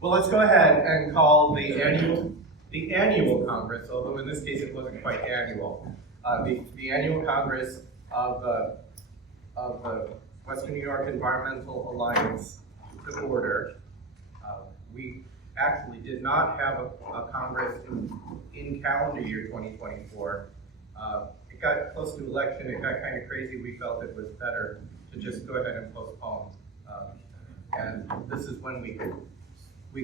Well, let's go ahead and call the annual Congress, although in this case it wasn't quite annual, the annual Congress of the Western New York Environmental Alliance to order. We actually did not have a Congress in calendar year 2024. It got close to election, it got kind of crazy. We felt it was better to just go ahead and postpone. And this is when we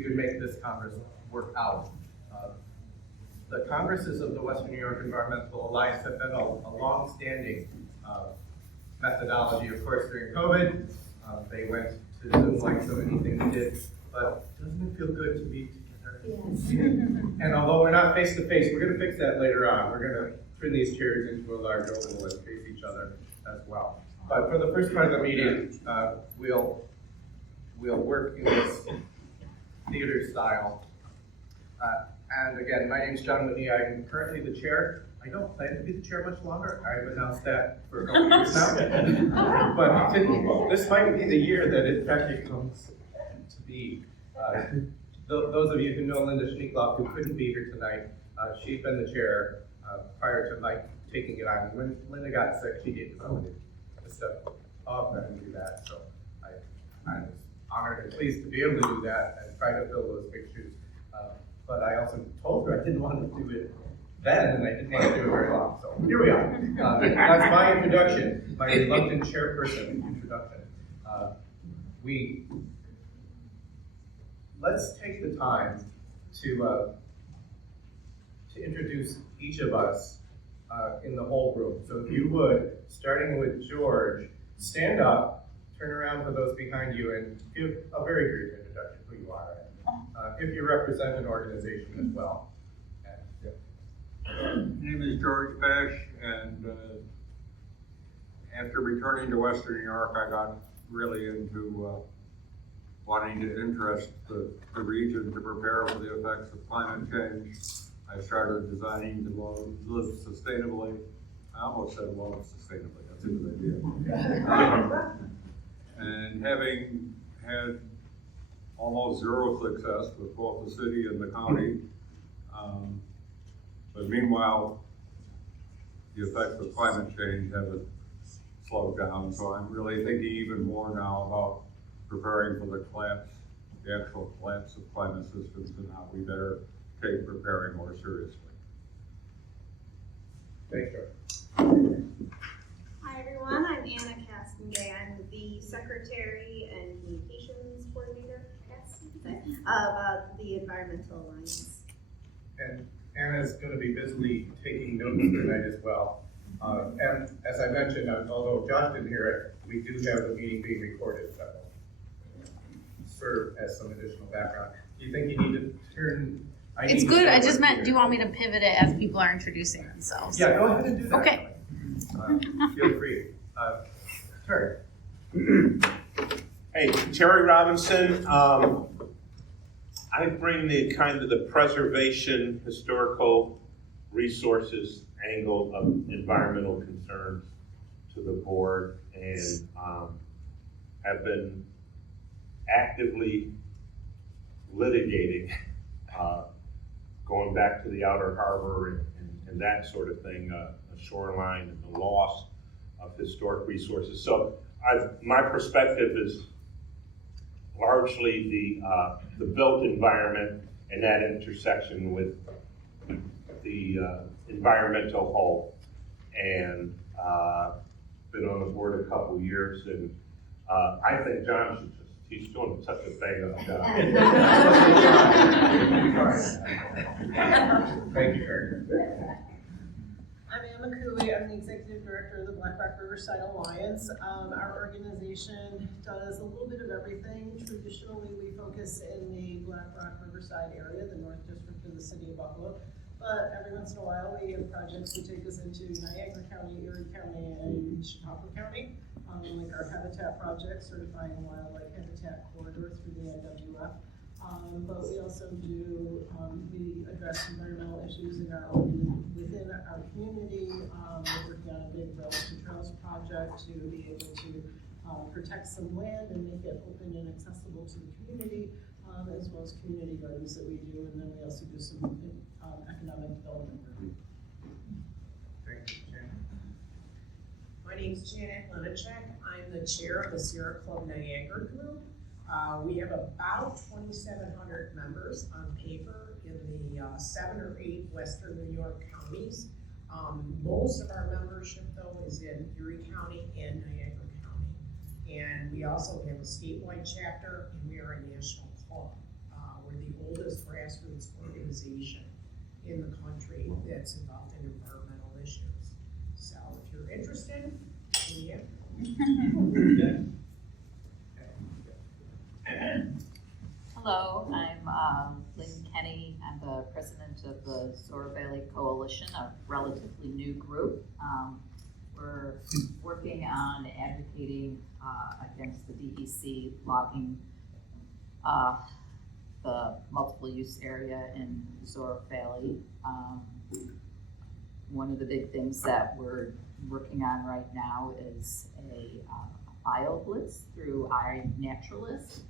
could make this Congress work out. The Congresses of the Western New York Environmental Alliance have been a long-standing methodology. Of course, during COVID, they went to Zoom like so many things did, but doesn't it feel good to be together? Yes. And although we're not face-to-face, we're going to fix that later on. We're going to turn these chairs into a large oval and face each other as well. But for the first part of the meeting, we'll work in this theater style. And again, my name is John WNYEA. I'm currently the chair. I don't plan to be the chair much longer. I've announced that for a couple years now. But this might be the year that it actually comes to be. Those of you who know Linda Schneekloff, who couldn't be here tonight, she's been the chair prior to Mike taking it on. When Linda got sick, she did step up and do that. So I was honored and pleased to be able to do that and try to fill those big shoes. But I also told her I didn't want to do it then, and I didn't want to do it very long. So here we are. That's my introduction, my reluctant chairperson introduction. Let's take the time to introduce each of us in the whole room. So if you would, starting with George, stand up, turn around for those behind you, and give a very brief introduction of who you are. If you represent an organization as well. My name is George Bash, and after returning to Western New York, I got really into wanting to interest the region to prepare for the effects of climate change. I started designing to live sustainably. I almost said love sustainably, that's a good idea. And having had almost zero success with both the city and the county, but meanwhile, the effects of climate change haven't slowed down, so I'm really thinking even more now about preparing for the collapse, the actual collapse of climate systems, and how we better take preparing more seriously. Thank you. Hi everyone, I'm Anna Castengay. I'm the Secretary and Communications Coordinator, I guess you could say, of the Environmental Alliance. And Anna's going to be busily taking notes tonight as well. And as I mentioned, although Josh didn't hear it, we do have the meeting being recorded, so that will serve as some additional background. Do you think you need to turn? It's good. I just meant, do you want me to pivot it as people are introducing themselves? Yeah, go ahead and do that. Okay. Feel free. Terry. Hey, Terry Robinson. I bring the kind of the preservation, historical resources angle of environmental concerns to the board, and have been actively litigating, going back to the outer harbor and that sort of thing, the shoreline and the loss of historic resources. So my perspective is largely the built environment and that intersection with the environmental whole. And been on the board a couple years, and I think John should he's doing such a bang-up job. Thank you, Terry. I'm Anna Cooley. I'm the Executive Director of the Black Rock Riverside Alliance. Our organization does a little bit of everything. Traditionally, we focus in the Black Rock Riverside area, the North District of the City of Buffalo. But every once in a while, we have projects that take us into Niagara County, Erie County, and Chautauqua County. Like our habitat project, certifying wildlife habitat corridor through the NWF. But we also do, we address environmental issues within our community. We're working on a big Rails to Trails project to be able to protect some land and make it open and accessible to the community. as well as community gardens that we do, and then we also do some economic development work. Thank you, Jan. My name's Janet Lenachek. I'm the chair of the Sierra Club Niagara Group. We have about 2,700 members on paper in the 7 or 8 western New York counties. Most of our membership, though, is in Erie County and Niagara County. And we also have a statewide chapter, and we are a national club. We're the oldest grassroots organization in the country that's involved in environmental issues. So if you're interested, yeah. Hello, I'm Lynn Kenny. I'm the president of the Soar Valley Coalition, a relatively new group. We're working on advocating against the DEC logging the multiple use area in Soar Valley. One of the big things that we're working on right now is a BioBlitz through iNaturalist.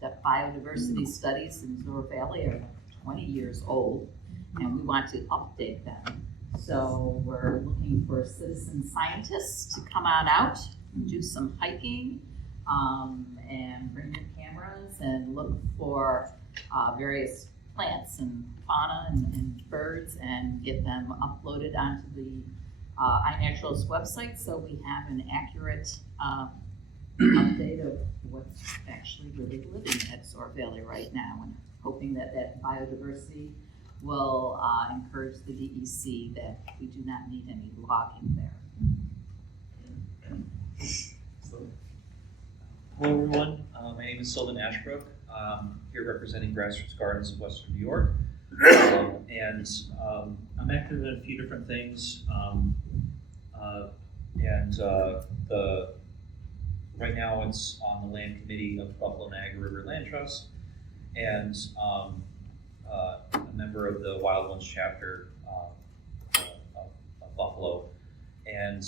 The biodiversity studies in Zoar Valley are 20 years old, and we want to update them. So we're looking for citizen scientists to come on out and do some hiking, and bring your cameras and look for various plants and fauna and birds and get them uploaded onto the iNaturalist website, so we have an accurate update of what's actually really living at Soar Valley right now, and hoping that that biodiversity will encourage the DEC that we do not need any logging there. Hello everyone, my name is Sylvan Ashbrook. I'm here representing Grassroots Gardens of Western New York. I'm active in a few different things. Right now it's on the land committee of Buffalo Niagara River Land Trust, and a member of the Wild Ones chapter of Buffalo. And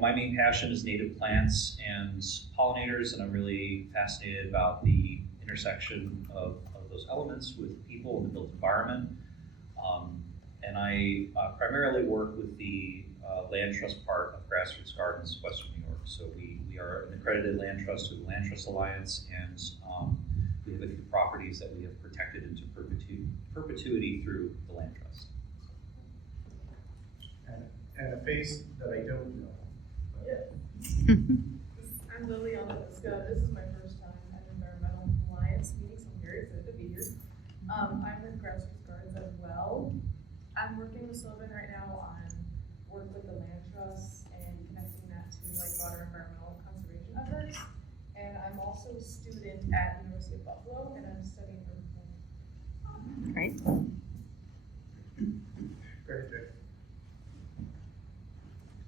my main passion is native plants and pollinators, and I'm really fascinated about the intersection of those elements with people in the built environment. And I primarily work with the land trust part of Grassroots Gardens Western New York. So we are an accredited land trust through the Land Trust Alliance, and we have a few properties that we have protected into perpetuity through the land trust. And a face that I don't know. I'm Liliana Visca. This is my first time at Environmental Alliance meeting, so I'm very excited to be here. I'm with Grassroots Gardens as well. I'm working with Sylvan right now on work with the land trust and connecting that to broader environmental conservation efforts. And I'm also a student at the University of Buffalo, and I'm studying urban planning. Great. Very good.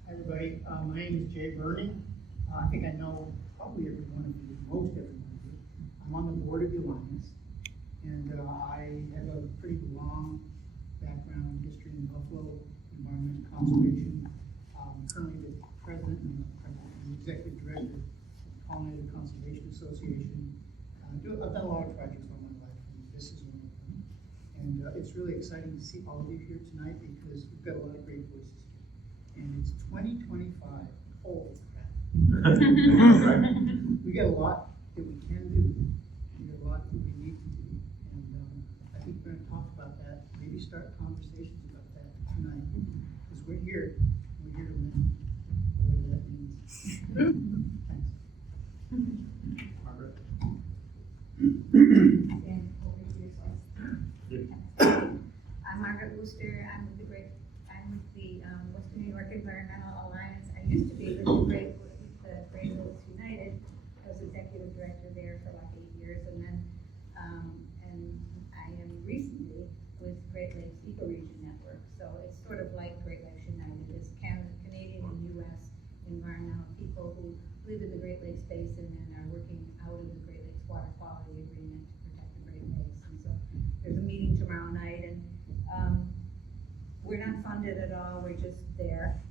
Hi everybody, my name is Jay Burney. I think I know probably every one of you, most every one of you. I'm on the board of the Alliance, and I have a pretty long background in history in Buffalo, environmental conservation. I'm currently the president and the executive director of the Pollinator Conservation Association. I've done a lot of projects all my life, and this is one of them. And it's really exciting to see all of you here tonight because we've got a lot of great voices here. And it's 2025. Holy crap. We got a lot that we can do. We got a lot that we need to do. And I think we're going to talk about that, maybe start conversations about that tonight. Because we're here to win, whatever that means. Thanks. Margaret? I'm Margaret Wooster. I'm with the Western New York Environmental Alliance. I used to be with the Great Lakes United. I was executive director there for like 8 years, and then and I am recently with Great Lakes Ecoregion Network. So it's sort of like Great Lakes United. It's Canadian and U.S. environmental people who live in the Great Lakes Basin and are working out of the Great Lakes Water Quality Agreement to protect the Great Lakes. And so there's a meeting tomorrow night, and we're not funded at all. We're just there.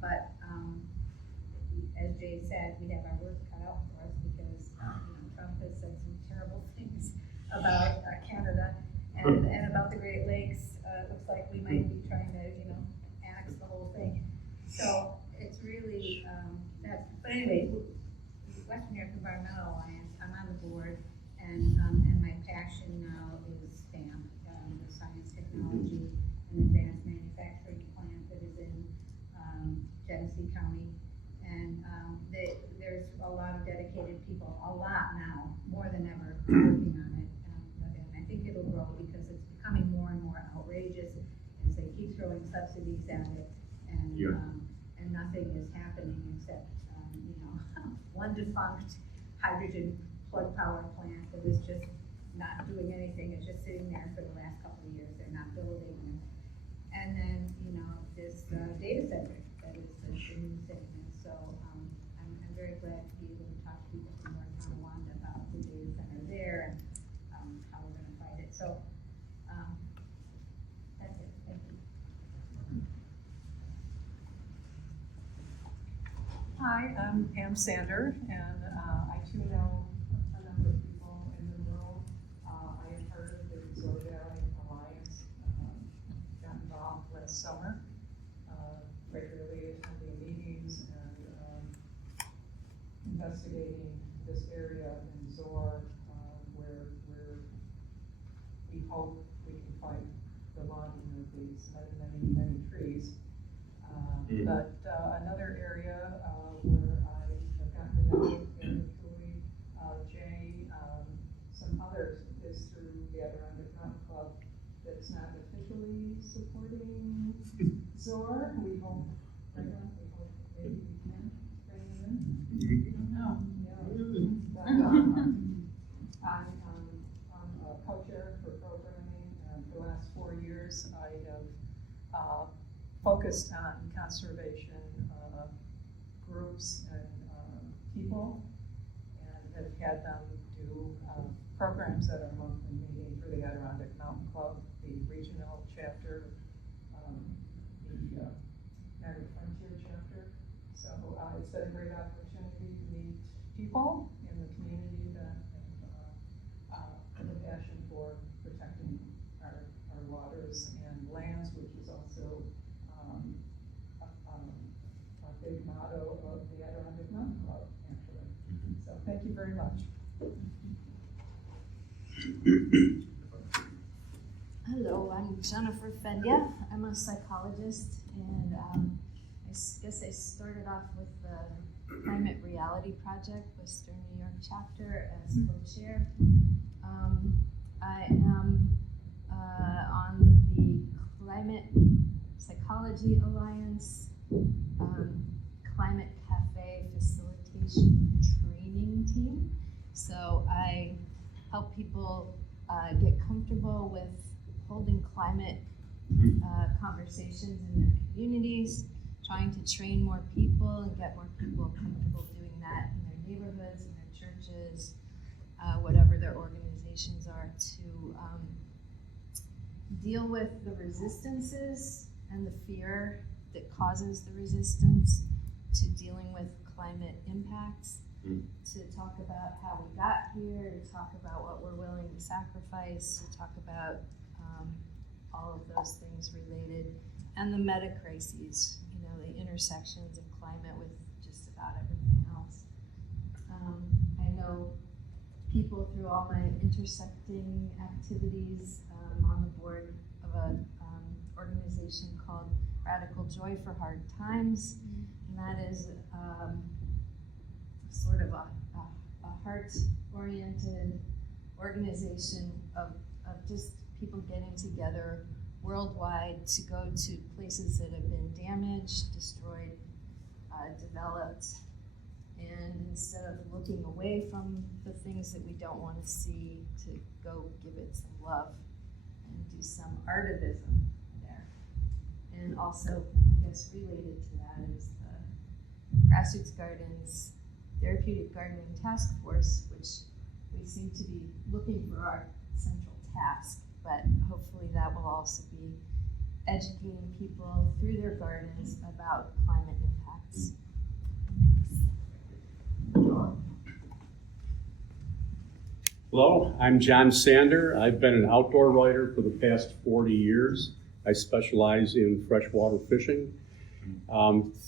But as Jay said, we have our work cut out for us because Trump has said some anyway, Western New York Environmental Alliance, I'm on the board, and my passion now is STAMP, the Science, Technology, and Advanced Manufacturing plant that is in Genesee County. And there's a lot of dedicated people, a lot now, more than ever, working on it. And I think it'll grow because it's becoming more and more outrageous as they keep throwing subsidies at it. And, and nothing is happening except, one defunct hydrogen plug power plant that is just not doing anything. It's just sitting there for the last couple of years. They're not building. And then, this data center that is the new thing. And so I'm very glad to be able to talk to people from North Tonawanda about the data center there and how we're going to fight it. So that's it. Thank you. Hi, I'm Pam Sander, and I too know a number of people in the room. I am part of the Resort Valley Alliance, got involved last summer, regularly attending meetings and investigating this area in Zor, where we hope we can fight the logging of these many trees. But another area where I have gotten to know Aaron Cooley, Jay, some others, is through the Adirondack Mountain Club that's not officially supporting Zor. We hope, right now, we hope maybe we can bring them in. We don't know. Yeah. But, I'm a co-chair for programming, and for the last 4 years I have focused on conservation groups and people, and have had them do programs at our monthly meeting for the Adirondack Mountain Club, the regional chapter, the United Frontier chapter. So it's been a great opportunity to meet people in the community that have a passion for protecting our waters and lands, which is also a big motto of the Adirondack Mountain Club, actually. So thank you very much. Hello, I'm Jennifer Fendia. I'm a psychologist, and I guess I started off with the Climate Reality Project, Western New York chapter, as co-chair. I am on the Climate Psychology Alliance Climate Cafe Facilitation Training Team. So I help people get comfortable with holding climate conversations in their communities, trying to train more people and get more people comfortable doing that in their neighborhoods, in their churches, whatever their organizations are, to deal with the resistances and the fear that causes the resistance to dealing with climate impacts, to talk about how we got here, to talk about what we're willing to sacrifice, to talk about all of those things related, and the meta crises, the intersections of climate with just about everything else. I know people through all my intersecting activities. I'm on the board of an organization called Radical Joy for Hard Times, and that is sort of a heart-oriented organization of just people getting together worldwide to go to places that have been damaged, destroyed, developed, and instead of looking away from the things that we don't want to see, to go give it some love and do some artivism there. And also, I guess related to that is the Grassroots Gardens Therapeutic Gardening Task Force, which we seem to be looking for our central task, but hopefully that will also be educating people through their gardens about climate impacts. Hello, I'm John Sander. I've been an outdoor writer for the past 40 years. I specialize in freshwater fishing.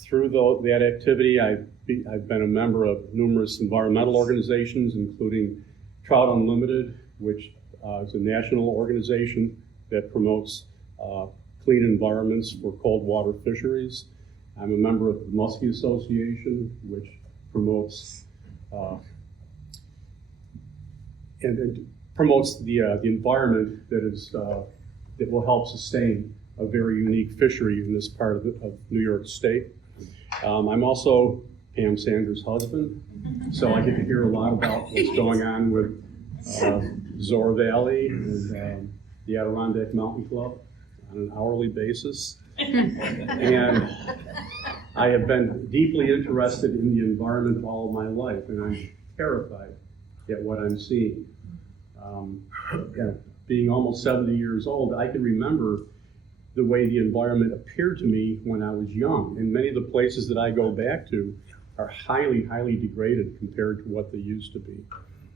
Through that activity, I've I've been a member of numerous environmental organizations, including Trout Unlimited, which is a national organization that promotes clean environments for cold water fisheries. I'm a member of the Muskie Association, which promotes and promotes the environment that will help sustain a very unique fishery in this part of New York State. I'm also Pam Sanders' husband, so I get to hear a lot about what's going on with Zoar Valley and the Adirondack Mountain Club on an hourly basis. And I have been deeply interested in the environment all of my life, and I'm terrified at what I'm seeing. Being almost 70 years old, I can remember the way the environment appeared to me when I was young. And many of the places that I go back to are highly, highly degraded compared to what they used to be.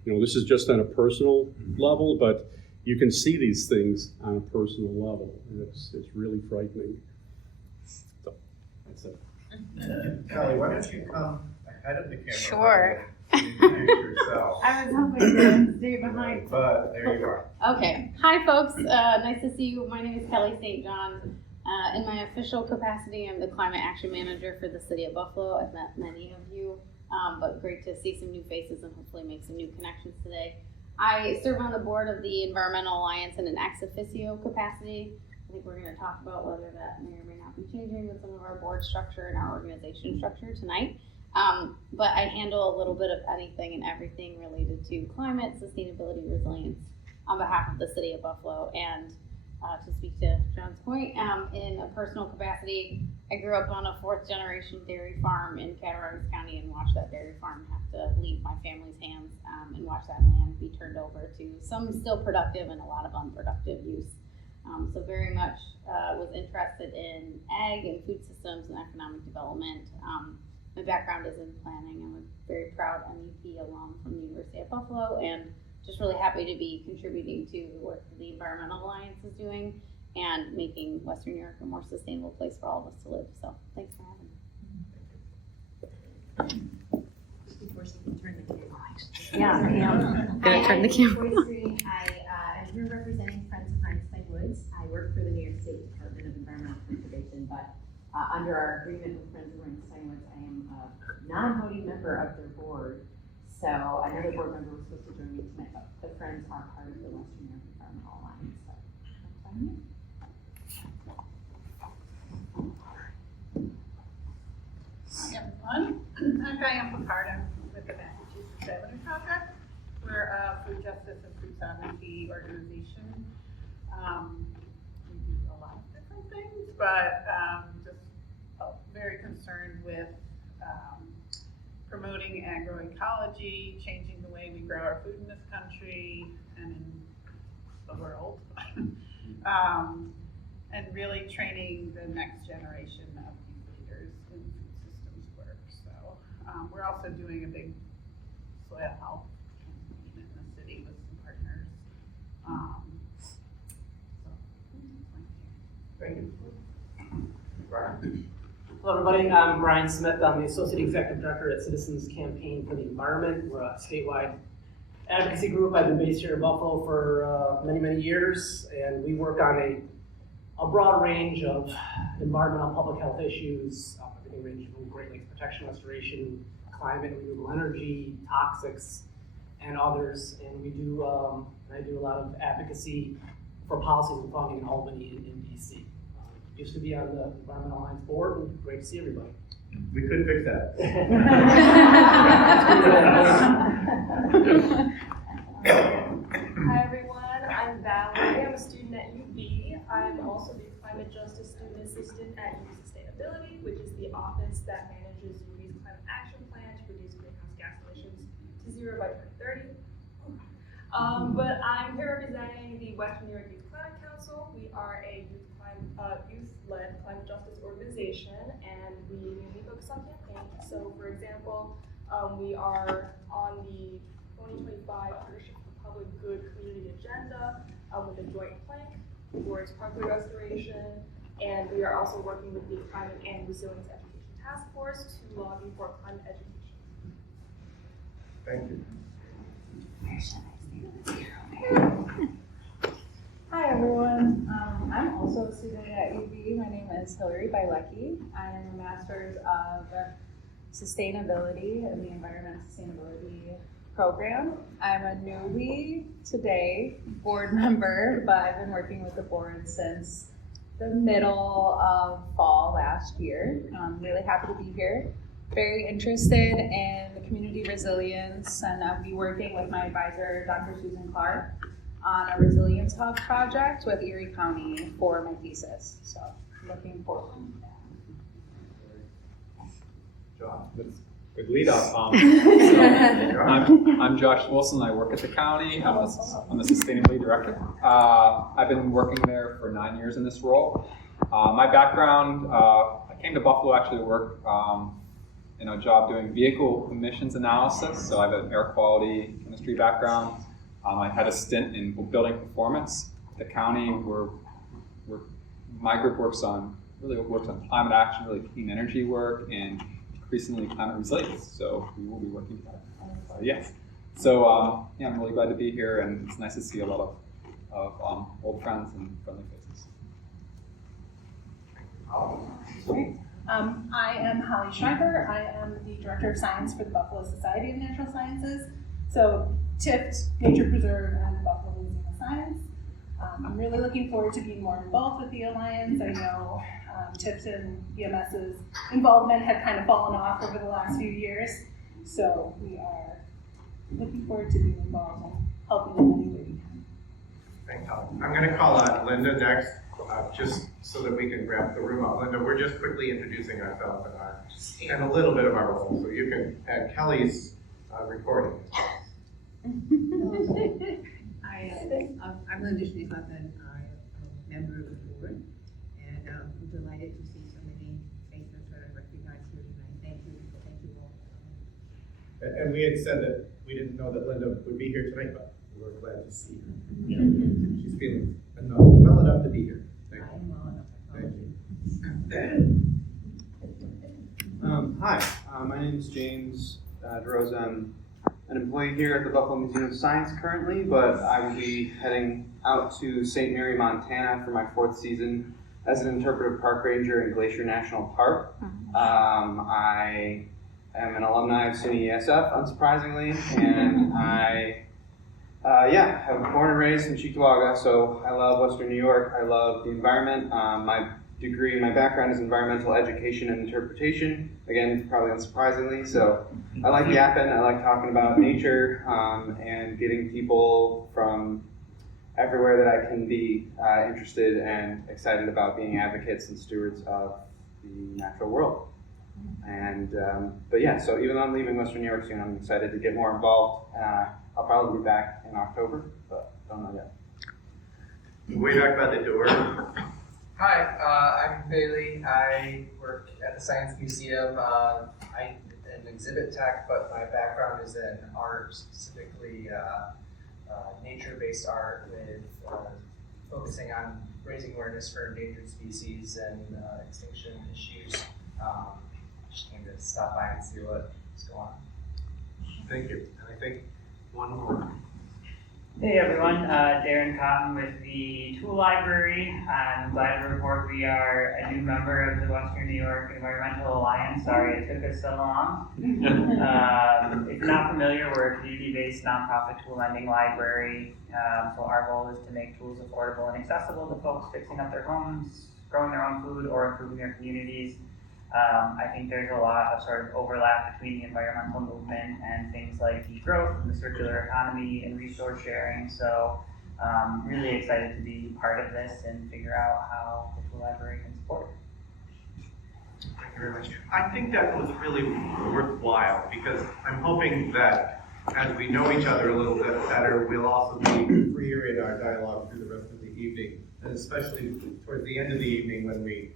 You know, this is just on a personal level, but you can see these things on a personal level, and it's really frightening. So, that's it. Kelly, why don't you come ahead of the camera? Sure. Introduce yourself. I was hoping to stay behind. But there you are. Okay. Hi, folks. Nice to see you. My name is Kelly St. John. In my official capacity, I'm the Climate Action Manager for the City of Buffalo. I've met many of you, but great to see some new faces and hopefully make some new connections today. I serve on the board of the Environmental Alliance in an ex officio capacity. I think we're going to talk about whether that may or may not be changing with some of our board structure and our organization structure tonight. But I handle a little bit of anything and everything related to climate, sustainability, resilience on behalf of the City of Buffalo. And to speak to John's point, in a personal capacity, I grew up on a 4th generation dairy farm in Cattaraugus County and watched that dairy farm have to leave my family's hands and watch that land be turned over to some still productive and a lot of unproductive use. So very much was interested in ag and food systems and economic development. My background is in planning. I'm a very proud MEP alum from the University of Buffalo, and just really happy to be contributing to the work that the Environmental Alliance is doing and making Western New York a more sustainable place for all of us to live. So thanks for having me. Just before she can turn the camera. Yeah, Pam. Hi, Turn the I'm camera. Joyce Green. I'm here representing Friends of Rhinestone Woods. I work for the New York State Department of Environmental Conservation, but under our agreement with Friends of Rhinestone Woods, I am a non-voting member of their board. So another board member was supposed to join me tonight, but the Friends are part of the Western New York Environmental Alliance. So that's on me. Hi everyone, I'm Diane Picard. I'm with the Massachusetts Avenue Project. We're a food justice and food sovereignty organization. We do a lot of different things, but just very concerned with promoting agroecology, changing the way we grow our food in this country and in the world, and really training the next generation of these leaders in food systems work. So we're also doing a big soil health campaign in the city with some partners. Thank you. Hello everybody, I'm Brian Smith. I'm the Associate Executive Director at Citizens Campaign for the Environment. We're a statewide advocacy group. I've been based here in Buffalo for many, many years, and we work on a broad range of environmental public health issues, everything ranging from Great Lakes protection restoration, climate, renewable energy, toxics, and others. And we do, I do a lot of advocacy for policies and funding in Albany and in DC. Used to be on the Environmental Alliance board, and great to see everybody. We could fix that. Hi everyone, I'm Valerie. I'm a student at UB. I'm also the Climate Justice Student Assistant at UB Sustainability, which is the office that manages UB's Climate Action Plan to reduce greenhouse gas emissions to 0 by 2030. But I'm here representing the Western New York Youth Climate Council. We are a youth-led climate justice organization, and we mainly focus on campaigns. So, for example, we are on the 2025 Partnership for Public Good Community Agenda with a joint plank towards parkway restoration, and we are also working with the Climate and Resilience Education task force to lobby for climate education. Thank you. Hi everyone, I'm also a student at UB. My name is Hillary Bielecki. I am a Master's of Sustainability in the Environmental Sustainability program. I'm a newbie today, board member, but I've been working with the board since the middle of fall last year. I'm really happy to be here. Very interested in community resilience, and I'll be working with my advisor, Dr. Susan Clark, on a resilience hub project with Erie County for my thesis. So looking forward to that. John. Good lead up. I'm Josh Wilson. I work at the county. I'm the sustainability director. I've been working there for 9 years in this role. My background, I came to Buffalo actually to work in a job doing vehicle emissions analysis. So I have an air quality chemistry background. I had a stint in building performance. The county, my group works on climate action, really clean energy work, and increasingly climate resilience. So we will be working together. Yes. So I'm really glad to be here, and it's nice to see a lot of old friends and friendly faces. I am Holly Schreiber. I am the Director of Science for the Buffalo Society of Natural Sciences. So TIFT, Nature Preserve, and the Buffalo Museum of Science. I'm really looking forward to being more involved with the Alliance. I know TIFT and EMS's involvement had kind of fallen off over the last few years. So we are looking forward to being involved and helping in any way we can. Thanks, Holly. I'm going to call on Linda next, just so that we can wrap the room up. Linda, we're just quickly introducing ourselves and a little bit of our role, so you can add Kelly's recording. I'm Linda Schneeflappen. I'm a member of the board, and I'm delighted to see so many faces that I recognize here tonight. Thank you all. And we had said that we didn't know that Linda would be here tonight, but we're glad to see her. Yeah. She's feeling well enough to be here. Thank you. I am well enough. Thank you. Hi, my name is James DeRosa. I'm an employee here at the Buffalo Museum of Science currently, but I will be heading out to St. Mary, Montana for my 4th season as an interpretive park ranger in Glacier National Park. I am an alumni of SUNY ESF, unsurprisingly, and I have born and raised in Cheektowaga, so I love Western New York. I love the environment. My background is environmental education and interpretation. Again, probably unsurprisingly. So I like yapping. I like talking about nature and getting people from everywhere that I can be interested and excited about being advocates and stewards of the natural world. And so even though I'm leaving Western New York soon, I'm excited to get more involved. I'll probably be back in October, but don't know yet. Way back by the door. Hi, I'm Bailey. I work at the Science Museum. I'm an exhibit tech, but my background is in art, specifically nature-based art, with focusing on raising awareness for endangered species and extinction issues. Just came to stop by and see what's going on. Thank you. And I think one more. Hey everyone, Darren Cotton with the Tool Library. I'm glad to report we are a new member of the Western New York Environmental Alliance. Sorry it took us so long. If you're not familiar, we're a community-based nonprofit tool lending library. So our goal is to make tools affordable and accessible to folks fixing up their homes, growing their own food, or improving their communities. I think there's a lot of sort of overlap between the environmental movement and things like degrowth and the circular economy and resource sharing. So really excited to be part of this and figure out how the Tool Library can support it. Thank you very much. I think that was really worthwhile because I'm hoping that as we know each other a little bit better, we'll also be freer in our dialogue through the rest of the evening, and especially towards the end of the evening when we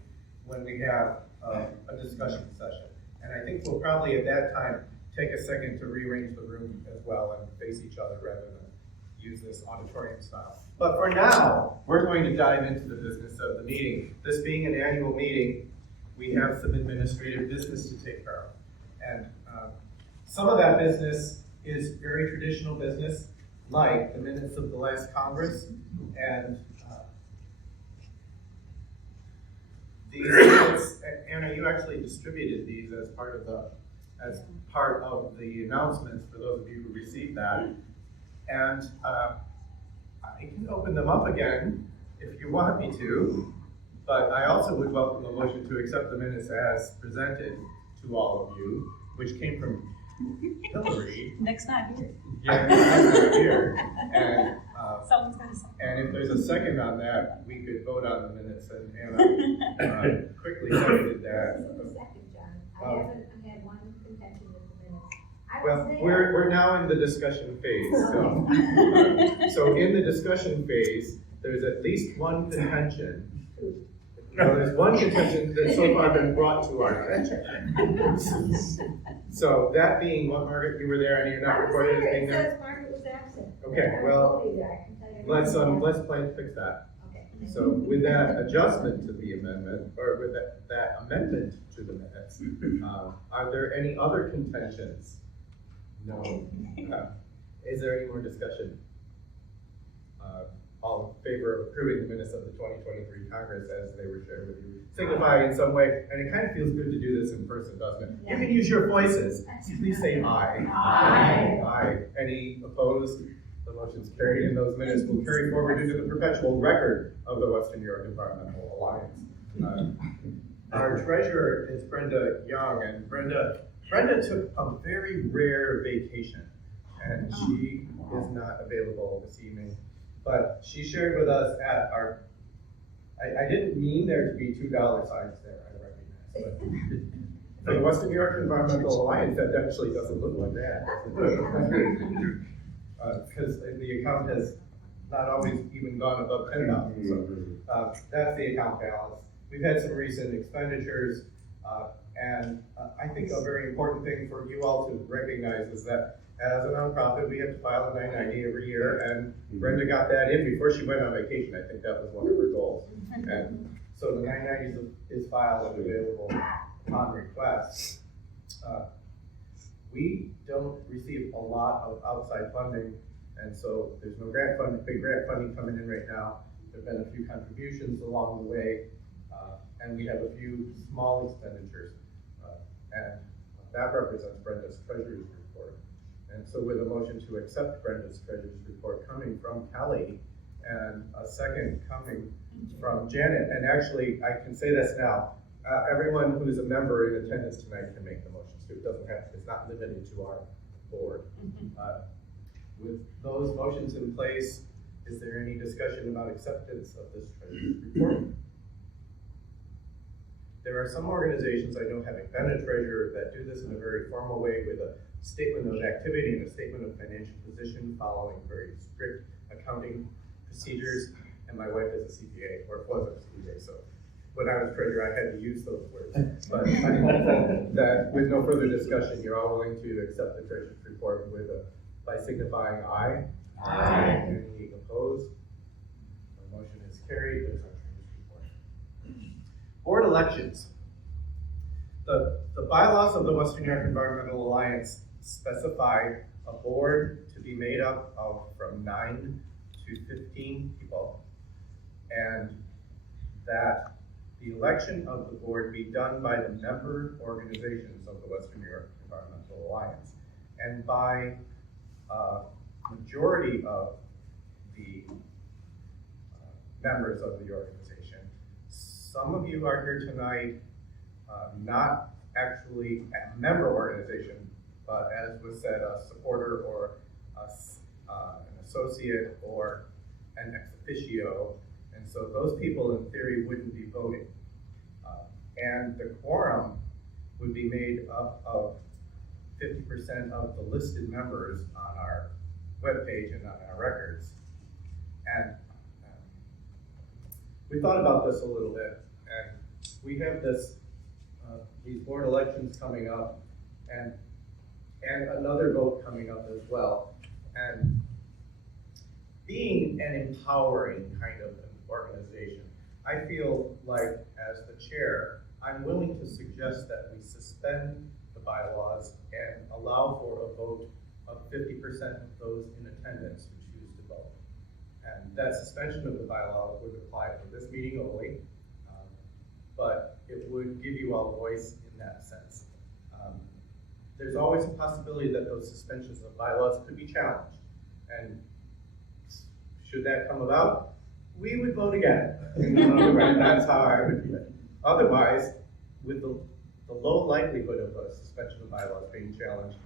have a discussion session. And I think we'll probably at that time take a second to rearrange the room as well and face each other rather than use this auditorium style. But for now, we're going to dive into the business of the meeting. This being an annual meeting, we have some administrative business to take care of. And some of that business is very traditional business, like the minutes of the last Congress, and these minutes, Anna, you actually distributed these as part of the announcements for those of you who received that. And I can open them up again if you want me to, but I also would welcome a motion to accept the minutes as presented to all of you, which came from Hillary. Nick's not here. Yeah, Nick's not here. And, Someone's gonna say. and if there's a second on that, we could vote on the minutes, and Anna quickly seconded that. Second, John. I had one contention with the minutes. I was Well, there. we're now in the discussion phase, so. So in the discussion phase, there's at least one contention. No, there's one contention that's so far been brought to our attention. So that being what, Margaret, you were there and you're not recorded as being It there? says Margaret was absent. Okay, I well, told you that. I can tell you let's everything. plan to fix that. Okay. So with that adjustment to the amendment, or with that amendment to the minutes, are there any other contentions? No. Is there any more discussion? All in favor of approving the minutes of the 2023 Congress as they were shared with you, signify in some way, and it kind of feels good to do this in person, doesn't it? You can use your voices. Please say aye. Aye. Aye. Any opposed? The motion's carried, and those minutes will carry forward into the perpetual record of the Western New York Environmental Alliance. Our treasurer is Brenda Young, and Brenda took a very rare vacation, and she is not available this evening. But she shared with us at our, I didn't mean there to be $2 signs there, I recognize, but for the Western New York Environmental Alliance, that actually doesn't look like that. Because the account has not always even gone above 10,000, so that's the account balance. We've had some recent expenditures, and I think a very important thing for you all to recognize is that as a nonprofit, we have to file a 990 every year, and Brenda got that in before she went on vacation. I think that was one of her goals. And so the 990 is filed and available upon request. We don't receive a lot of outside funding, and so there's no big grant funding coming in right now. There've been a few contributions along the way, and we have a few small expenditures, and that represents Brenda's treasurer's report. And so with a motion to accept Brenda's treasurer's report coming from Kelly, and a second coming from Janet, and actually, I can say this now, everyone who is a member in attendance tonight can make the motions too. It doesn't have, it's not limited to our board. With those motions in place, is there any discussion about acceptance of this treasurer's report? There are some organizations I know, having been a treasurer, that do this in a very formal way with a statement of activity and a statement of financial position following very strict accounting procedures. And my wife is a CPA, or was a CPA, so when I was treasurer, I had to use those words. But I'm hopeful that with no further discussion, you're all willing to accept the treasurer's report by signifying aye. Aye. Any opposed? The motion is carried. There's our treasurer's report. Board elections. The bylaws of the Western New York Environmental Alliance specify a board to be made up of from 9 to 15 people, and that the election of the board be done by the member organizations of the Western New York Environmental Alliance, and by majority of the members of the organization. Some of you are here tonight, not actually a member organization, but as was said, a supporter or an associate or an ex officio, and so those people in theory wouldn't be voting. And the quorum would be made up of 50% of the listed members on our webpage and on our records. And we thought about this a little bit, and we have these board elections coming up, and another vote coming up as well. And being an empowering kind of an organization, I feel like as the chair, I'm willing to suggest that we suspend the bylaws and allow for a vote of 50% of those in attendance who choose to vote. And that suspension of the bylaw would apply for this meeting only, but it would give you all a voice in that sense. There's always a possibility that those suspensions of bylaws could be challenged. And should that come about, we would vote again. That's how I would do it. Otherwise, with the low likelihood of a suspension of bylaws being challenged,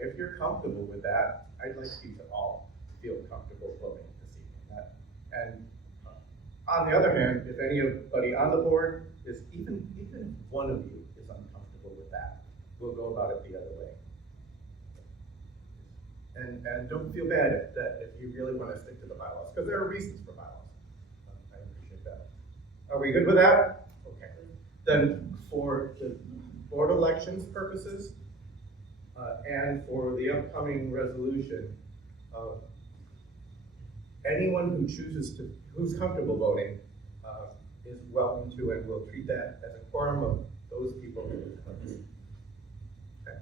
if you're comfortable with that, I'd like you to all feel comfortable voting this evening. And on the other hand, if anybody on the board is, even one of you is uncomfortable with that, we'll go about it the other way. And don't feel bad if you really want to stick to the bylaws, because there are reasons for bylaws. I appreciate that. Are we good with that? Okay. Then for the board elections purposes, and for the upcoming resolution, anyone who who's comfortable voting, is welcome to, and we'll treat that as a quorum of those people who are comfortable. Okay.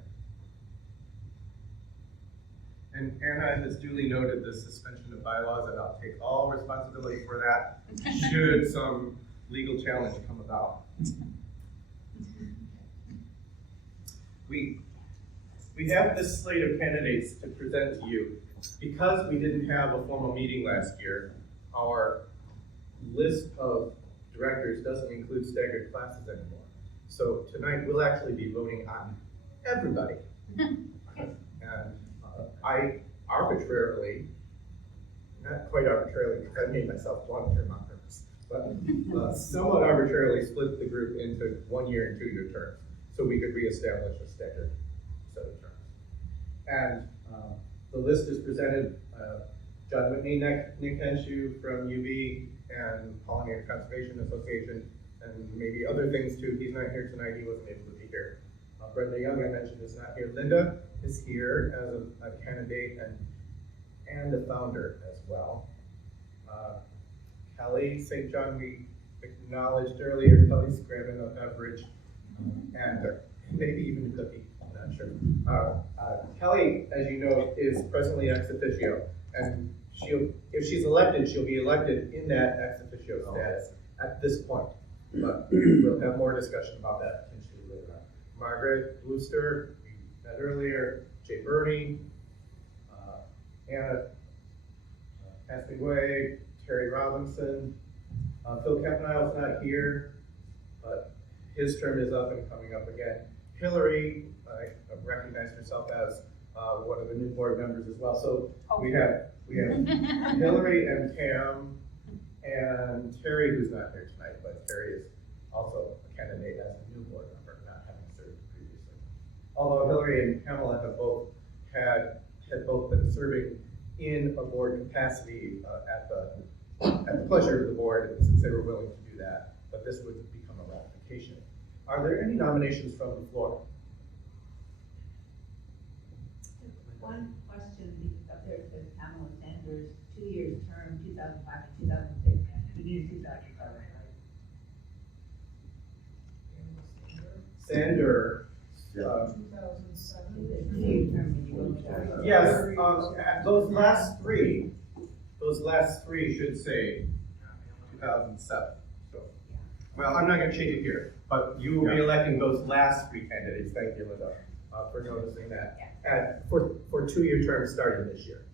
And Anna has duly noted the suspension of bylaws, and I'll take all responsibility for that should some legal challenge come about. We have this slate of candidates to present to you. Because we didn't have a formal meeting last year, our list of directors doesn't include staggered classes anymore. So tonight we'll actually be voting on everybody. And I arbitrarily, not quite arbitrarily, because I made myself long-term on purpose, but somewhat arbitrarily split the group into 1-year and 2-year terms, so we could reestablish a staggered set of terms. And the list is presented, John Whitney, Nick Henshu from UB, and Pollinator Conservation Association, and maybe other things too. He's not here tonight, he wasn't able to be here. Brenda Young, I mentioned, is not here. Linda is here as a candidate and a founder as well. Kelly St. John, we acknowledged earlier. Kelly's grabbing a beverage and maybe even a cookie, I'm not sure. Kelly, as you know, is presently ex officio, and if she's elected, she'll be elected in that ex officio status at this point. But we'll have more discussion about that potentially later on. Margaret Wooster, we met earlier, Jay Burney, Anna Aspingway, Terry Robinson. Phil Capnile's not here, but his term is up and coming up again. Hillary recognized herself as one of the new board members as well. So we have Hillary and Tam and Terry, who's not here tonight, but Terry is also a candidate as a new board member, not having served previously. Although Hillary and Pamela have both been serving in a board capacity at the pleasure of the board, since they were willing to do that, but this would become a ratification. Are there any nominations from the floor? One question up there says Pamela Sanders, 2-year term, 2005 and 2006. You need to that, right? Sander. 2007. Yes, those last three should say 2007. So, well, I'm not going to change it here, but you will be electing those last 3 candidates. Thank you, Linda, for noticing that. And for 2-year terms starting this year.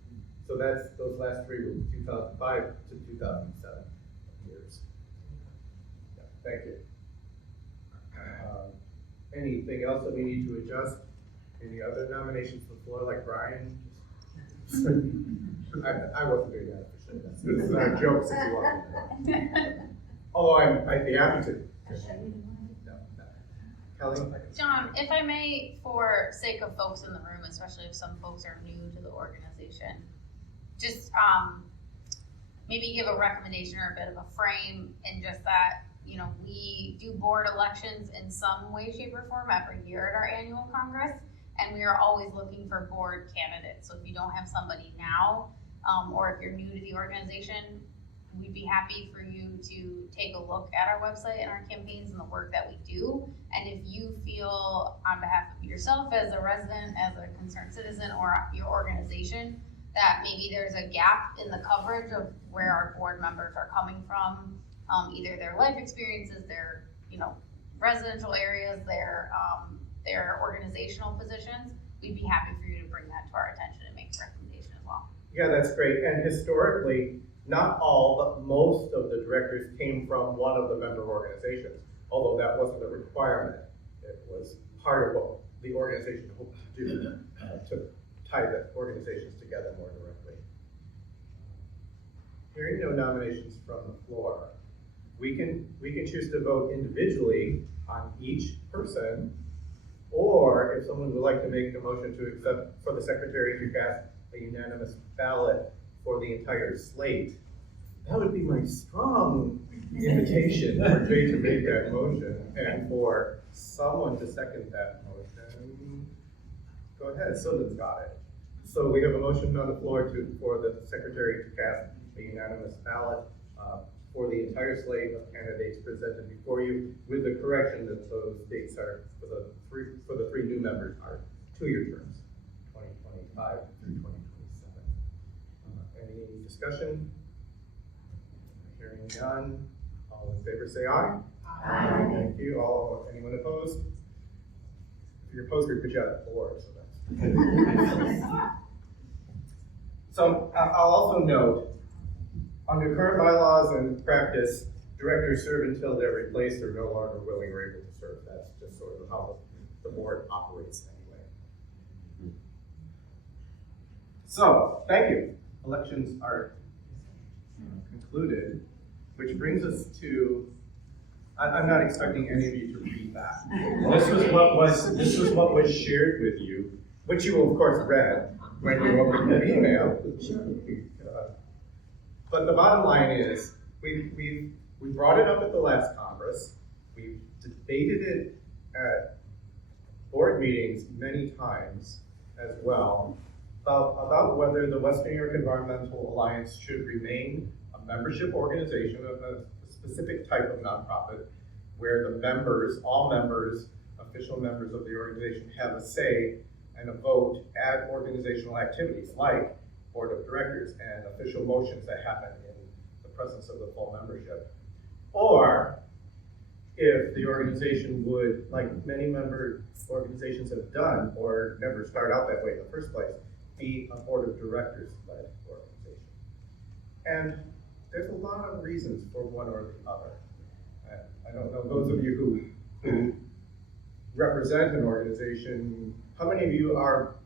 So those last 3 will be 2005 to 2007 years. Yeah, thank you. Anything else that we need to adjust? Any other nominations from the floor, like Brian? I wasn't doing that for sure. This is not a joke since you are. Although I'd be happy to. No. Kelly? John, if I may, for sake of folks in the room, especially if some folks are new to the organization, just maybe give a recommendation or a bit of a frame in just that, we do board elections in some way, shape, or form every year at our annual Congress, and we are always looking for board candidates. So if you don't have somebody now, or if you're new to the organization, we'd be happy for you to take a look at our website and our campaigns and the work that we do. And if you feel on behalf of yourself as a resident, as a concerned citizen, or your organization, that maybe there's a gap in the coverage of where our board members are coming from, either their life experiences, their, residential areas, their organizational positions, we'd be happy for you to bring that to our attention and make a recommendation as well. Yeah, that's great. And historically, not all, but most of the directors came from one of the member organizations, although that wasn't a requirement. It was part of what the organization hoped to do, to tie the organizations together more directly. Hearing no nominations from the floor, we can choose to vote individually on each person, or if someone would like to make a motion to accept for the secretary to cast a unanimous ballot for the entire slate, that would be my strong invitation for Jay to make that motion and for someone to second that motion. Go ahead, Sylvan's got it. So we have a motion on the floor for the secretary to cast a unanimous ballot for the entire slate of candidates presented before you, with the correction that those dates are for the three new members are 2-year terms, 2025 through 2027. Any discussion? Hearing none. All in favor say aye. Aye. Thank you. Anyone opposed? If you're opposed, we put you out at 4, so that's So I'll also note, under current bylaws and practice, directors serve until they're replaced or no longer willing or able to serve. That's just sort of how the board operates anyway. So, thank you. Elections are concluded, which brings us to, I'm not expecting any of you to read that. This was what was shared with you, which you of course read when you opened your email. But the bottom line is, we brought it up at the last Congress. We debated it at board meetings many times as well about whether the Western New York Environmental Alliance should remain a membership organization of a specific type of nonprofit, where the members, all members, official members of the organization, have a say and a vote at organizational activities like board of directors and official motions that happen in the presence of the full membership. Or if the organization would, like many member organizations have done, or never start out that way in the first place, be a board of directors led organization. And there's a lot of reasons for one or the other. I don't know, those of you who represent an organization, how many of you are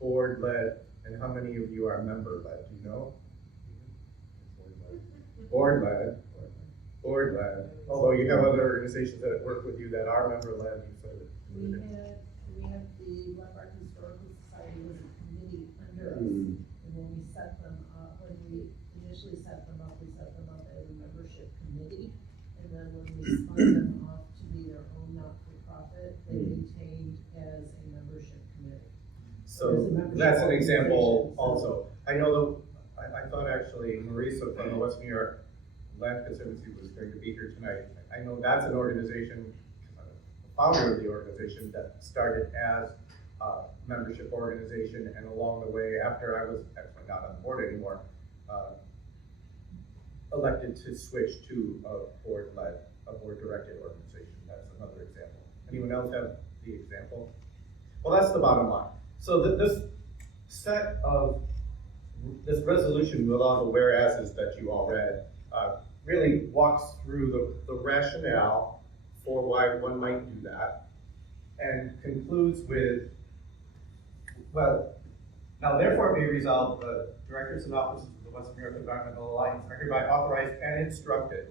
board led and how many of you are member led? Do you know? Board led. Board led. Although you have other organizations that work with you that are member led. We have the Leopard Historical Society was a committee under us, and then we set them up. When we initially set them up, we set them up as a membership committee, and then when we spun them off to be their own not-for-profit, they maintained as a membership committee. So that's an example also. I know I thought actually Marisa from the West New York Land Conservancy was going to be here tonight. I know that's an organization, the founder of the organization, that started as a membership organization, and along the way, after I was actually not on the board anymore, elected to switch to a board-directed organization. That's another example. Anyone else have the example? Well, that's the bottom line. So this resolution with all the whereases that you all read really walks through the rationale for why one might do that, and concludes with, well, now therefore be resolved, the directors and officers of the Western New York Environmental Alliance are hereby authorized and instructed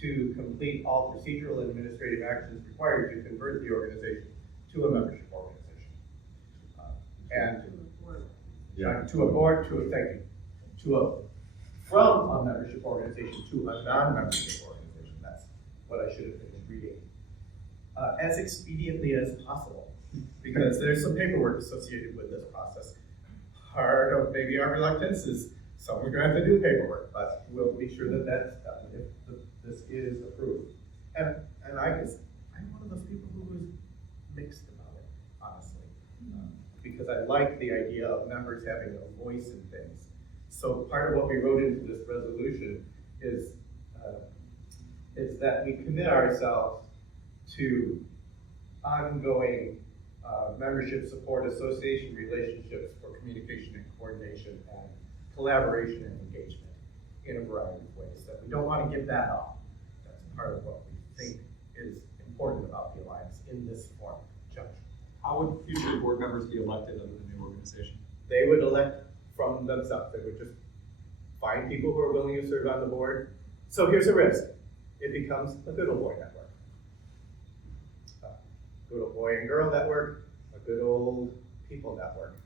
to complete all procedural and administrative actions required to convert the organization to a membership organization. From a membership organization to a non-membership organization. That's what I should have been reading. As expediently as possible, because there's some paperwork associated with this process. Part of maybe our reluctance is So we're gonna have to do paperwork, but we'll be sure that that's done if this is approved. And I guess, I'm one of those people who was mixed about it, honestly. Because I like the idea of members having a voice in things. So part of what we wrote into this resolution is that we commit ourselves to ongoing membership support, association relationships for communication and coordination and collaboration and engagement in a variety of ways. That we don't want to give that up. That's part of what we think is important about the Alliance in this form. Judge. How would future board members be elected under the new organization? They would elect from themselves. They would just find people who are willing to serve on the board. So here's a risk. It becomes a good old boy network. A good old boy and girl network, a good old people network.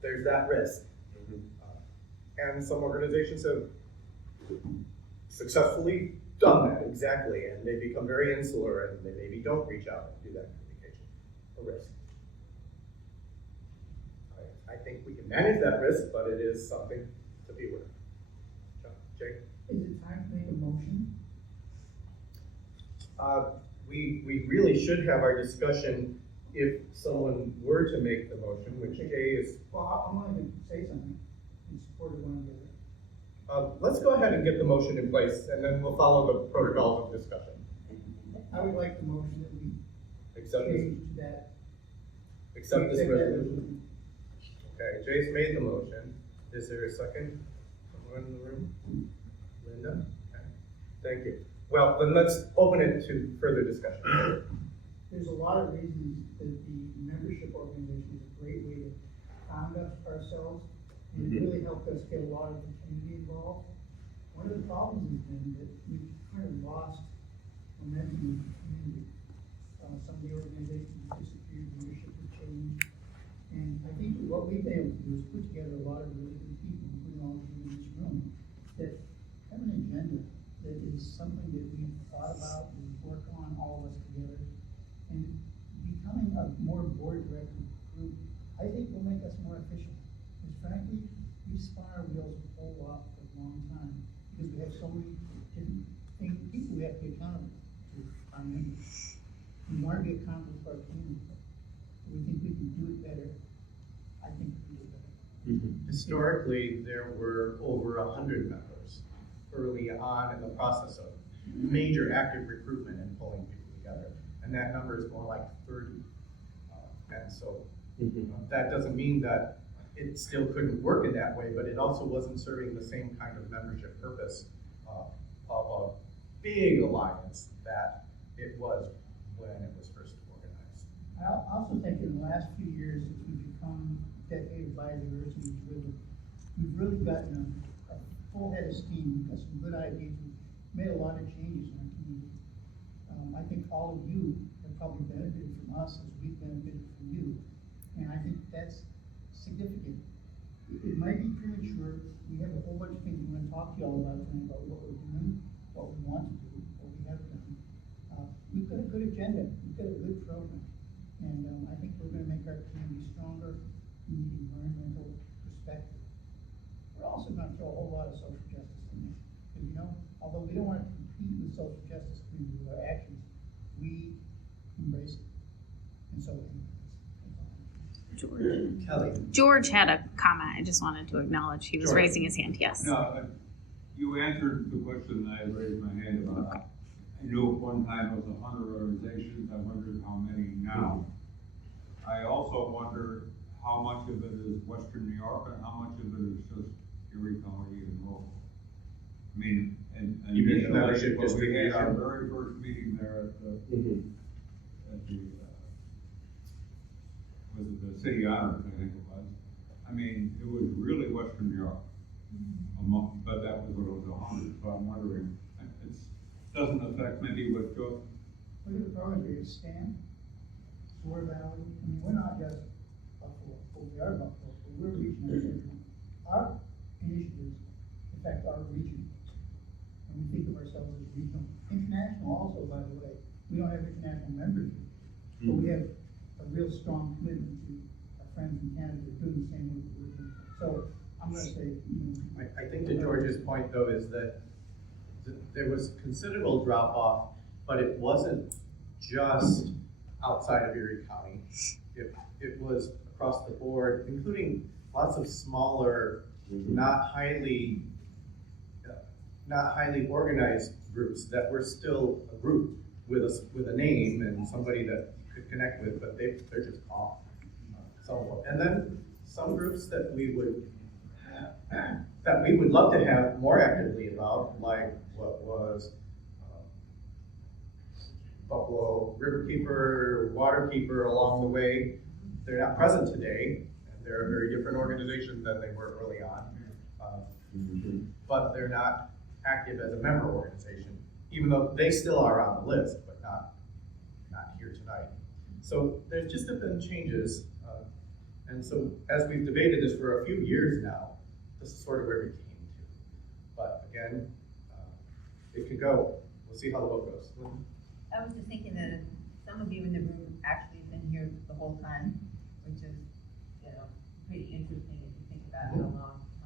There's that risk. And some organizations have successfully done that, exactly, and they become very insular and they maybe don't reach out and do that communication. A risk. I think we can manage that risk, but it is something to be aware of. Jake? Is it time to make a motion? We really should have our discussion if someone were to make the motion, which Jay is. Well, I wanted to say something in support of one another. Let's go ahead and get the motion in place, and then we'll follow the protocols of discussion. I would like the motion that we Accept this, change that. accept this Accept that resolution. Okay, Jay's made the motion. Is there a second? Someone in the room? Linda? Okay. Thank you. Well, then let's open it to further discussion. There's a lot of reasons that the membership organization is a great way to found ourselves, and it really helped us get a lot of the community involved. One of the problems has been that we've kind of lost momentum in the community. Some of the organizations have disappeared, leadership has changed, and I think what we've been able to do is put together a lot of really good people, including all of you in this room, that have an agenda that is something that we've thought about, we work on, all of us together, and becoming a more board-directed group, I think will make us more efficient. Because frankly, we've spun our wheels a whole lot for a long time, because we have so many different things, people we have to be accountable to our members. We want to be accountable to our community. We think we can do it better. I think we can do it better. Historically, there were over 100 members early on in the process of major active recruitment and pulling people together. And that number is more like 30. And so that doesn't mean that it still couldn't work in that way, but it also wasn't serving the same kind of membership purpose of a big alliance that it was when it was first organized. I also think in the last few years, as we've become a decade of biodiversity driven, we've really gotten a full head of steam. We've got some good ideas. We've made a lot of changes in our community. I think all of you have probably benefited from us as we've benefited from you. And I think that's significant. It might be premature. We have a whole bunch of things we want to talk to you all about tonight, about what we're doing, what we want to do, what we have done. We've got a good agenda. We've got a good program. And I think we're going to make our community stronger in the environmental perspective. We're also going to throw a whole lot of social justice in there. Because, you know, although we don't want to compete with social justice community with our actions, we embrace it. And so, George had a comment. I just wanted to acknowledge. He was raising his hand. Yes. No, you answered the question that I raised my hand about. I knew at one time it was 100 organizations. I wondered how many now. I also wonder how much of it is Western New York and how much of it is just Erie County and local. I mean, and you mean the membership we had our distribution? very first meeting there at the was it the City Honors, I think it was. I mean, it was really Western New York. But that was what it was 100, so I'm wondering, it doesn't affect maybe what Joe. look at the programs we have STAN, Soar Valley. I mean, we're not just Buffalo, but we are Buffalo, but we're reaching everyone. Our initiatives affect our region. And we think of ourselves as regional. International also, by the way. We don't have international members, but we have a real strong commitment to our friends in Canada doing the same work we're doing. So I'm gonna say, I think to George's point though is that there was considerable drop off, but it wasn't just outside of Erie County. It was across the board, including lots of smaller, not highly organized groups that were still a group with a name and somebody that you could connect with, but they're just off. And then some groups that we would love to have more actively involved, like what was Buffalo Riverkeeper, Waterkeeper along the way. They're not present today, and they're a very different organization than they were early on. But they're not active as a member organization, even though they still are on the list, but not here tonight. So there's just been changes. And so as we've debated this for a few years now, this is sort of where we came to. But again, it could go. We'll see how the vote goes. I was just thinking that some of you in the room actually have been here the whole time, which is, pretty interesting if you think about how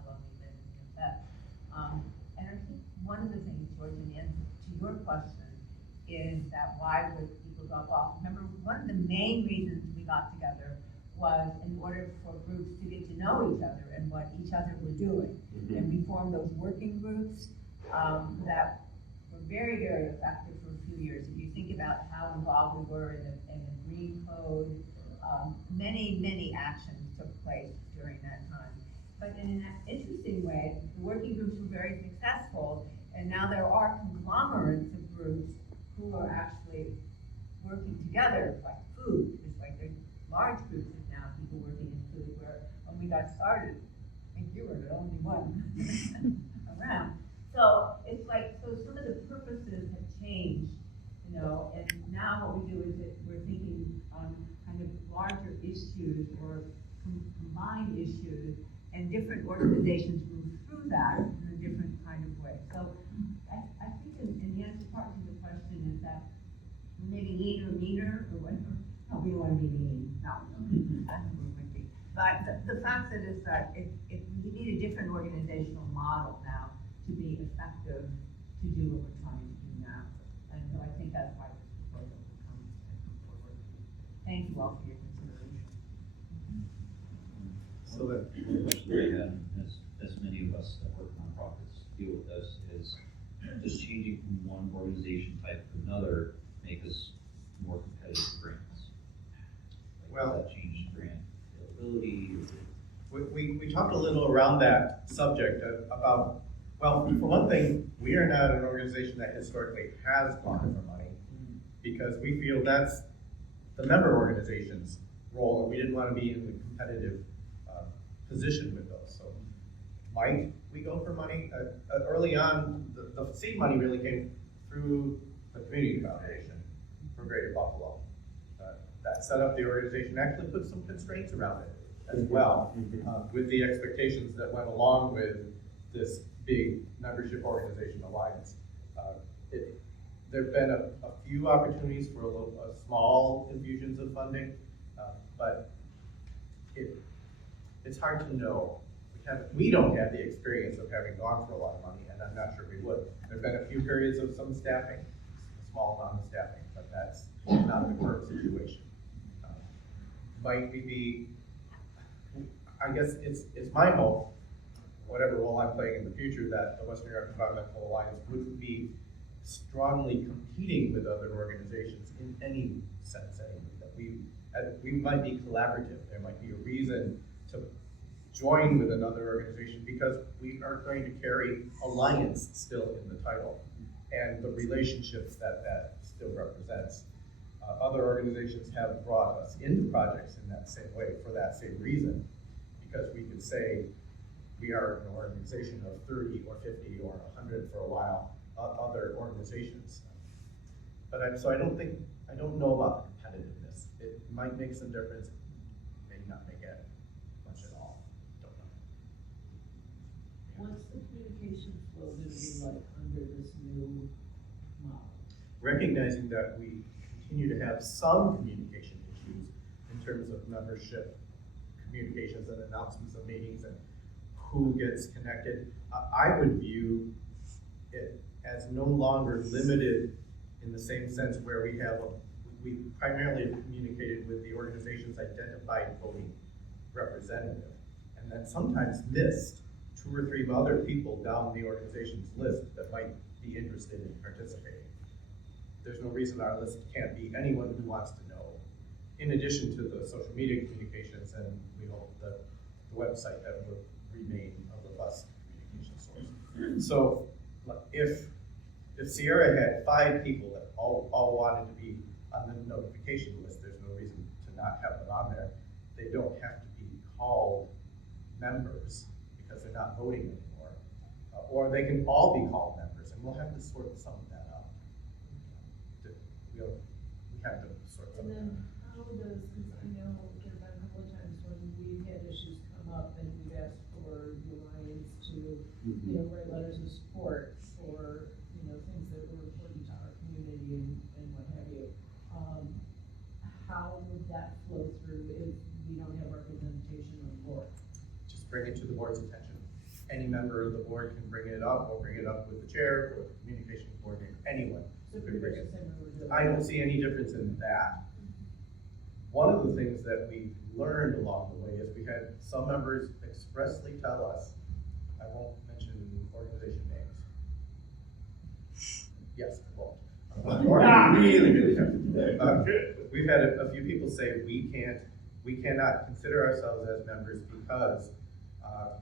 long we've been in that. And I think one of the things, George, in the answer to your question is that why would people drop off? Remember, one of the main reasons we got together was in order for groups to get to know each other and what each other were doing. And we formed those working groups that were very, very effective for a few years. If you think about how involved we were in the Green Code, many, many actions took place during that time. But in an interesting way, the working groups were very successful, and now there are conglomerates of groups who are actually working together, like food. It's like there's large groups of now people working in food, where when we got started, I think you were the only one around. So it's like, so some of the purposes have changed, and now what we do is that we're thinking on kind of larger issues or combined issues, and different organizations move through that in a different kind of way. So I think in the answer part to the question is that maybe lean or meaner or whatever. No, we don't want to be mean. No, but the fact that is that we need a different organizational model now to be effective to do what we're trying to do now. And so I think that's why this proposal will come forward. Thank you all for your consideration. So that as many of us that work nonprofits deal with this, is just changing from one organization type to another make us more competitive grants. Well, does that change grant availability? We talked a little around that subject about, well, for one thing, we are not an organization that historically has gone for money, because we feel that's the member organization's role, and we didn't want to be in the competitive position with those. So might we go for money? Early on, the seed money really came through the Community Foundation for Greater Buffalo. That set up the organization, actually put some constraints around it as well, with the expectations that went along with this big membership organization alliance. There have been a few opportunities for small infusions of funding, but it's hard to know. We don't have the experience of having gone for a lot of money, and I'm not sure we would. There have been a few periods of some staffing, a small amount of staffing, but that's not the current situation. Might we be, I guess it's my hope, whatever role I'm playing in the future, that the Western New York Environmental Alliance wouldn't be strongly competing with other organizations in any sense, that we might be collaborative. There might be a reason to join with another organization, because we are going to carry alliance still in the title, and the relationships that still represents. Other organizations have brought us into projects in that same way, for that same reason, because we could say we are an organization of 30 or 50 or 100 for a while, other organizations. But I don't know about the competitiveness. It might make some difference, may not make it much at all. Don't know. What's the communication flow going to be like under this new model? Recognizing that we continue to have some communication issues in terms of membership communications and announcements of meetings and who gets connected. I would view it as no longer limited in the same sense where we primarily have communicated with the organization's identified voting representative, and then sometimes missed 2 or 3 other people down the organization's list that might be interested in participating. There's no reason our list can't be anyone who wants to know, in addition to the social media communications, and we hope that the website that will remain a robust communication source. So if Sierra had 5 people that all wanted to be on the notification list, there's no reason to not have them on there. They don't have to be called members because they're not voting anymore. Or they can all be called members, and we'll have to sort some of that out. We have to sort some of that out. And then how does, because I know there have been a couple of times when we've had issues come up and we've asked for the Alliance to, write letters of support for, things that were important to our community and what have you. How would that flow through if we don't have representation on the board? Just bring it to the board's attention. Any member of the board can bring it up, or bring it up with the chair, or the communications coordinator, anyone. So Could bring it. the same way we're doing. I don't see any difference in that. One of the things that we learned along the way is we had some members expressly tell us, I won't mention organization names. Yes, I won't. Really good. We've had a few people say we cannot consider ourselves as members because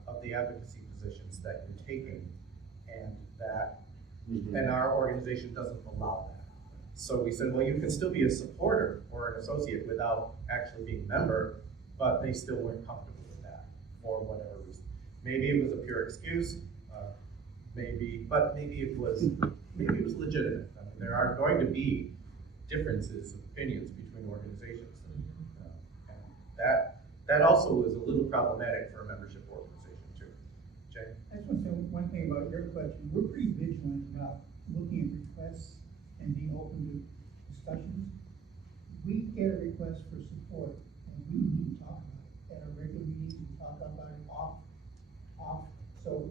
of the advocacy positions that you're taking, and that and our organization doesn't allow that. So we said, well, you can still be a supporter or an associate without actually being a member, but they still weren't comfortable with that for whatever reason. Maybe it was a pure excuse, but maybe it was legitimate. I mean, there are going to be differences of opinions between organizations, and that also is a little problematic for a membership organization too. Jay? I just want to say one thing about your question. We're pretty vigilant about looking at requests and being open to discussions. We get a request for support, and we need to talk about it. At our regular meetings, we talk about it off. So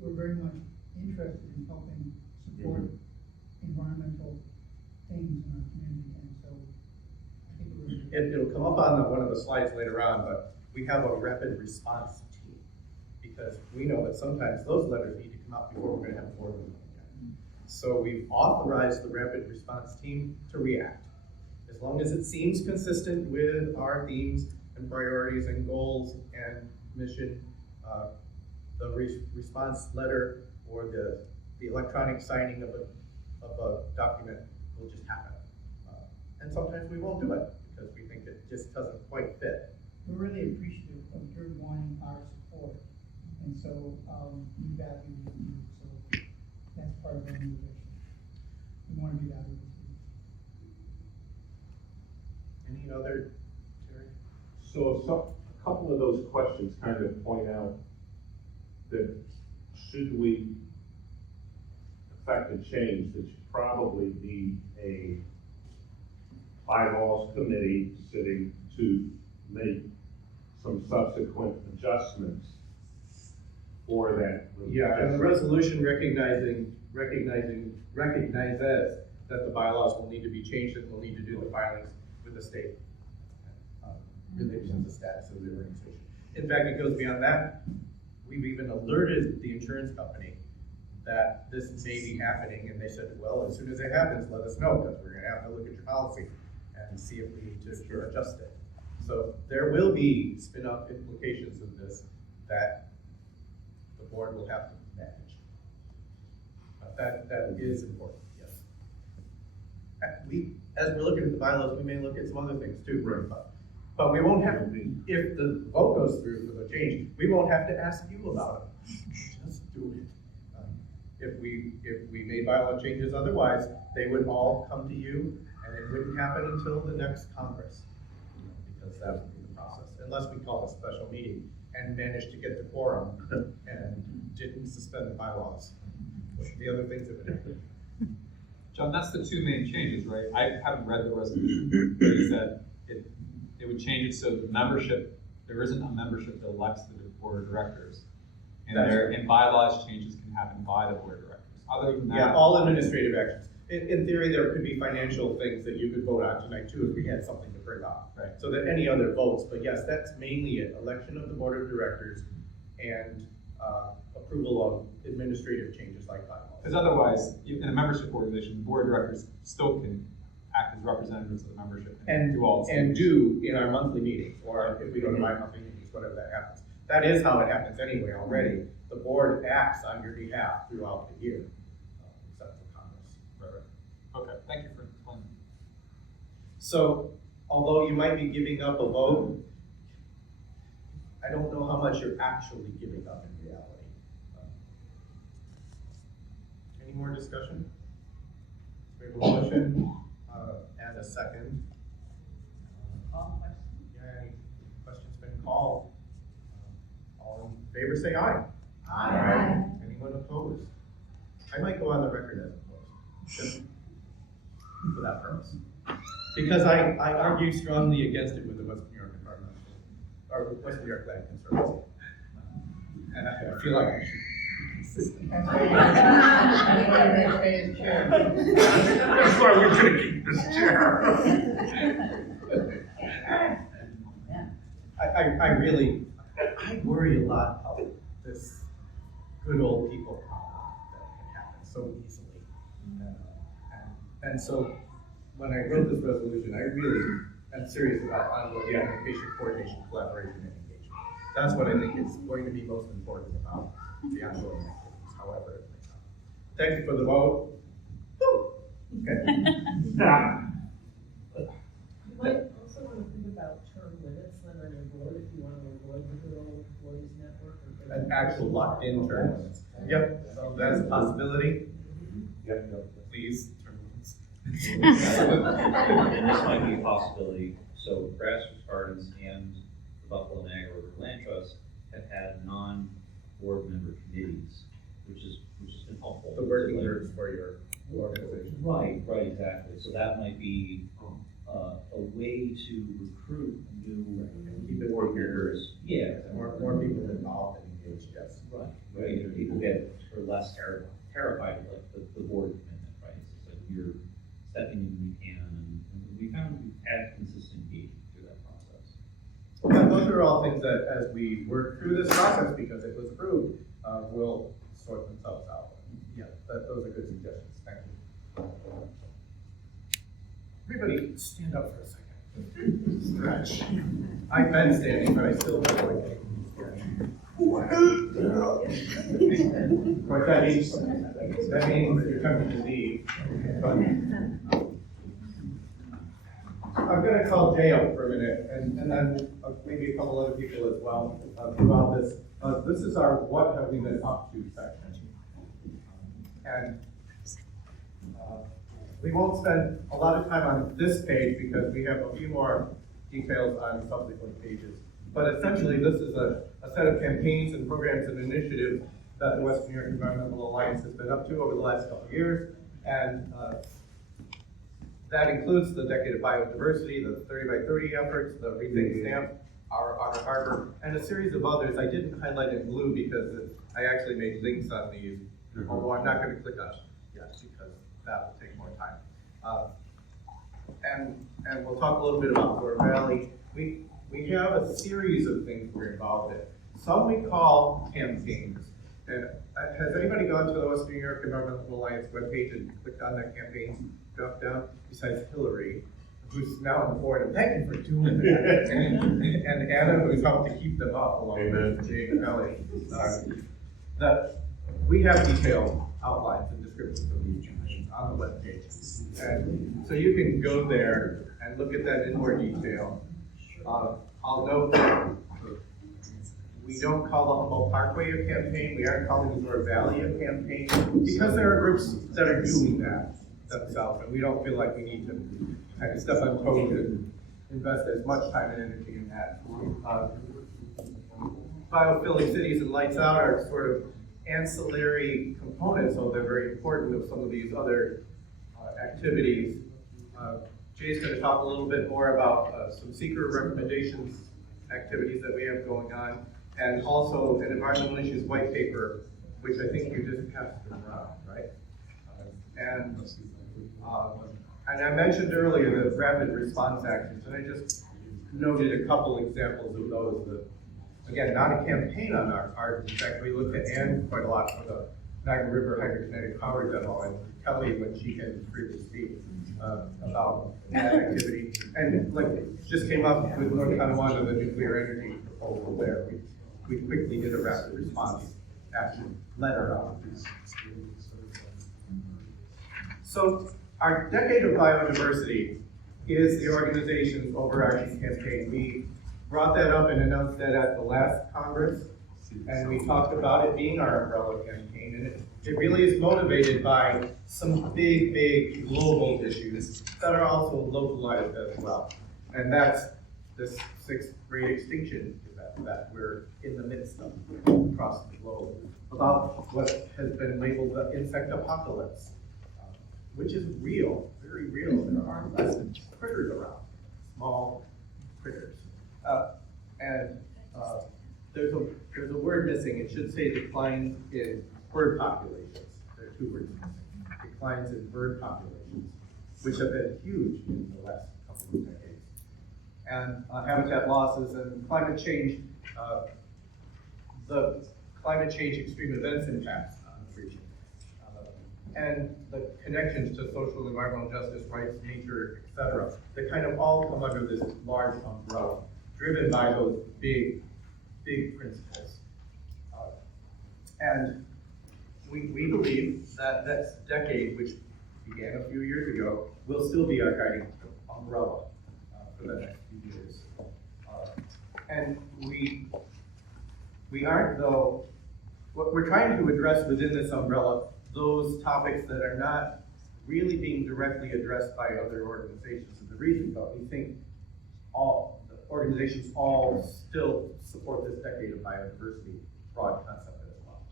we're very much interested in helping support environmental things in our community, and so I think It'll come up on one of the slides later on, but we have a rapid response team, because we know that sometimes those letters need to come out before we're going to have a board meeting again. So we've authorized the rapid response team to react. As long as it seems consistent with our themes and priorities and goals and mission, the response letter or the electronic signing of a document will just happen. And sometimes we won't do it because we think it just doesn't quite fit. we're really appreciative of your wanting our support, and so we value you. So that's part of our motivation. We want to be valuable to you. Any other, Terry? So a couple of those questions kind of point out that should we affect a change, that should probably be a bylaws committee sitting to make some subsequent adjustments for that. Yeah, and the resolution recognizes that the bylaws will need to be changed and will need to do the filings with the state related to the status of the organization. In fact, it goes beyond that. We've even alerted the insurance company that this may be happening, and they said, well, as soon as it happens, let us know, because we're gonna have to look at your policy and see if we need to adjust it. So there will be spin-off implications of this that the board will have to manage. That is important, yes. As we're looking at the bylaws, we may look at some other things too. Right. But we won't have, if the vote goes through for the change, we won't have to ask you about it. Just do it. If we made bylaw changes otherwise, they would all come to you, and it wouldn't happen until the next Congress, because that would be the process. Unless we call a special meeting and manage to get the quorum and didn't suspend the bylaws. The other things that would happen. John, that's the two main changes, right? I haven't read the resolution. You said it would change it so the membership, there isn't a membership that elects the board of directors. And bylaws changes can happen by the board of directors. Other than that. Yeah, all administrative actions. In theory, there could be financial things that you could vote on tonight too, if we had something to bring up. Right. So that any other votes, but yes, that's mainly it, election of the board of directors and approval of administrative changes like bylaws. Because otherwise, in a membership organization, the board of directors still can act as representatives of the membership and do all the And do in our monthly meetings, or if we go to bi-monthly meetings, whatever that happens. That is how it happens anyway already. The board acts on your behalf throughout the year, except for Congress. Right. Okay, thank you for explaining. So, although you might be giving up a vote, I don't know how much you're actually giving up in reality. Any more discussion? We have a motion and a second. Yeah, any questions been called? All in favor say aye. Aye. Anyone opposed? I might go on the record as opposed, just for that purpose. Because I argue strongly against it with the Western New York Environmental, or Western New York Land Conservancy. And I feel like I should be consistent. That's why we're gonna keep this chair. I worry a lot about this good old people problem that can happen so easily. And so when I wrote this resolution, I really am serious about ongoing application, coordination, collaboration, and engagement. That's what I think is going to be most important about the ongoing activities, however it may come. Thank you for the vote. Okay. You might also want to think about term limits then on your board if you want to avoid the good old employees network. An actual locked-in term limits. Yep, so that's a possibility. Yep, please, term limits. And this might be a possibility. So Grassroots Gardens and the Buffalo and Niagara River Land Trust have had non-board member committees, which has been helpful. The working groups for your organization. Right, exactly. So that might be a way to recruit new board members. Yeah. More people involved and engaged, yes. Right. People are less terrified of like the board commitment, right? It's like you're stepping in when you can, and we found we've had consistent engagement through that process. Yeah, those are all things that as we work through this process, because it was approved, will sort themselves out. Yeah, those are good suggestions. Thank you. Everybody stand up for a second. Stretch. I've been standing, but I still don't like it. What that means you're coming to leave. I'm going to call Jay up for a minute, and then maybe a couple other people as well throughout this. This is our "What Have We Been Up To" section, and we won't spend a lot of time on this page because we have a few more details on subsequent pages. But essentially, this is a set of campaigns and programs and initiatives that the Western New York Environmental Alliance has been up to over the last couple of years, and that includes the Decade of Biodiversity, the 30 by 30 efforts, the Rethink Stamp, our Honor Harbor, and a series of others. I didn't highlight in blue because I actually made links on these, although I'm not going to click on it yet because that will take more time. And we'll talk a little bit about Gore Valley. We have a series of things we're involved in. Some we call campaigns. And has anybody gone to the Western New York Environmental Alliance webpage and clicked on that campaign drop down? Besides Hillary, who's now on the board, and thank you for doing that. and Anna, who's helped to keep them up along with Jay and Kelly. That we have detailed outlines and descriptions of these campaigns on the webpage. And so you can go there and look at that in more detail. I'll note that we don't call the Humboldt Parkway a campaign. We aren't calling the Gore Valley a campaign because there are groups that are doing that themselves, and we don't feel like we need to kind of step on toes and invest as much time and energy in that. Biofilling cities and lights out are sort of ancillary components, so they're very important of some of these other activities. Jay's going to talk a little bit more about some seeker recommendations activities that we have going on. and also an environmental issues white paper, which I think you just passed around, right? And I mentioned earlier the rapid response actions, and I just noted a couple examples of those that, again, not a campaign on our part. In fact, we looked at Ann quite a lot for the Niagara River hydrokinetic power demo, and Kelly when she can freely speak about that activity. And like, it just came up with North Tonawanda, the nuclear energy proposal there. We quickly did a rapid response action letter out. So our Decade of Biodiversity is the organization's overarching campaign. We brought that up and announced that at the last Congress, and we talked about it being our umbrella campaign, and it really is motivated by some big global issues that are also localized as well. And that's this sixth great extinction event that we're in the midst of across the globe, about what has been labeled the insect apocalypse, which is real, very real. There are less than critters around, small critters. There's a word missing. It should say declines in bird populations. There are two words missing. Declines in bird populations, which have been huge in the last couple of decades. And habitat losses and climate change, the climate change extreme events impacts on the region. And the connections to social and environmental justice, rights, nature, etc., that kind of all come under this large umbrella, driven by those big principles. And we believe that this decade, which began a few years ago, will still be our guiding umbrella for the next few years. And we aren't, though, what we're trying to address within this umbrella, those topics that are not really being directly addressed by other organizations. And the reason, but we think all the organizations all still support this decade of biodiversity broad concept as well.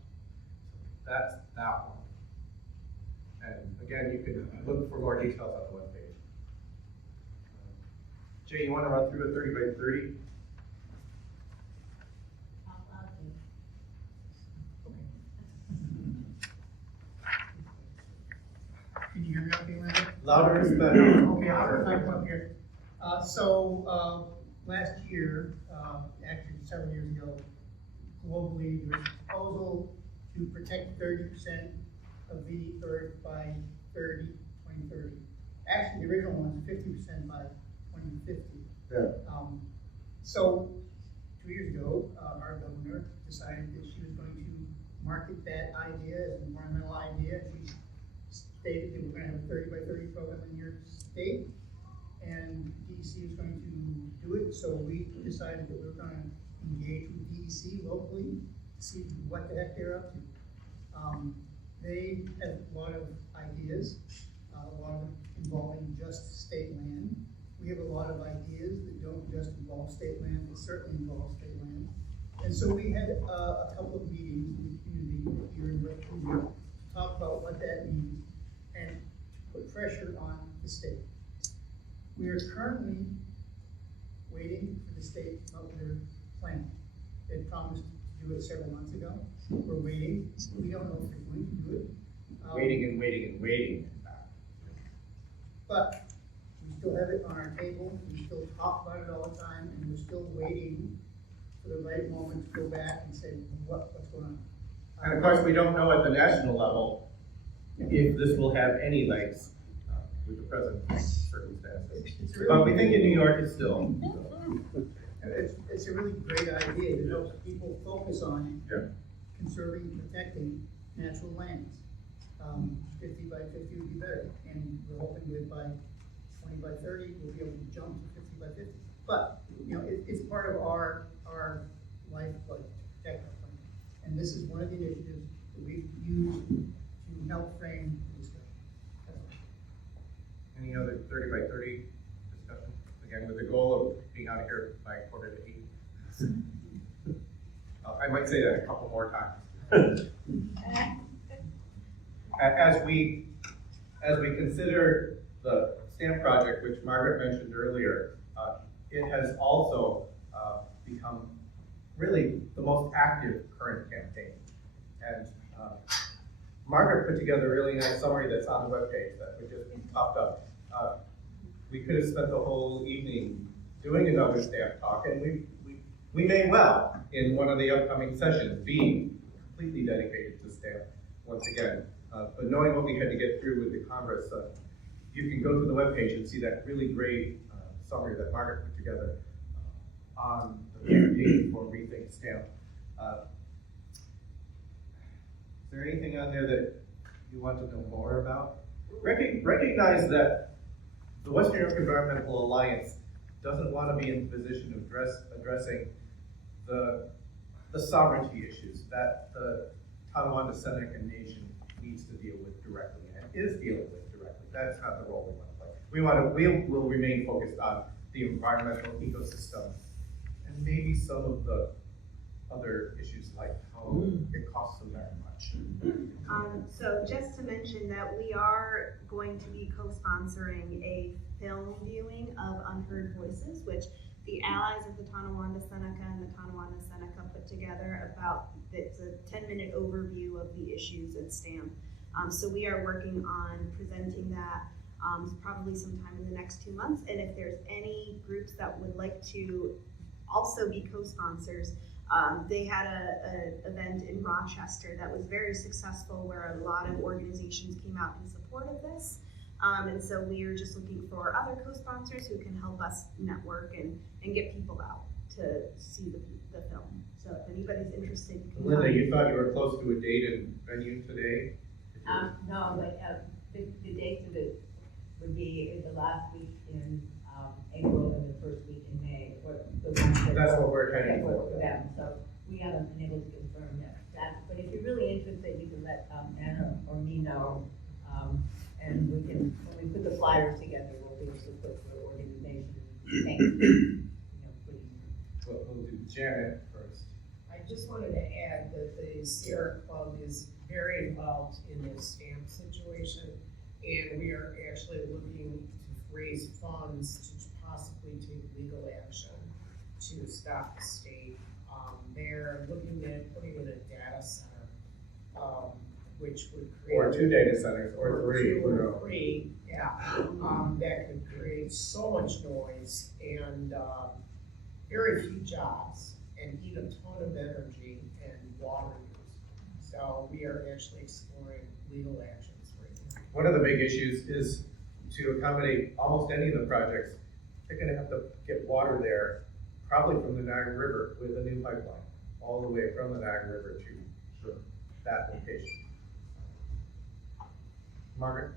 So that's that one. And again, you can look for more details on the webpage. Jay, you want to run through a 30 by 30? Can you hear me okay, Linda? Louder is better. Okay, I'll come up here. Last year, actually several years ago, globally, there was a proposal to protect 30% of the Earth by 2030. Actually, the original one was 50% by 2050. Yeah. So 2 years ago, our governor decided that she was going to market that idea as an environmental idea. She stated that we're going to have a 30 by 30 program in your state, and DEC was going to do it. So we decided that we were going to engage with DEC locally to see what the heck they're up to. They have a lot of ideas, a lot of them involving just state land. We have a lot of ideas that don't just involve state land, but certainly involve state land. And so we had a couple of meetings with the community here in West Virginia to talk about what that means and put pressure on the state. We are currently waiting for the state to come up with their plan. They promised to do it several months ago. We're waiting. We don't know if they're going to do it. Waiting. But we still have it on our table. We still talk about it all the time, and we're still waiting for the right moment to go back and say what's going on. And of course, we don't know at the national level if this will have any legs with the present circumstances. But we think in New York it's still. It's a really great idea. It helps people focus on conserving and protecting natural lands. 50 by 50 would be better, and we're hoping that by 20 by 30 we'll be able to jump to 50 by 50. But it's part of our lifeblood to protect our planet, and this is one of the initiatives that we've used to help frame the discussion. Any other 30 by 30 discussion? Again, with the goal of being out of here by 7:45. I might say that a couple more times. As we consider the stamp project, which Margaret mentioned earlier, it has also become really the most active current campaign. And Margaret put together a really nice summary that's on the webpage that we just popped up. We could have spent the whole evening doing another staff talk, and we may well, in one of the upcoming sessions, be completely dedicated to staff once again. But knowing what we had to get through with the Congress, you can go to the webpage and see that really great summary that Margaret put together on the campaign for Rethink STEM. Is there anything on there that you want to know more about? Recognize that the Western New York Environmental Alliance doesn't want to be in the position of addressing the sovereignty issues that the Tonawanda Seneca Nation needs to deal with directly and is dealing with directly. That's not the role we want to play. We will remain focused on the environmental ecosystem and maybe some of the other issues like how it costs so very much. So just to mention that we are going to be co-sponsoring a film viewing of Unheard Voices, which the allies of the Tonawanda Seneca and the Tonawanda Seneca put together about, it's a 10-minute overview of the issues at STAM. So we are working on presenting that probably sometime in the next 2 months. And if there's any groups that would like to also be co-sponsors, they had an event in Rochester that was very successful where a lot of organizations came out in support of this. And so we are just looking for other co-sponsors who can help us network and get people out to see the film. So if anybody's interested, you can Linda, come. you thought you were close to a date and venue today? No, but the dates of it would be the last week in April and the first week in May. That's what we're heading for for. them. So we haven't been able to confirm that. But if you're really interested, you can let Anna or me know. And we can, when we put the flyers together, we'll be able to put the organization names. We'll do Janet first. I just wanted to add that the Sierra Club is very involved in this stamp situation, and we are actually looking to raise funds to possibly take legal action to stop the state. They're looking at putting in a data center, which would create— Or 2 data centers, or 3. Two or 3, yeah. That could create so much noise and very few jobs and eat a ton of energy and water use. So we are actually exploring legal actions right now. One of the big issues is to accommodate almost any of the projects, they're gonna have to get water there, probably from the Niagara River with a new pipeline, all the way from the Niagara River to that location. Margaret?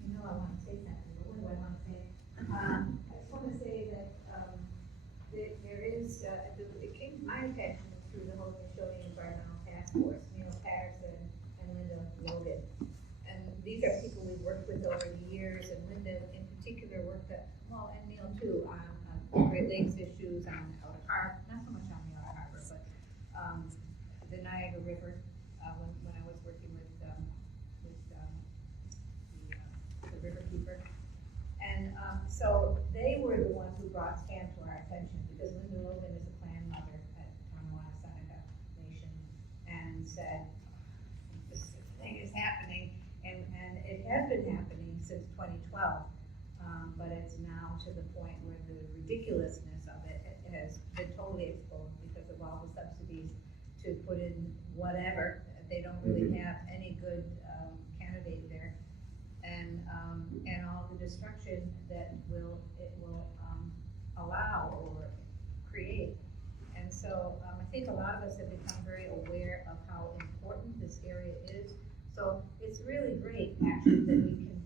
You know I want to say something, but what do I want to say? I just want to say that there is, it came to my attention through the whole Minnesota Environmental Task Force, Neil Patterson and Linda Logan. And these are people we've worked with over the years, and Linda in particular worked at, well, and Neil too, on Great Lakes issues, on Outer Harbor, not so much on the Outer Harbor, but the Niagara River, when I was working with the Riverkeeper. And so they were the ones who brought STAM to our attention, because Linda Logan is a clan mother at Tonawanda Seneca Nation, and said, this thing is happening, and it has been happening since 2012, but it's now to the point where the ridiculousness of it has been totally exposed because of all the subsidies to put in whatever. They don't really have any good candidate there. And all the destruction that it will allow or create. And so I think a lot of us have become very aware of how important this area is. So it's really great actually that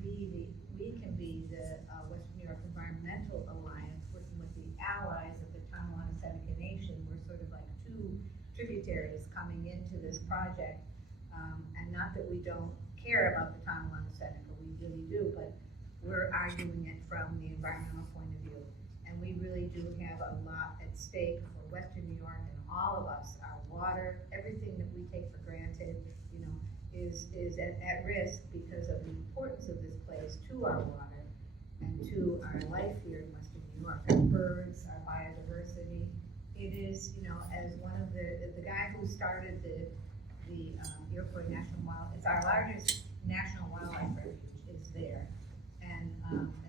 we can be the Western New York Environmental Alliance, working with the allies of the Tonawanda Seneca Nation. We're sort of like 2 tributaries coming into this project. And not that we don't care about the Tonawanda Seneca, we really do, but we're arguing it from the environmental point of view. And we really do have a lot at stake for Western New York and all of us. Our water, everything that we take for granted, you know, is at risk because of the importance of this place to our water and to our life here in Western New York. Our birds, our biodiversity, it is, you know, as one of the guy who started the Iroquois National it's our largest national wildlife refuge is there. And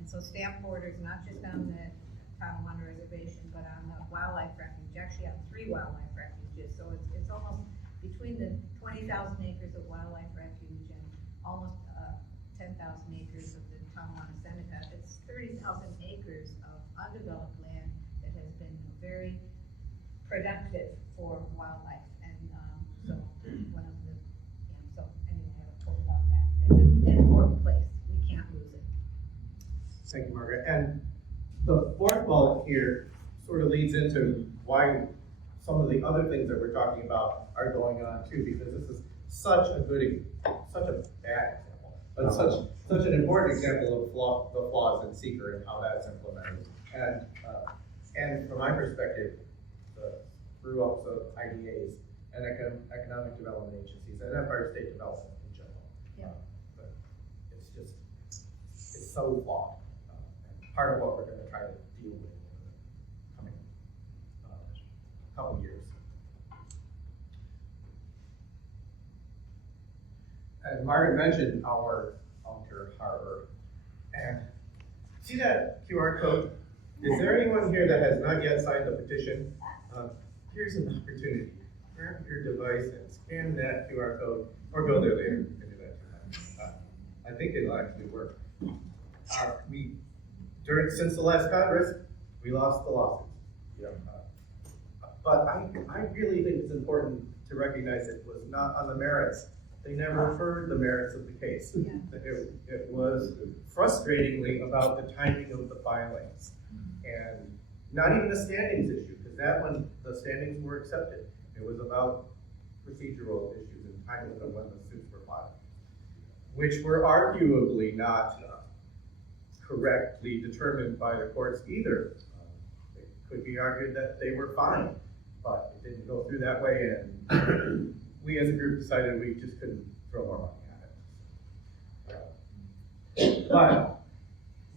so staff quarters, not just on the Tonawanda Reservation, but on the wildlife refuge, actually on 3 wildlife refuges. So it's almost between the 20,000 acres of wildlife refuge and almost 10,000 acres of the Tonawanda Seneca. It's 30,000 acres of undeveloped land that has been very productive for wildlife. And so one of the, so anyway, I have a quote about that. It's an important place. We can't lose it. Thank you, Margaret. And the fourth bullet here sort of leads into why some of the other things that we're talking about are going on too, because this is such a bad example, but such an important example of the flaws in seeker and how that's implemented. And from my perspective, the screw-ups of IDAs and economic development agencies and Empire State Development in general. Yeah. But it's so flawed. And part of what we're going to try to deal with in the coming couple years. And Margaret mentioned our Outer Harbor. And see that QR code? Is there anyone here that has not yet signed the petition? Here's an opportunity. Grab your device and scan that QR code, or go there later. You can do that too. I think it'll actually work. Since the last Congress, we lost the lawsuits. But I really think it's important to recognize it was not on the merits. They never heard the merits of the case. Yeah. It was frustratingly about the timing of the filings. And not even a standings issue, because that one, the standings were accepted. It was about procedural issues and timing of when the suits were filed, which were arguably not correctly determined by the courts either. It could be argued that they were fine, but it didn't go through that way, and we as a group decided we just couldn't throw more money at it. But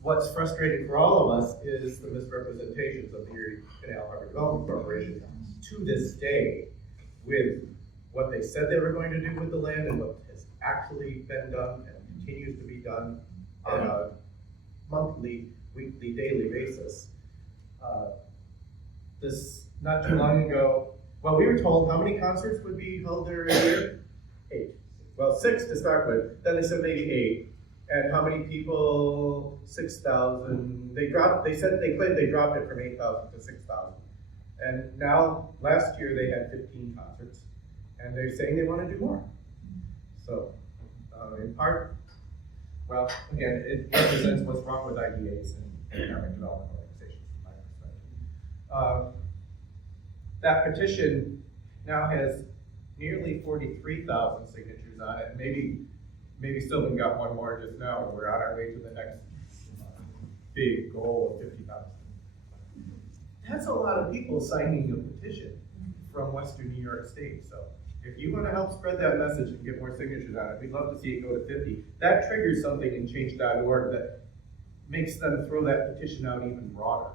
what's frustrating for all of us is the misrepresentations of the Erie Canal Harbor Development Corporation to this day, with what they said they were going to do with the land and what has actually been done and continues to be done on a monthly, weekly, daily basis. This, not too long ago, well, we were told how many concerts would be held there a year? 8. Well, 6 to start with, then they said maybe 8. And how many people? 6,000. They said they claimed they dropped it from 8,000 to 6,000. And now, last year they had 15 concerts, and they're saying they want to do more. So, in part, well, again, it represents what's wrong with IDAs and economic development organizations, from my perspective. That petition now has nearly 43,000 signatures on it. Maybe Sylvan got one more just now, and we're on our way to the next big goal of 50,000. That's a lot of people signing a petition from Western New York State. So if you want to help spread that message and get more signatures on it, we'd love to see it go to 50. That triggers something in change.org that makes them throw that petition out even broader.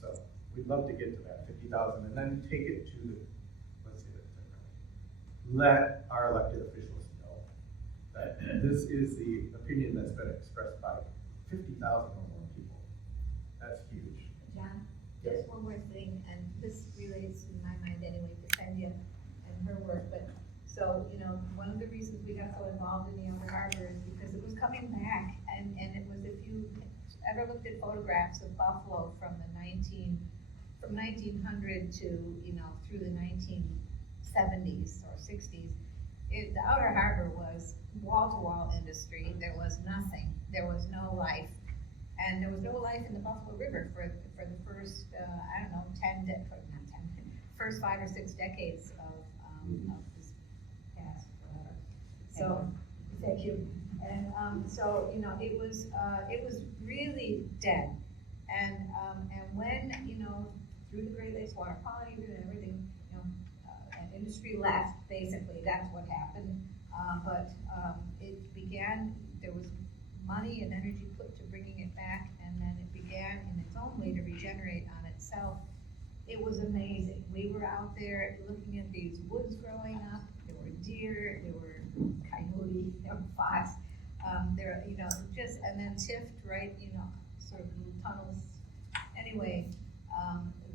So we'd love to get to that 50,000 and then take it to the, let's say that differently. Let our elected officials know that this is the opinion that's been expressed by 50,000 or more people. That's huge. John, Yes. just one more thing, and this relates in my mind anyway to Kenya and her work, but so, you know, one of the reasons we got so involved in the Outer Harbor is because it was coming back, and it was, if you ever looked at photographs of Buffalo from 1900 to, you know, through the 1970s or 60s, the Outer Harbor was wall-to-wall industry. There was nothing. There was no life. And there was no life in the Buffalo River for the first, I don't know, first 5 or 6 decades of this past, whatever. So, thank you. And so, you know, it was really dead. And when, you know, through the Great Lakes Water Quality Review and everything, you know, and industry left, basically, that's what happened. But it began, there was money and energy put to bringing it back, and then it began in its own way to regenerate on itself it was amazing. We were out there looking at these woods growing up. There were deer, there were coyote, there were fox. There, you know, just, and then Tift, right, you know, sort of little tunnels. Anyway,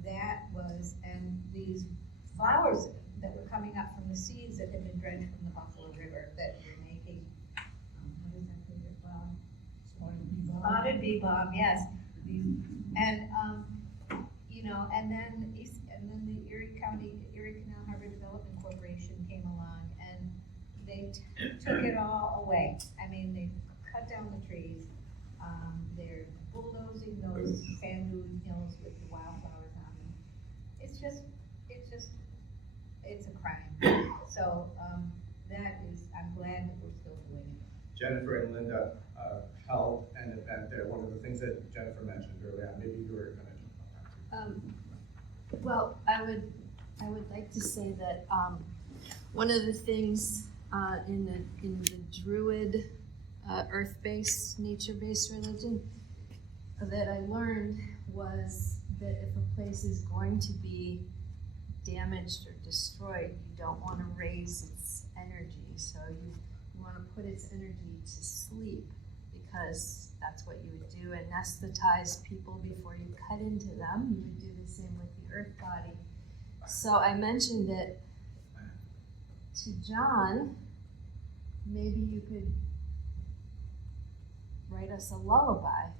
that was, and these flowers that were coming up from the seeds that had been drenched from the Buffalo River that were making, what is that favorite flower? Spotted bee balm, yes. And, you know, and then the Erie Canal Harbor Development Corporation came along and they took it all away. I mean, they cut down the trees. They're bulldozing those sand dune hills with the wildflowers on them. It's a crime. So that is, I'm glad that we're still doing it. Jennifer and Linda held an event there. One of the things that Jennifer mentioned earlier, maybe you were going to talk about that. Well, I would like to say that one of the things in the Druid earth-based, nature-based religion that I learned was that if a place is going to be damaged or destroyed, you don't want to raise its energy. So you want to put its energy to sleep, because that's what you would do, anesthetize people before you cut into them. You would do the same with the earth body. So I mentioned it to John. Maybe you could write us a lullaby.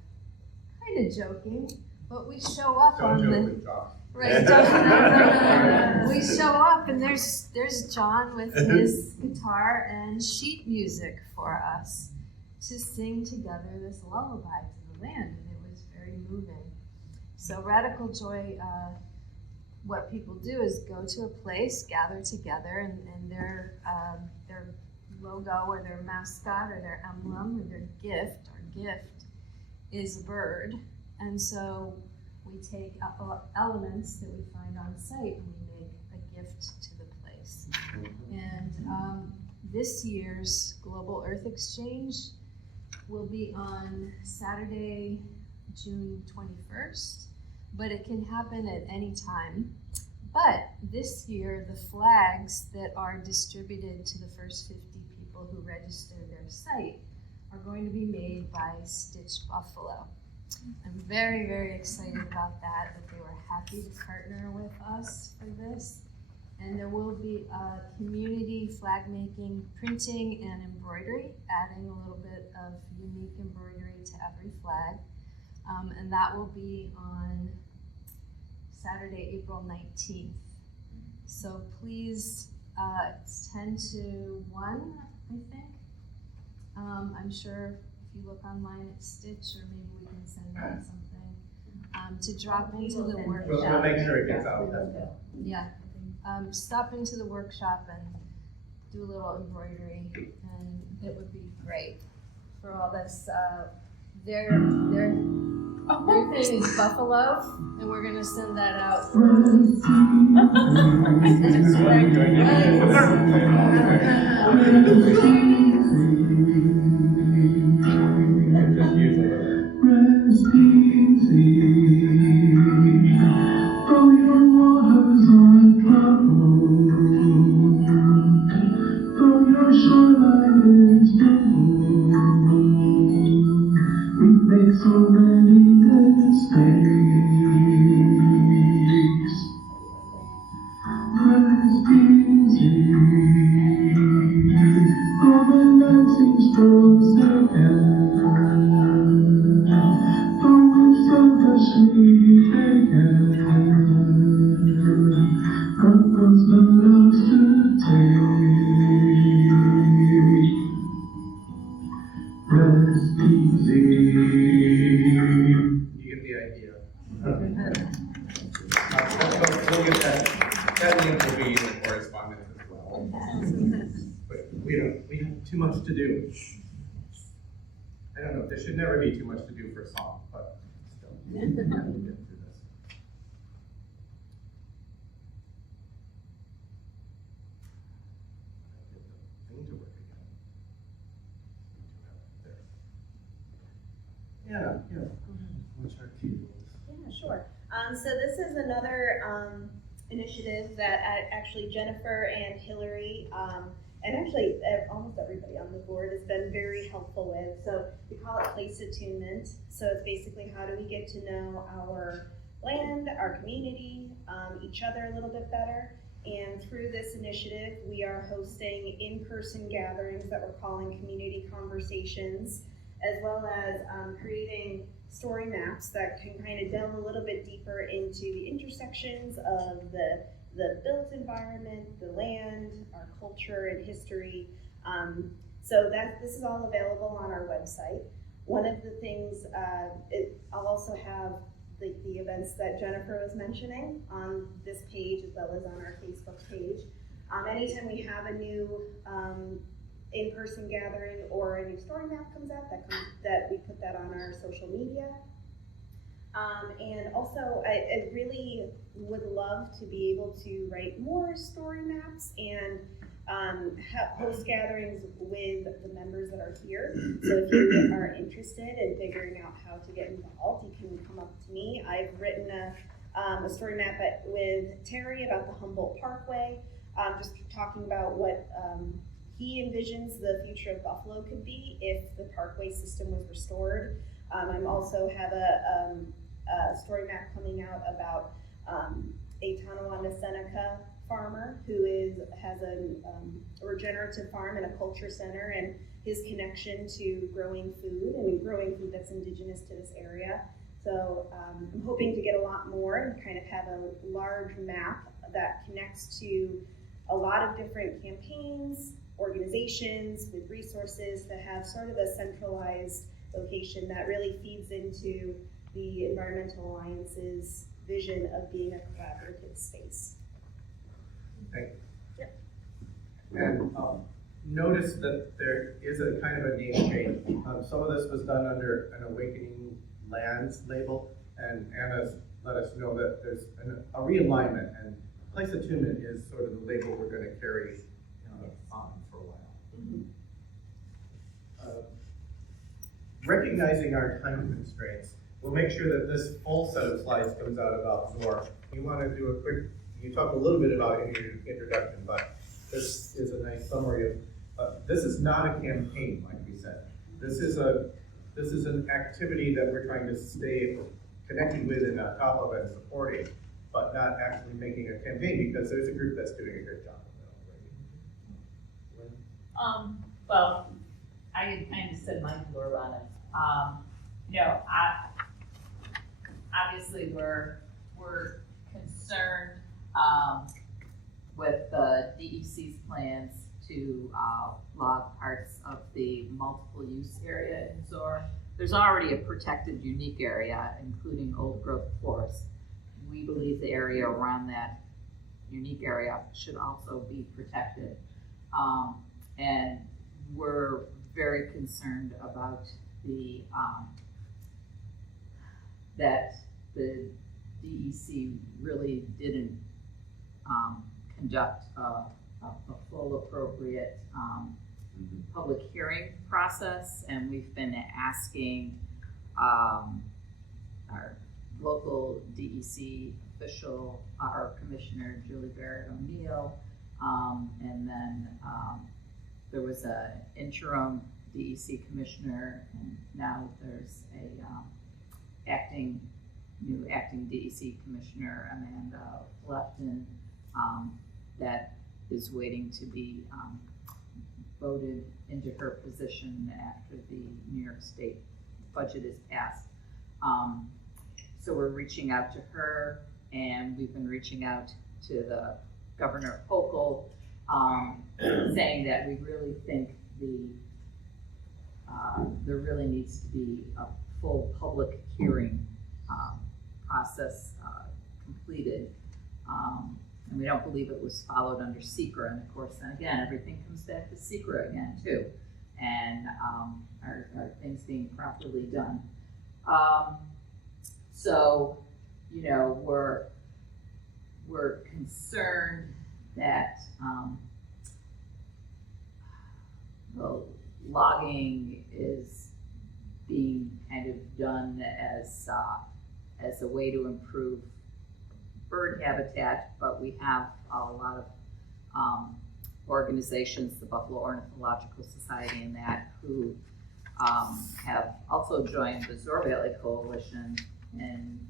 Kind of joking, but we show up Don't on joke the with John. right. We show up and there's John with his guitar and sheet music for us to sing together this lullaby to the land, and it was very moving. So Radical Joy, what people do is go to a place, gather together, and their logo or their mascot or their emblem or their gift, is a bird. And so we take elements that we find on site and we make a gift to the place. And this year's Global Earth Exchange will be on Saturday, June 21st, but it can happen at any time. But this year, the flags that are distributed to the first 50 people who register their site are going to be made by Stitch Buffalo. I'm very, very excited about that they were happy to partner with us for this. And there will be community flag making, printing, and embroidery, adding a little bit of unique embroidery to every flag. And that will be on Saturday, April 19th. So please, it's 10 to 1, I think. I'm sure if you look online at Stitch, or maybe we can send out something, to drop into the workshop. We'll make sure it gets out. Yeah. Stop into the workshop and do a little embroidery, and it would be great for all this. Their thing is buffalo, and we're gonna send that out. We'll get that link will be in the correspondence as well. But we have too much to do. I don't know, there should never be too much to do for a song, but still, we have to get through this. Get the thing to work again. Yeah, yeah. Yeah, sure. So this is another initiative that actually Jennifer and Hillary, and actually almost everybody on the board has been very helpful with. So we call it place attunement. So it's basically how do we get to know our land, our community, each other a little bit better. And through this initiative, we are hosting in-person gatherings that we're calling community conversations, as well as creating story maps that can kind of delve a little bit deeper into the intersections of the built environment, the land, our culture and history. So this is all available on our website. One of the things, I'll also have the events that Jennifer was mentioning on this page as well as on our Facebook page. Anytime we have a new in-person gathering or a new story map comes out, that we put that on our social media. And also, I really would love to be able to write more story maps and host gatherings with the members that are here. So if you are interested in figuring out how to get involved, you can come up to me. I've written a story map with Terry about the Humboldt Parkway, just talking about what he envisions the future of Buffalo could be if the parkway system was restored. I also have a story map coming out about a Tonawanda Seneca farmer who has a regenerative farm and a culture center, and his connection to growing food and growing food that's indigenous to this area. So I'm hoping to get a lot more and kind of have a large map that connects to a lot of different campaigns, organizations with resources that have sort of a centralized location that really feeds into the Environmental Alliance's vision of being a collaborative space. Thank you. Yep. And notice that there is a kind of a name change. Some of this was done under an Awakening Lands label, and Anna's let us know that there's a realignment, and place attunement is sort of the label we're going to carry on for a while. Mm-hmm. Recognizing our time constraints, we'll make sure that this full set of slides comes out about more. You want to do a quick, you talked a little bit about it in your introduction, but this is a nice summary of, this is not a campaign, like we said. This is an activity that we're trying to stay connected with and on top of and supporting, but not actually making a campaign, because there's a group that's doing a good job of it already. Well, I had kind of said my blurb on it. Obviously we're concerned with the DEC's plans to log parts of the multiple use area in Zor. There's already a protected unique area, including old growth forest. We believe the area around that unique area should also be protected. And we're very concerned about that the DEC really didn't conduct a full appropriate public hearing process, and we've been asking our local DEC official, our Commissioner Julie Barrett O'Neill, and then there was an interim DEC commissioner, and now there's a new acting DEC commissioner, Amanda Lefton, that is waiting to be voted into her position after the New York State budget is passed. So we're reaching out to her, and we've been reaching out to the Governor Hochul, saying that we really think there really needs to be a full public hearing process completed. And we don't believe it was followed under SECRA, and of course, then again, everything comes back to SECRA again too, and are things being properly done. So, we're concerned that the logging is being kind of done as a way to improve bird habitat, but we have a lot of organizations, the Buffalo Ornithological Society and that, who have also joined the Zoar Valley Coalition in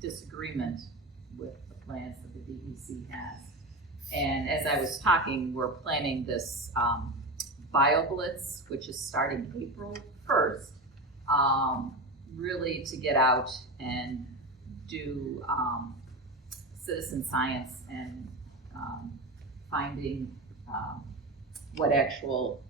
disagreement with the plans that the DEC has. And as I was talking, we're planning this BioBlitz, which is starting April 1st, really to get out and do citizen science and finding what actual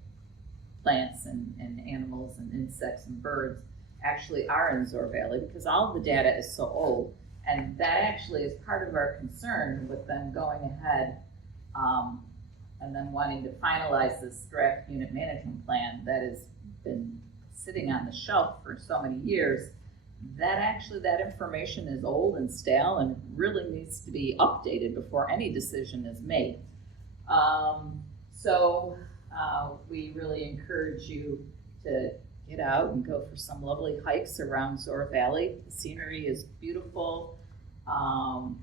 plants and animals and insects and birds actually are in Zoar Valley, because all of the data is so old. And that actually is part of our concern with them going ahead and then wanting to finalize this draft unit management plan that has been sitting on the shelf for so many years. That information is old and stale and really needs to be updated before any decision is made. So we really encourage you to get out and go for some lovely hikes around Zoar Valley. The scenery is beautiful, and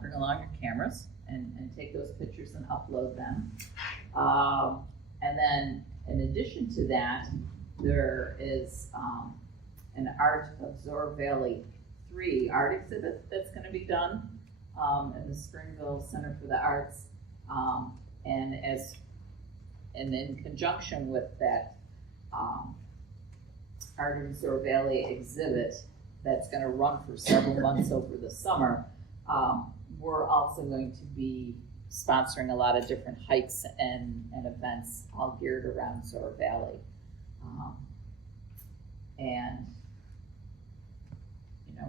bring along your cameras and take those pictures and upload them. And then in addition to that, there is an Art of Zoar Valley 3 art exhibit that's going to be done in the Springville Center for the Arts. And in conjunction with that Art of Zoar Valley exhibit that's going to run for several months over the summer, we're also going to be sponsoring a lot of different hikes and events all geared around Zoar Valley. And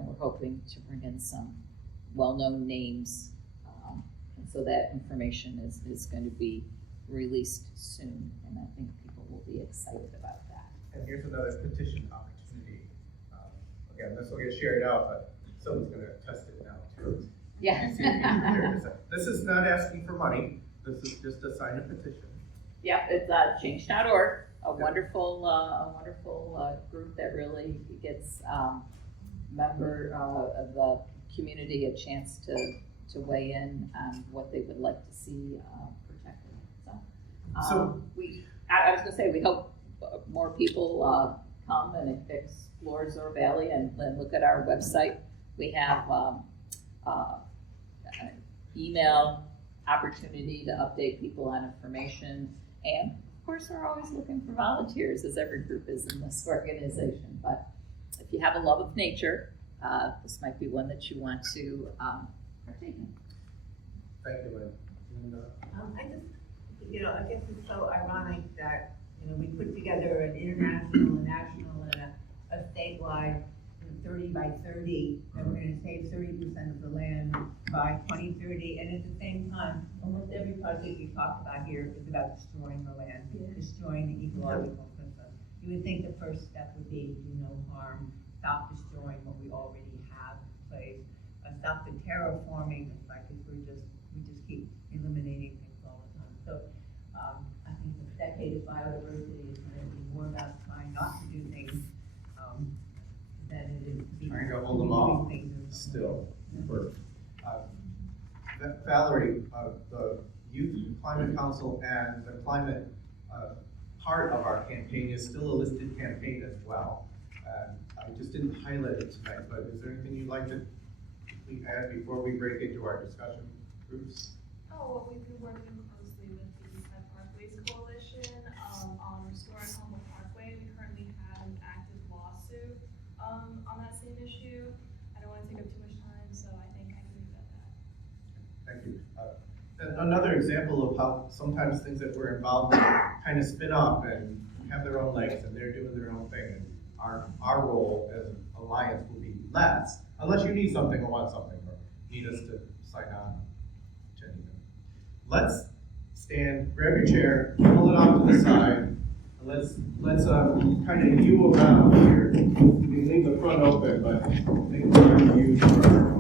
we're hoping to bring in some well-known names, and so that information is going to be released soon, and I think people will be excited about that. And here's another petition opportunity. Again, this will get shared out, but someone's going to test it now too. Yeah. This is not asking for money. This is just to sign a petition. Yep, it's change.org, a wonderful group that really gets member of the community a chance to weigh in on what they would like to see protected. So I was going to say, we hope more people come and explore Zoar Valley and look at our website. We have email opportunity to update people on information, and of course we're always looking for volunteers, as every group is in this organization. But if you have a love of nature, this might be one that you want to partake in. Thank you, Lynn. I guess it's so ironic that, we put together an international, a national, and a statewide 30 by 30, that we're going to save 30% of the land by 2030, and at the same time, almost every project we talk about here is about destroying the land, destroying the ecological system. You would think the first step would be to do no harm, stop destroying what we already have in place, stop the terraforming. It's like we just keep eliminating things all the time. So I think the decade of biodiversity is going to be more about trying not to do things than it is trying to hold them off still. Valerie, the Youth Climate Council and the climate part of our campaign is still a listed campaign as well. I just didn't highlight it tonight, but is there anything you'd like to add before we break into our discussion groups? Oh, well, we've been working closely with the Eastside Parkways Coalition on restoring Humboldt Parkway. We currently have an active lawsuit on that same issue. I don't want to take up too much time, so I think I can leave it at that. Thank you. Another example of how sometimes things that we're involved in kind of spin off and have their own legs, and they're doing their own thing. And our role as an alliance will be less, unless you need something or want something, or need us to sign on to anything. Let's stand, grab your chair, pull it off to the side, and let's kind of U around here. You can leave the front open, but make sure you use our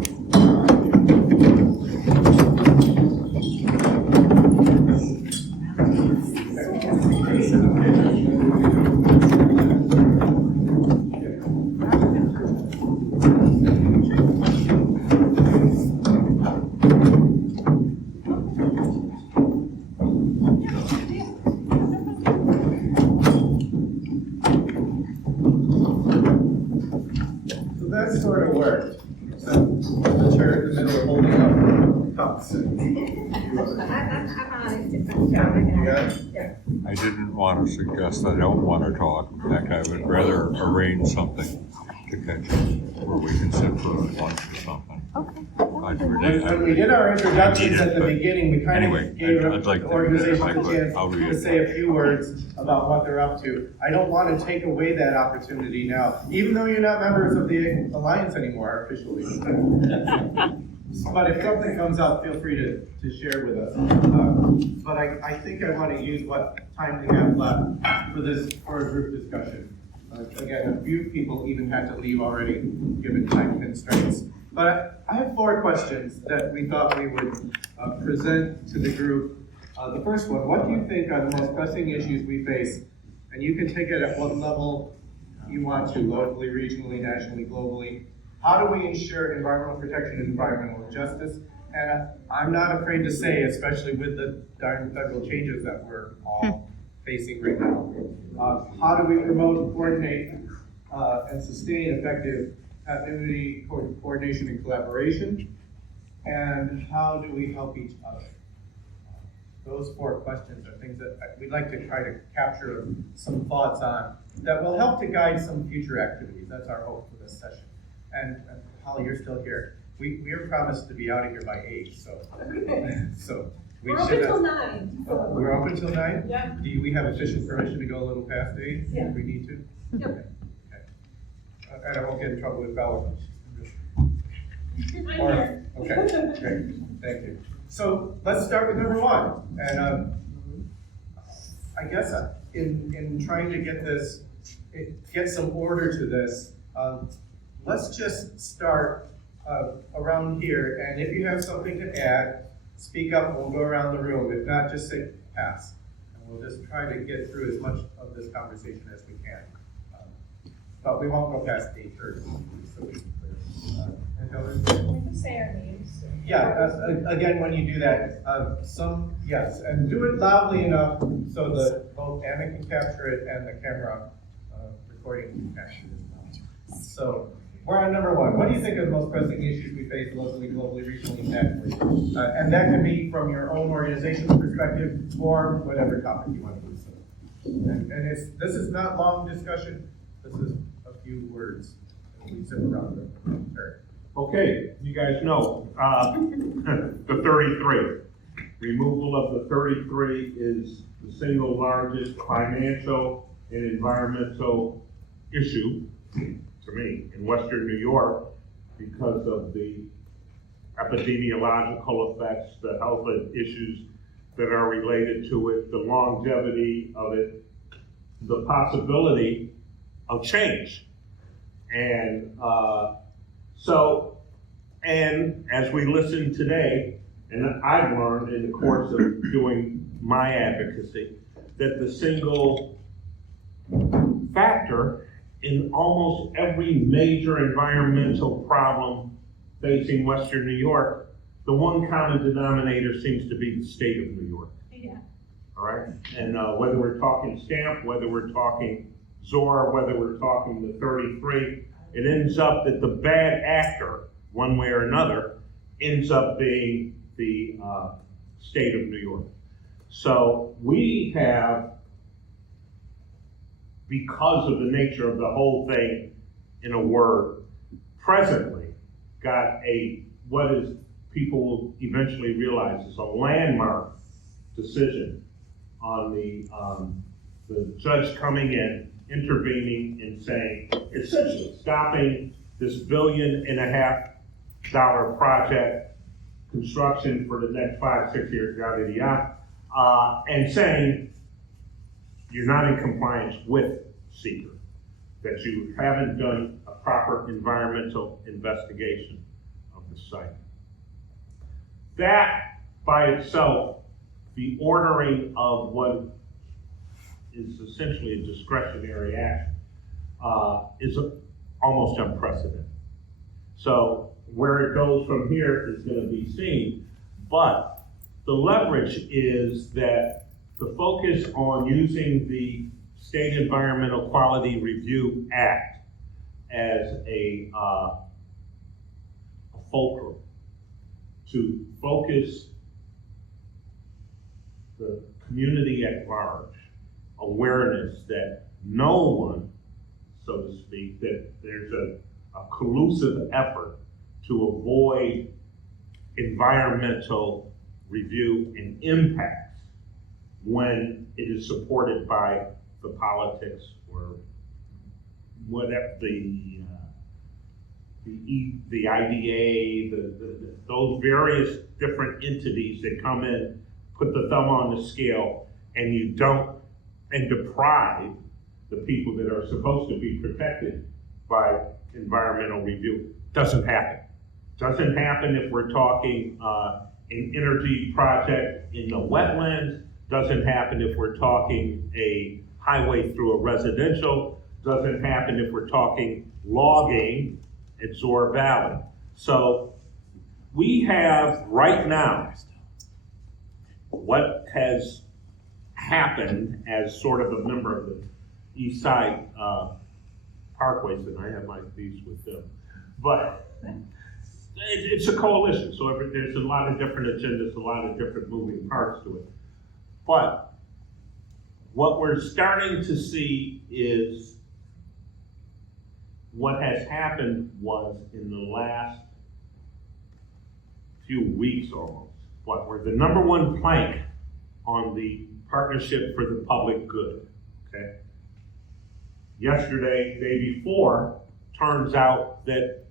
I'm on a different topic. Yeah. I didn't want to suggest I don't want to talk. In fact, I would rather arrange something to catch up where we can sit for lunch or something. Okay. When we did our introductions at the beginning, we kind of gave I'd like the to organization read it, a chance I'll read to it. say a few words about what they're up to. I don't want to take away that opportunity now, even though you're not members of the Alliance anymore officially. But if something comes up, feel free to share with us. But I think I want to use what time we have left for a group discussion. Again, a few people even had to leave already, given time constraints. But I have 4 questions that we thought we would present to the group. The first one, what do you think are the most pressing issues we face? And you can take it at what level you want to, locally, regionally, nationally, globally. How do we ensure environmental protection and environmental justice? And I'm not afraid to say, especially with the darn federal changes that we're all facing right now. How do we promote, coordinate, and sustain effective activity, coordination, and collaboration? And how do we help each other? Those 4 questions are things that we'd like to try to capture some thoughts on that will help to guide some future activities. That's our hope for this session. And Holly, you're still here. We are promised to be out of here by 8, so we We're should open till have. 9. We're open till 9? Yeah. Do we have official permission to go a little past 8? Yeah. If we need to? Yep. Okay. And I won't get in trouble with Bella. I'm here. Okay, great, thank you. So let's start with number 1. And I guess in trying to get some order to this, let's just start around here. And if you have something to add, speak up and we'll go around the room. If not, just say pass. And we'll just try to get through as much of this conversation as we can. But we won't go past 8:30. So we can clear. And others? We can say our names. Yeah, again, when you do that, yes, and do it loudly enough so that both Anna can capture it and the camera recording can capture it as well. So, we're on number 1. What do you think are the most pressing issues we face locally, globally, regionally, nationally? And that can be from your own organization's perspective or whatever topic you want to use. And this is not long discussion, this is a few words. We sit around the area. Okay, you guys know, the 33. Removal of the 33 is the single largest financial and environmental issue, to me, in Western New York because of the epidemiological effects, the health issues that are related to it, the longevity of it, the possibility of change. And and as we listen today, and I've learned in the course of doing my advocacy, that the single factor in almost every major environmental problem facing Western New York, the one common denominator seems to be the state of New York. Yeah. All right? And whether we're talking STAMP, whether we're talking ZOR, whether we're talking the 33, it ends up that the bad actor, one way or another, ends up being the state of New York. So we have, because of the nature of the whole thing, in a word, presently got what is people will eventually realize is a landmark decision on the judge coming in, intervening and saying, essentially stopping this $1.5 billion project construction for the next 5-6 years, yada yada, and saying you're not in compliance with SECR, that you haven't done a proper environmental investigation of the site. That by itself, the ordering of what is essentially a discretionary action, is almost unprecedented. So where it goes from here is going to be seen, but the leverage is that the focus on using the State Environmental Quality Review Act as a fulcrum to focus the community at large awareness that no one, so to speak, that there's a collusive effort to avoid environmental review and impacts when it is supported by the politics or whatever, the IDA, those various different entities that come in, put the thumb on the scale, and you don't, and deprive the people that are supposed to be protected by environmental review. Doesn't happen. Doesn't happen if we're talking an energy project in the wetlands. Doesn't happen if we're talking a highway through a residential. Doesn't happen if we're talking logging at Zoar Valley. So we have right now what has happened as sort of a member of the East Side Parkways, and I have my beefs with them. But it's a coalition, so there's a lot of different agendas, a lot of different moving parts to it. But what we're starting to see is what has happened was in the last few weeks almost, we're the number one plank on the Partnership for the Public Good, okay? Yesterday, day before, turns out that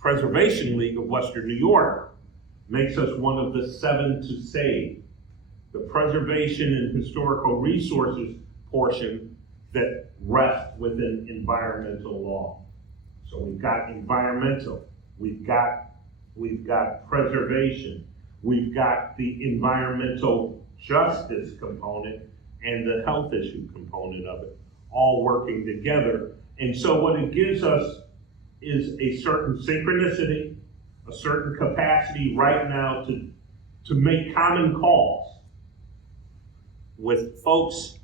Preservation League of Western New York makes us one of the 7 to save. The preservation and historical resources portion that rest within environmental law. So we've got environmental, we've got preservation, we've got the environmental justice component and the health issue component of it, all working together. And so what it gives us is a certain synchronicity, a certain capacity right now to make common calls with folks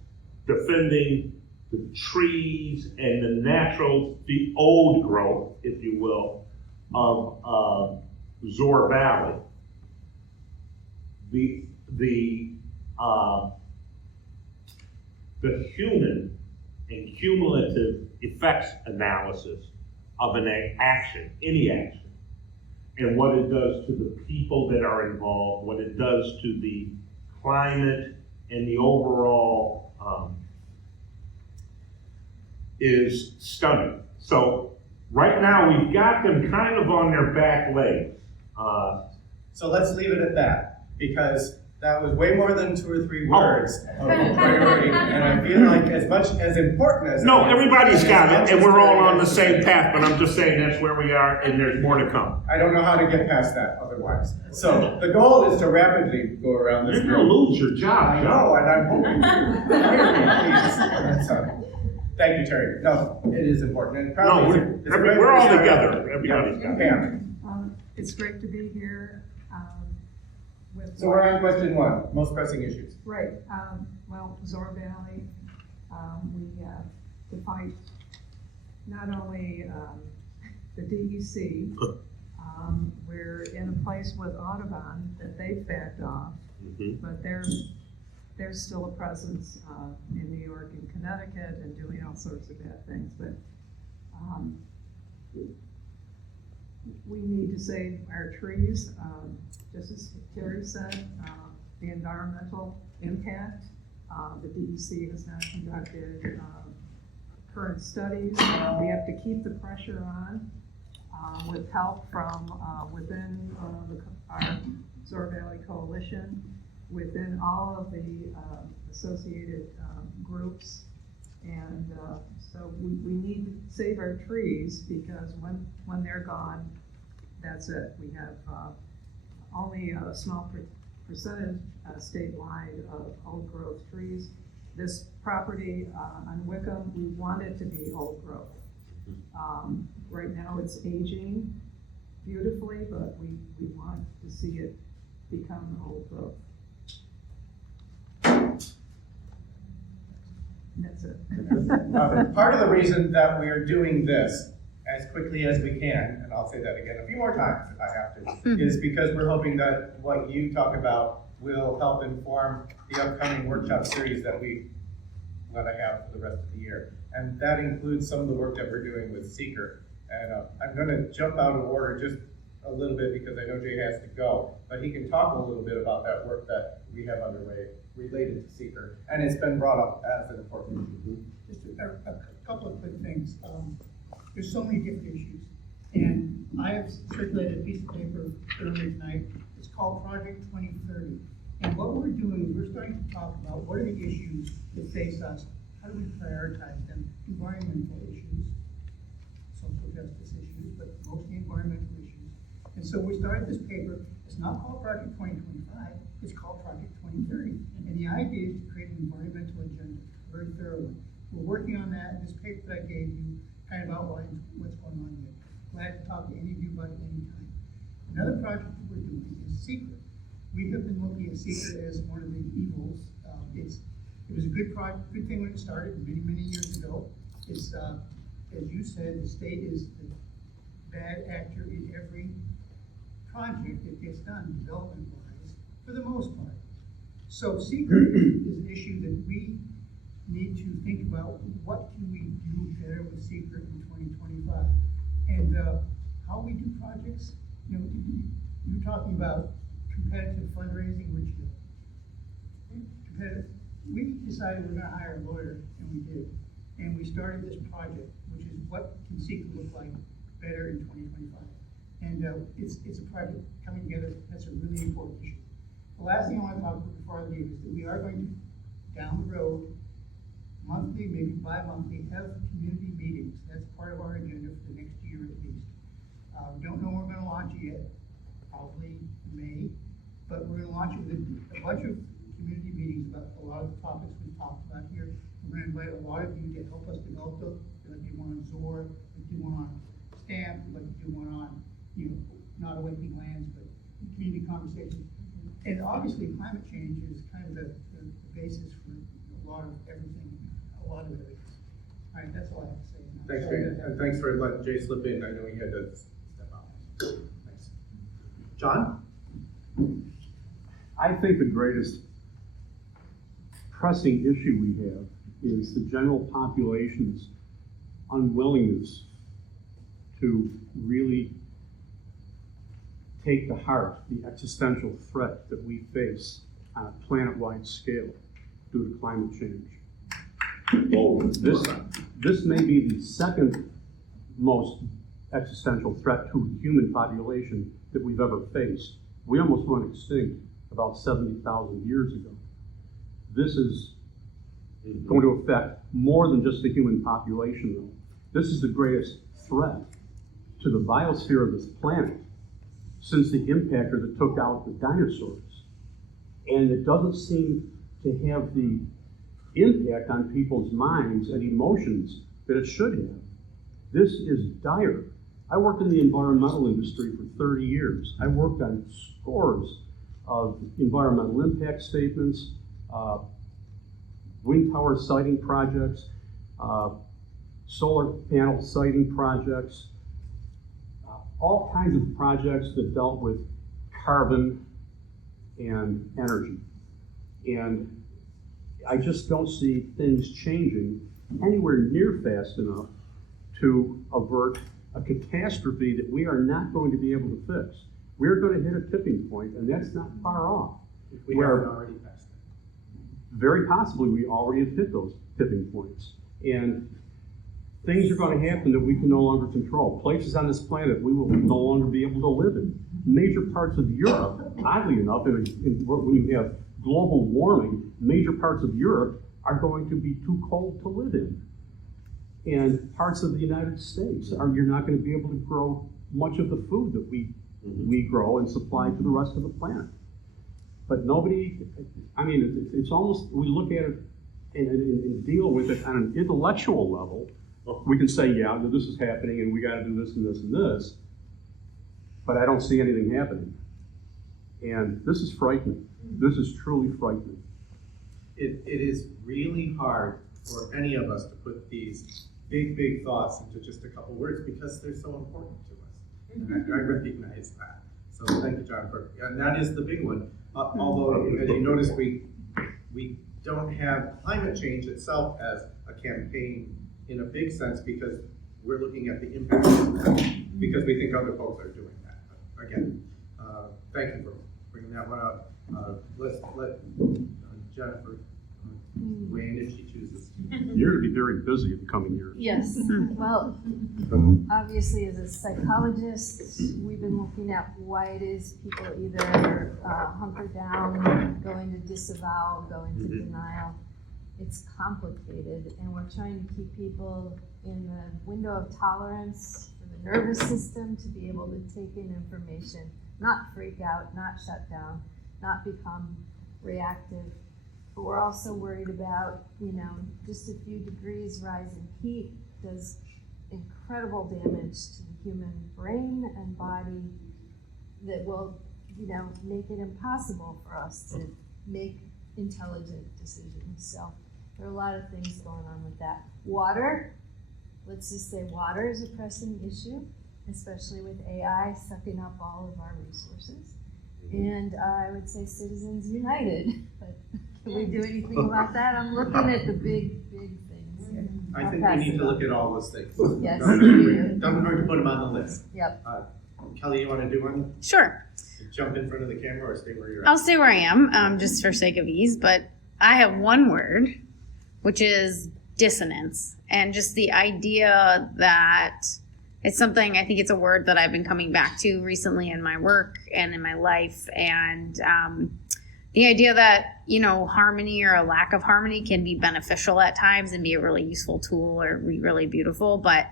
defending the trees and the old growth, if you will, of Zoar Valley. The human and cumulative effects analysis of an action, any action, and what it does to the people that are involved, what it does to the climate and the overall is stunning. So right now we've got them kind of on their back legs. So let's leave it at that, because that was way more than 2 or 3 words of priority, and I feel like as much as important as no, everybody's got it, and we're all on the same path. But I'm just saying that's where we are, and there's more to come. I don't know how to get past that otherwise. So the goal is to rapidly go around this. You're going to lose your job. I know, and I'm hoping to hear me, please. Thank you, Terry. No, it is important. And probably we're all together. Everybody's got it. It's great to be here. So we're on question 1, most pressing issues. Right. Well, Zoar Valley, we have to fight not only the DEC, we're in a place with Audubon that they've backed off, but there's still a presence in New York and Connecticut and doing all sorts of bad things. But we need to save our trees. Just as Terry said, the environmental impact, the DEC has not conducted current studies. We have to keep the pressure on with help from within our Zoar Valley Coalition, within all of the associated groups. And so we need to save our trees, because when they're gone, that's it. We have only a small percentage statewide of old growth trees. This property on Wickham, we want it to be old growth. Right now it's aging beautifully, but we want to see it become old growth. That's it. Part of the reason that we are doing this as quickly as we can, and I'll say that again a few more times if I have to, is because we're hoping that what you talk about will help inform the upcoming workshop series that we want to have for the rest of the year. And that includes some of the work that we're doing with Seeker. And I'm going to jump out of order just a little bit because I know Jay has to go, but he can talk a little bit about that work that we have underway related to Seeker. And it's been brought up as an important issue. Just a couple of quick things. There's so many different issues. And I have circulated a piece of paper earlier tonight. It's called Project 2030. And what we're doing is we're starting to talk about what are the issues that face us, how do we prioritize them, environmental issues, social justice issues, but mostly environmental issues. And so we started this paper. It's not called Project 2025, it's called Project 2030. And the idea is to create an environmental agenda, very thoroughly. We're working on that. This paper that I gave you kind of outlines what's going on there. Glad to talk to any of you about it anytime. Another project that we're doing is Secret. We have been looking at Secret as one of the evils. It was a good thing when it started many, many years ago. It's, as you said, the state is the bad actor in every project that gets done development-wise, for the most part. So Secret is an issue that we need to think about. What can we do better with Secret in 2025? And how we do projects. You know, you're talking about competitive fundraising, which competitive. We decided we're going to hire a lawyer, and we did. And we started this project, which is what can Secret look like better in 2025. And it's a project coming together that's a really important issue. The last thing I want to talk about before I leave is that we are going to, down the road, monthly, maybe bi-monthly, have community meetings. That's part of our agenda for the next year at least. We don't know when we're going to launch it yet, probably May, but we're going to launch it with a bunch of community meetings about a lot of the topics we've talked about here. We're going to invite a lot of you to help us develop those. We'd like to do one on ZOR, we'd do one on STAMP, we'd like to do one on, not awakening lands, but community conversations. And obviously climate change is kind of the basis for a lot of everything, a lot of areas. All right, that's all I have to say. Thanks, Jay. And thanks for letting Jay slip in. I know he had to step out. Thanks. John? I think the greatest pressing issue we have is the general population's unwillingness to really take to heart the existential threat that we face on a planet-wide scale due to climate change. This may be the second most existential threat to the human population that we've ever faced. We almost went extinct about 70,000 years ago. This is going to affect more than just the human population, though. This is the greatest threat to the biosphere of this planet since the impactor that took out the dinosaurs. And it doesn't seem to have the impact on people's minds and emotions that it should have. This is dire. I worked in the environmental industry for 30 years. I worked on scores of environmental impact statements, wind tower siting projects, solar panel siting projects, all kinds of projects that dealt with carbon and energy. And I just don't see things changing anywhere near fast enough to avert a catastrophe that we are not going to be able to fix. We're going to hit a tipping point, and that's not far off. If we haven't already passed it. Very possibly we already have hit those tipping points. And things are going to happen that we can no longer control. Places on this planet we will no longer be able to live in. Major parts of Europe, oddly enough, when you have global warming, major parts of Europe are going to be too cold to live in. And parts of the United States, you're not going to be able to grow much of the food that we grow and supply to the rest of the planet. But nobody, it's almost, we look at it and deal with it on an intellectual level. We can say, yeah, this is happening and we got to do this and this and this, but I don't see anything happening. And this is frightening. This is truly frightening. It is really hard for any of us to put these big thoughts into just a couple words because they're so important to us. And I recognize that. So thank you, John, and that is the big one. Although, as you notice, we don't have climate change itself as a campaign in a big sense because we're looking at the impact of that, because we think other folks are doing that. But again, thank you for bringing that one up. Let's let Jennifer weigh in if she chooses. You're going to be very busy in the coming years. Yes, well, obviously as a psychologist, we've been looking at why it is people either hunker down, go into disavow, go into denial. It's complicated, and we're trying to keep people in the window of tolerance for the nervous system to be able to take in information, not freak out, not shut down, not become reactive. But we're also worried about, just a few degrees rise in heat does incredible damage to the human brain and body that will, make it impossible for us to make intelligent decisions. So there are a lot of things going on with that. Water, let's just say water is a pressing issue, especially with AI sucking up all of our resources. And I would say Citizens United, but can we do anything about that? I'm looking at the big things here. I think we need to look at all those things. Yes. Don't hurt to put them on the list. Yep. Kelly, you want to do one? Sure. Jump in front of the camera or stay where you're at? I'll stay where I am, just for sake of ease, but I have one word, which is dissonance. And just the idea that it's something, I think it's a word that I've been coming back to recently in my work and in my life. And the idea that, harmony or a lack of harmony can be beneficial at times and be a really useful tool or be really beautiful. But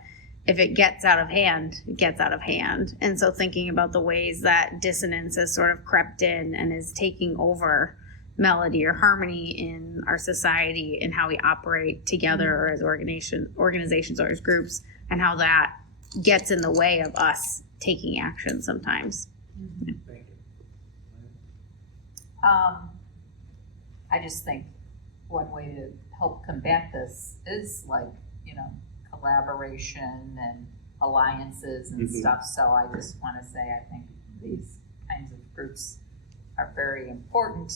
if it gets out of hand, it gets out of hand. And so thinking about the ways that dissonance has sort of crept in and is taking over melody or harmony in our society and how we operate together or as organizations or as groups, and how that gets in the way of us taking action sometimes. Thank you. I just think one way to help combat this is collaboration and alliances and stuff. So I just want to say I think these kinds of groups are very important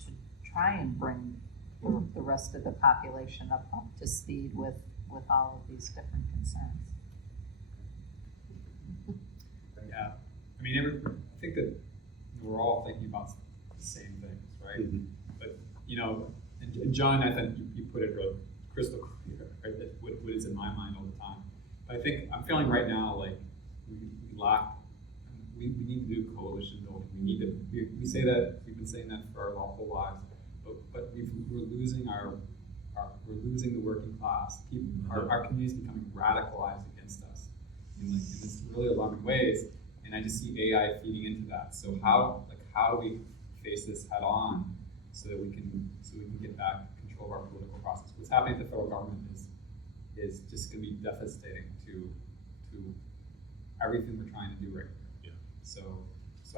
to try and bring the rest of the population up to speed with all of these different concerns. Yeah, I think that we're all thinking about the same things, right? But and John, I think you put it real crystal clear, right? That what is in my mind all the time. But I think I'm feeling right now like we need to do coalition building. We say that, we've been saying that for our whole lives, but we're losing we're losing the working class. Our community is becoming radicalized against us in this really alarming ways. And I just see AI feeding into that. So how do we face this head on so that we can get back control of our political process? What's happening at the federal government is just going to be devastating to everything we're trying to do right here. Yeah. So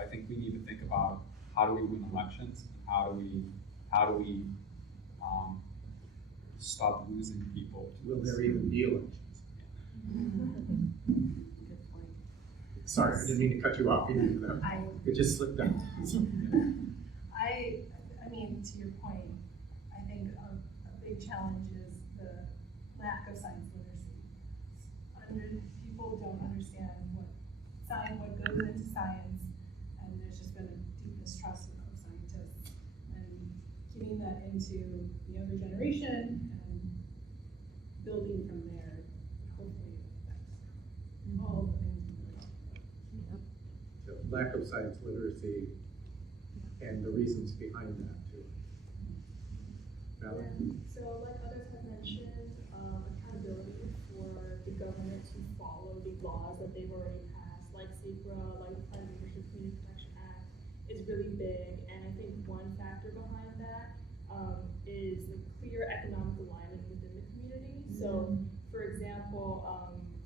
I think we need to think about how do we win elections? How do we stop losing people? Will there even be elections? Sorry, I didn't mean to cut you off. It just slipped out. I mean, to your point, I think a big challenge is the lack of science literacy. People don't understand what goes into science, and there's just been a deep mistrust of scientists. And getting that into the younger generation and building from there, hopefully affects all of the things we really talk about. The lack of science literacy and the reasons behind that too. So like others have mentioned, accountability for the government to follow the laws that they've already passed, like SECRA, like the Climate Leadership Community Protection Act, is really big. And I think one factor behind that is the clear economic alignment within the community. So for example,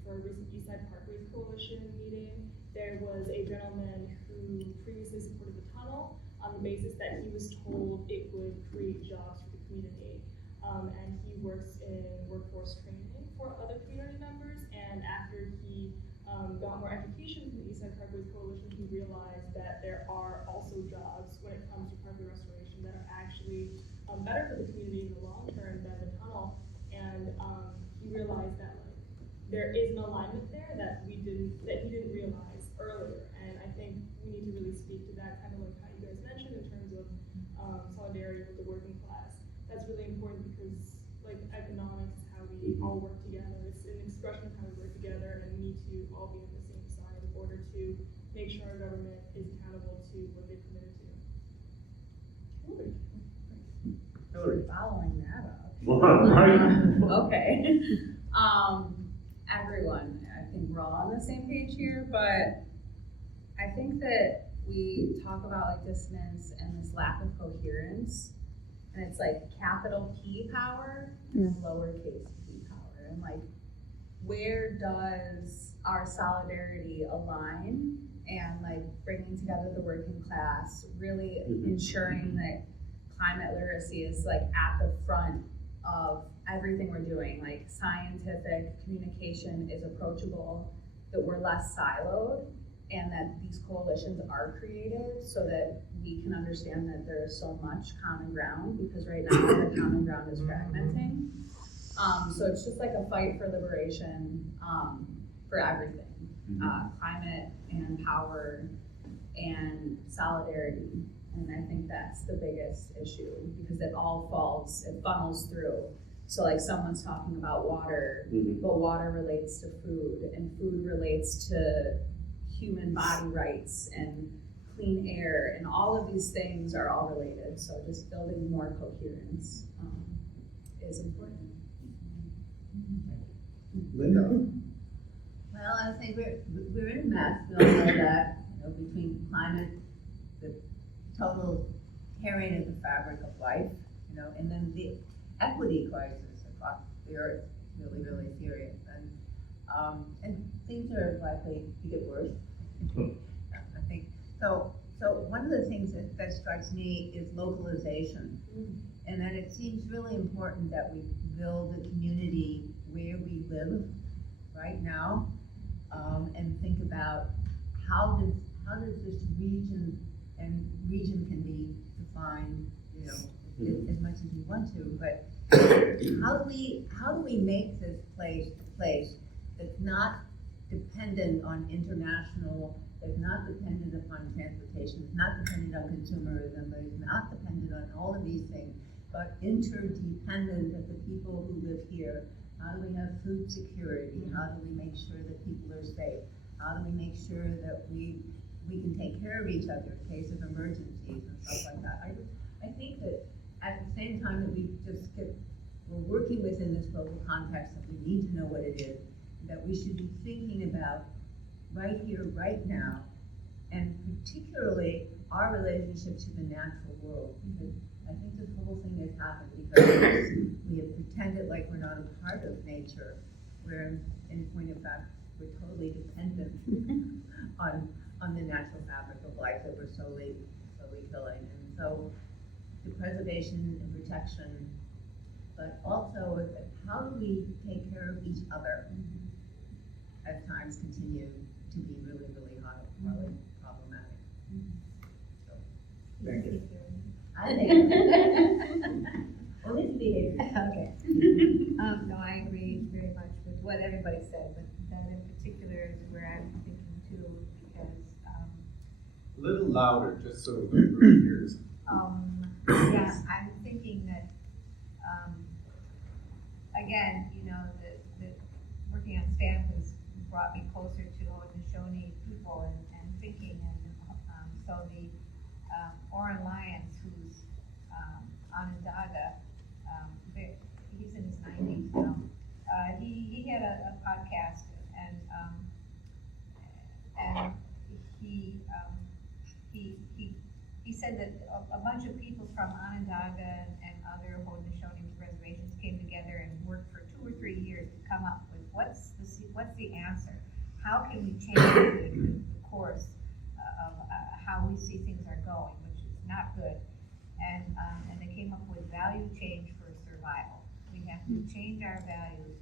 for a recent Eastside Parkways Coalition meeting, there was a gentleman who previously supported the tunnel on the basis that he was told it would create jobs for the community. And he works in workforce training for other community members. And after he got more education from the Eastside Parkways Coalition, he realized that there are also jobs when it comes to parkway restoration that are actually better for the community in the long term than the tunnel. And he realized that like there is an alignment there that he didn't realize earlier. And I think we need to really speak to that, kind of like how you guys mentioned in terms of solidarity with the working class. That's really important because like economics is how we all work together. It's an expression of how we work together, and we need to all be on the same side in order to make sure our government is accountable to what they committed to. Following that up. Right. Okay. Everyone, I think we're all on the same page here, but I think that we talk about like dissonance and this lack of coherence, and it's like capital P power and lowercase p power, and like where does our solidarity align and like bringing together the working class, really ensuring that climate literacy is like at the front of everything we're doing, like scientific communication is approachable, that we're less siloed, and that these coalitions are created so that we can understand that there is so much common ground, because right now the common ground is fragmenting. So it's just like a fight for liberation for everything, climate and power and solidarity. And I think that's the biggest issue, because it funnels through. So like someone's talking about water, but water relates to food, and food relates to human body rights and clean air, and all of these things are all related. So just building more coherence is important. Linda? Well, I think we're in a mess. We all know that, between climate, the total tearing of the fabric of life, and then the equity crisis across the earth, really, really serious. And things are likely to get worse. I think so. So one of the things that strikes me is localization, and that it seems really important that we build a community where we live right now, and think about how does this region, and region can be defined, as much as we want to, but how do we make this place a place that's not dependent on international, that's not dependent upon transportation, it's not dependent on consumerism, but it's not dependent on all of these things, but interdependent of the people who live here. How do we have food security? How do we make sure that people are safe? How do we make sure that we can take care of each other in case of emergencies and stuff like that? I think that at the same time that we're working within this global context, that we need to know what it is, that we should be thinking about right here, right now, and particularly our relationship to the natural world. Because I think this whole thing has happened because we have pretended like we're not a part of nature, where in point of fact, we're totally dependent on the natural fabric of life that we're slowly killing. And so the preservation and protection, but also how do we take care of each other as times continue to be really, really hard, really problematic. So, thank you. I think well, this behavior. Okay. No, I agree very much with what everybody said, but that in particular is where I'm thinking too, because A little louder, just so the group hears. yeah, I'm thinking that again, the working on STAMP has brought me closer to Haudenosaunee people and thinking, and so the Oren Lyons, who's Onondaga, he's in his 90s now. He had a podcast, and he said that a bunch of people from Onondaga and other Haudenosaunee reservations came together and worked for 2 or 3 years to come up with what's the answer? How can we change the course of how we see things are going, which is not good. And they came up with value change for survival. We have to change our values.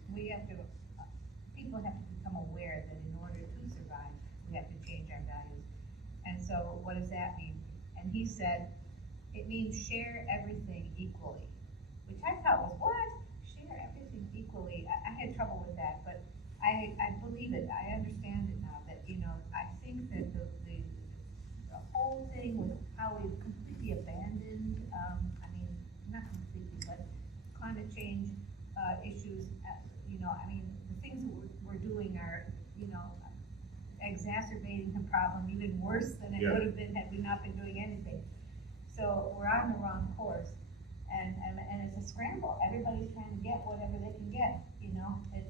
People have to become aware that in order to survive, we have to change our values. And so what does that mean? And he said, it means share everything equally, which I thought was, what? Share everything equally? I had trouble with that, but I believe it. I understand it now that, I think that the whole thing with how we've completely abandoned, not completely, but climate change issues, the things that we're doing are, exacerbating the problem even worse than it would have been had we not been doing anything. So we're on the wrong course, and it's a scramble. Everybody's trying to get whatever they can get,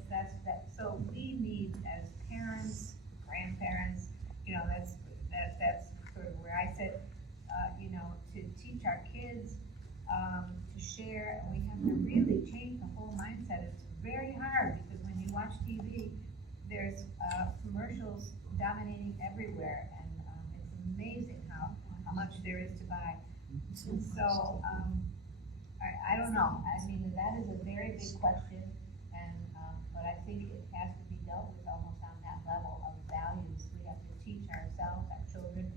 that's that. So we need, as parents, grandparents, that's sort of where I sit, to teach our kids, to share, and we have to really change the whole mindset. It's very hard, because when you watch TV, there's commercials dominating everywhere, and it's amazing how much there is to buy. And so, I don't know, that is a very big question, and, but I think it has to be dealt with almost on that level of values. We have to teach ourselves, our children,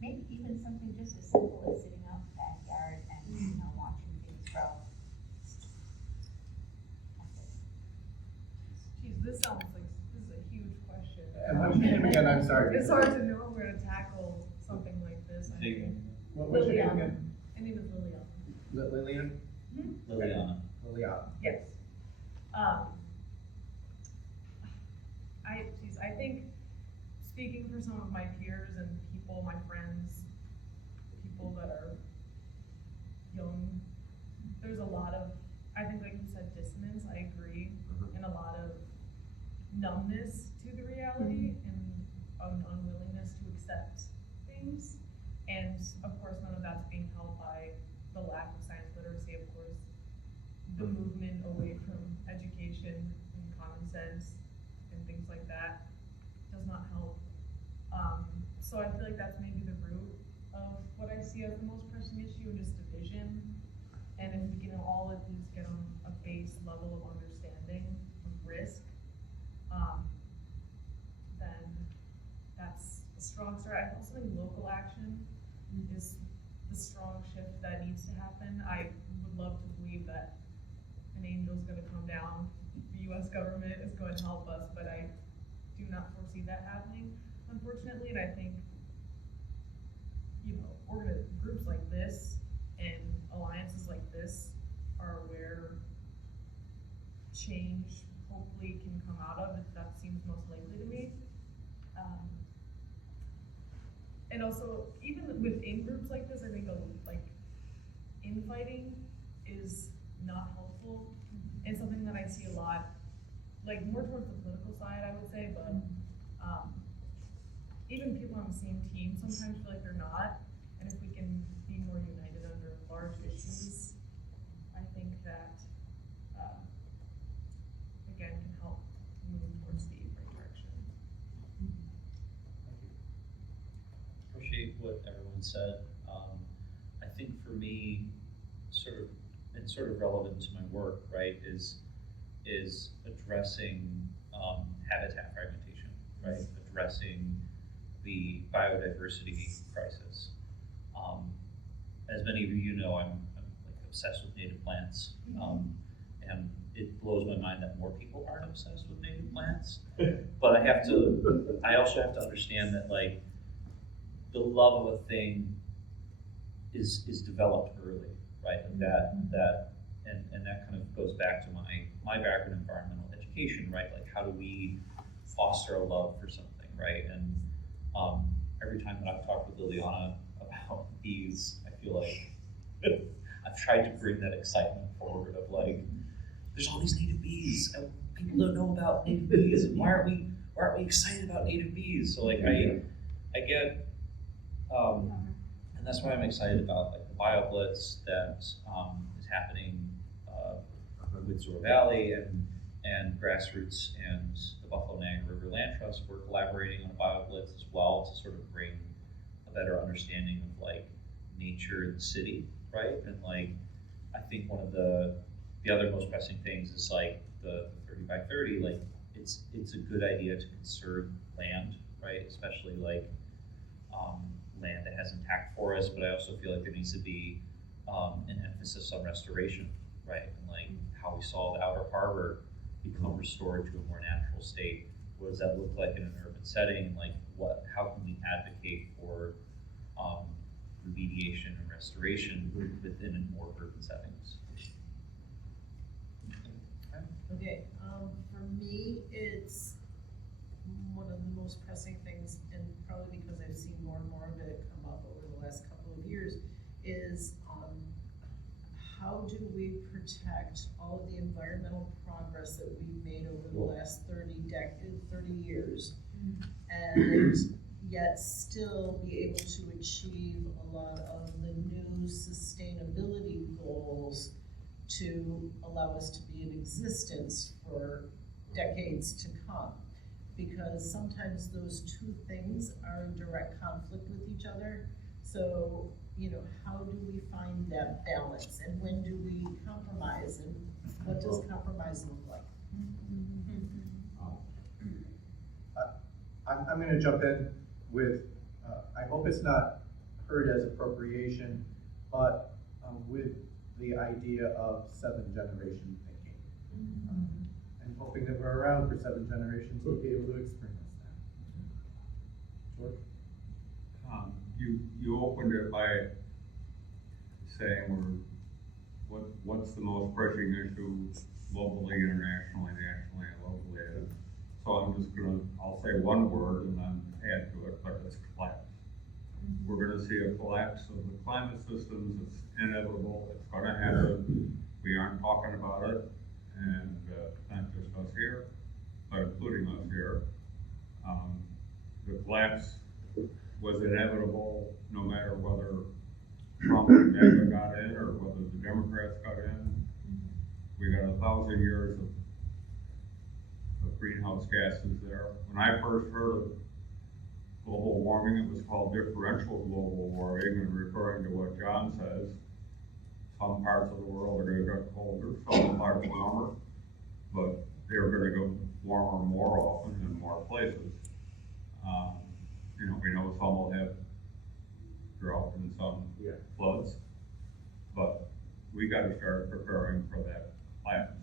maybe even something just as simple as sitting out in the backyard and, watching things grow. Geez, this sounds like, this is a huge question. And what's your name again? I'm sorry. It's hard to know where to tackle something like this, I think. What's your name again? My name is Liliana. Lillian? Liliana. Liliana. Yes. I think, speaking for some of my peers and people, my friends, people that are young, there's a lot of, I think like you said, dissonance, I agree, and a lot of numbness to the reality and an unwillingness to accept things. And of course, none of that's being helped by the lack of science literacy, of course, the movement away from education and common sense and things like that does not help. So I feel like that's maybe the root of what I see as the most pressing issue, and just division. And if we can all at least get on a base level of understanding of risk, then that's a strong start. I also think local action is the strong shift that needs to happen. I would love to believe that an angel's going to come down, the U.S. government is going to help us, but I do not foresee that happening, unfortunately. And I think, groups like this and alliances like this are where change hopefully can come out of, if that seems most likely to me. And also, even within groups like this, I think infighting is not helpful, and something that I see a lot, more towards the political side, I would say, but even people on the same team sometimes feel like they're not, and if we can be more united under large issues, I think that, again, can help move towards the right direction. Appreciate what everyone said. I think for me, it's sort of relevant to my work, right, is addressing habitat fragmentation, right, addressing the biodiversity crisis. As many of you know, I'm obsessed with native plants, and it blows my mind that more people aren't obsessed with native plants. But I also have to understand that the love of a thing is developed early, right? And that kind of goes back to my background in environmental education, right? How do we foster a love for something, right? And every time that I've talked with Liliana about bees, I feel like I've tried to bring that excitement forward of there's all these native bees, and people don't know about native bees, and why aren't we excited about native bees? So I get, and that's why I'm excited about the BioBlitz that is happening with Zor Valley and Grassroots and the Buffalo Niagara River Land Trust. We're collaborating on a BioBlitz as well to sort of bring a better understanding of nature in the city, right? And I think one of the other most pressing things is the 30 by 30. It's a good idea to conserve land, right? Especially land that has impact for us, but I also feel like there needs to be an emphasis on restoration, right? And like how we saw the outer harbor become restored to a more natural state. What does that look like in an urban setting? Like how can we advocate for remediation and restoration within more urban settings? Okay, for me, it's one of the most pressing things, and probably because I've seen more and more of it come up over the last couple of years, is how do we protect all of the environmental progress that we've made over the last 30 years, and yet still be able to achieve a lot of the new sustainability goals to allow us to be in existence for decades to come. Because sometimes those two things are in direct conflict with each other. So, how do we find that balance, and when do we compromise, and what does compromise look like? I'm going to jump in with, I hope it's not heard as appropriation, but with the idea of 7th-generation thinking. And hoping that we're around for 7 generations, we'll be able to experience that. George? You opened it by saying what's the most pressing issue locally, internationally, nationally, and locally. So I'm just I'll say one word and then add to it, but it's collapse. We're gonna see a collapse of the climate systems. It's inevitable, it's gonna happen. We aren't talking about it, and not just us here, but including us here. The collapse was inevitable no matter whether Trump and MAGA got in or whether the Democrats got in. We got 1,000 years of greenhouse gases there. When I first heard of global warming, it was called differential global warming, and referring to what John says. Some parts of the world are going to get colder, some parts warmer, but they're going to go warmer more often in more places. We know some will have drought and some floods, but we got to start preparing for that collapse.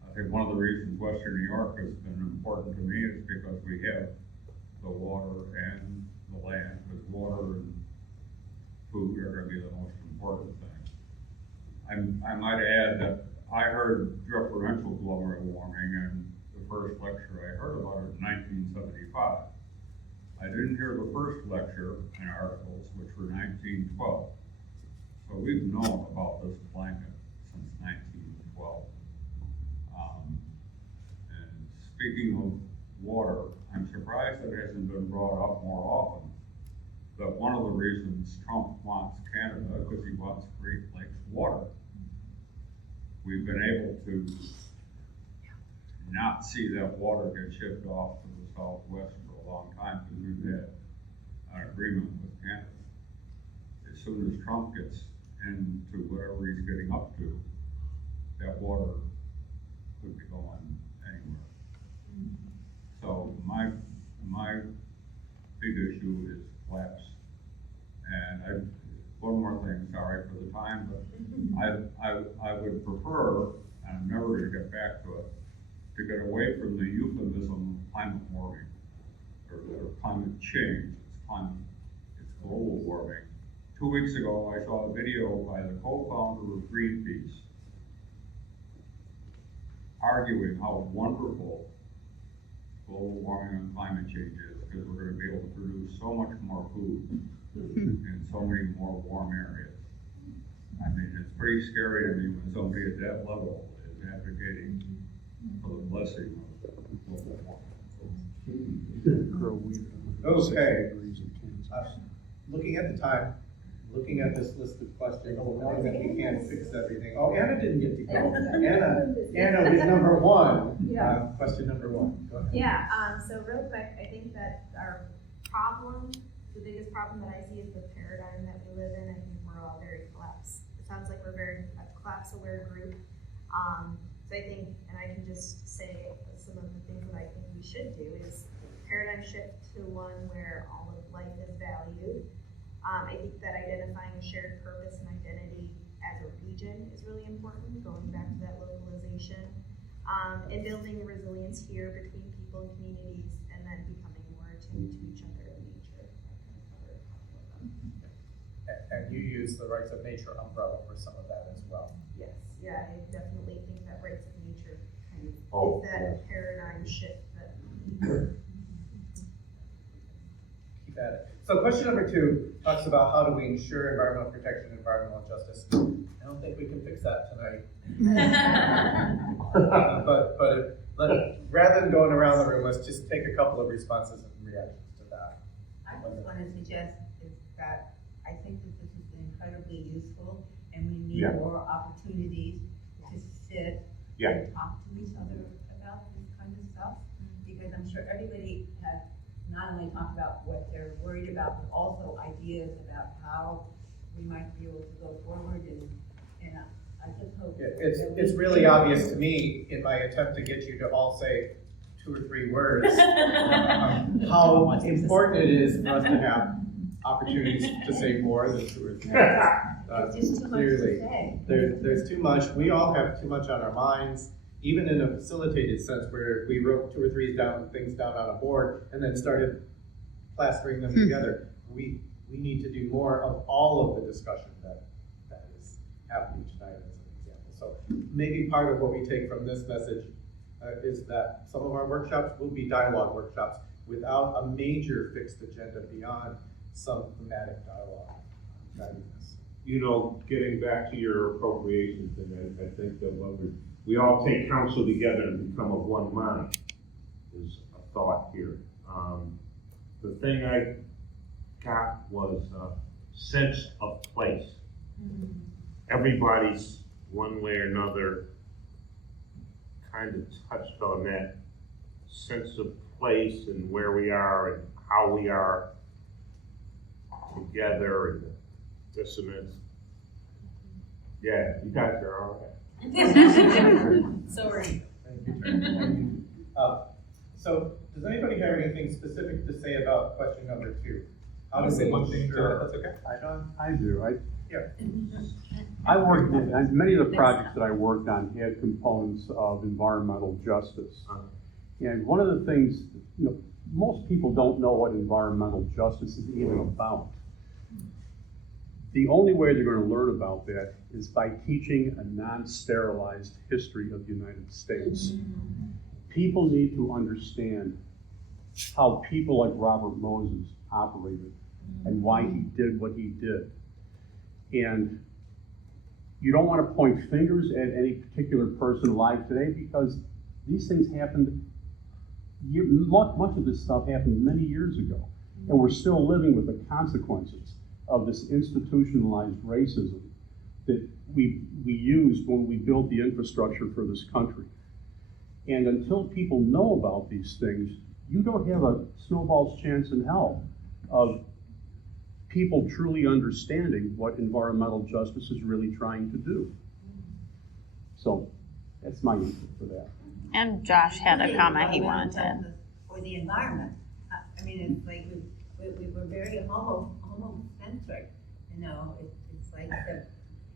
I think one of the reasons Western New York has been important to me is because we have the water and the land, because water and food are going to be the most important thing. I might add that I heard differential global warming in the first lecture I heard about it in 1975. I didn't hear the first lecture and articles, which were 1912. So we've known about this climate since 1912. And speaking of water, I'm surprised it hasn't been brought up more often. But one of the reasons Trump wants Canada, because he wants Great Lakes water. We've been able to not see that water get shipped off to the Southwest for a long time, because we've had an agreement with Canada. As soon as Trump gets into whatever he's getting up to, that water could be going anywhere. So my big issue is collapse. And one more thing, sorry for the time, but I would prefer, and I'm never going to get back to it, to get away from the euphemism of climate warming or climate change. It's global warming. 2 weeks ago, I saw a video by the co-founder of Greenpeace arguing how wonderful global warming and climate change is, because we're going to be able to produce so much more food in so many more warm areas. I mean, it's pretty scary to me when somebody at that level is advocating for the blessing of global warming. Okay. Looking at the time, looking at this list of questions, knowing that we can't fix everything. Oh, Anna didn't get to go. Anna was number one. Yeah. Question number one. Go ahead. Yeah, so real quick, I think that our problem, the biggest problem that I see is the paradigm that we live in. I think we're all very collapse. It sounds like we're very a collapse-aware group. So I think, and I can just say some of the things that I think we should do is paradigm shift to one where all of life is valued. I think that identifying a shared purpose and identity as a region is really important, going back to that localization, and building resilience here between people and communities, and then becoming more attuned to each other and nature. And you use the rights of nature umbrella for some of that as well. Yes, yeah, I definitely think that rights of nature kind of Oh, is that paradigm shift that we Keep at it. So question number 2 talks about how do we ensure environmental protection and environmental justice. I don't think we can fix that tonight. Rather than going around the room, let's just take a couple of responses and reactions to that. I just want to suggest is that I think that this has been incredibly useful, and we need more opportunities to sit and talk to each other about this kind of stuff, because I'm sure everybody has not only talked about what they're worried about, but also ideas about how we might be able to go forward, and I just hope. It's really obvious to me in my attempt to get you to all say 2 or 3 words how important it is for us to have opportunities to say more than 2 or 3 words. It's just too much to say. There's too much. We all have too much on our minds, even in a facilitated sense where we wrote 2 or 3 things down on a board and then started plastering them together. We need to do more of all of the discussion that is happening tonight as an example. So maybe part of what we take from this message is that some of our workshops will be dialogue workshops without a major fixed agenda beyond some thematic dialogue. You know, getting back to your appropriations thing, I think that what we all take counsel together and become of one mind is a thought here. The thing I got was a sense of place. Everybody's one way or another kind of touched on that sense of place and where we are and how we are together and dissonance. Yeah, you guys are all right. Sorry. Thank you. So, does anybody have anything specific to say about question number 2? How do we ensure? That's okay. I do. I worked in, many of the projects that I worked on had components of environmental justice. And one of the things, most people don't know what environmental justice is even about. The only way they're going to learn about that is by teaching a non-sterilized history of the United States. People need to understand how people like Robert Moses operated and why he did what he did. And you don't want to point fingers at any particular person alive today, because these things happened, much of this stuff happened many years ago, and we're still living with the consequences of this institutionalized racism that we used when we built the infrastructure for this country. And until people know about these things, you don't have a snowball's chance in hell of people truly understanding what environmental justice is really trying to do. So that's my input for that. And Josh had a comment he wanted to add. For the environment. I mean, it's like we're very homocentric. It's like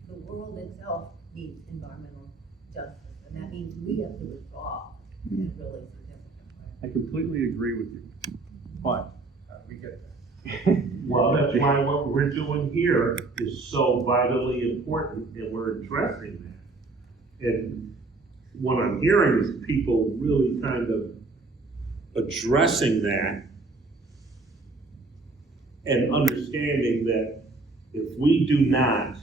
the world itself needs environmental justice, and that means we have to withdraw in a really significant way. I completely agree with you, but we get that. Well, that's why what we're doing here is so vitally important, and we're addressing that. And what I'm hearing is people really kind of addressing that and understanding that if we do not,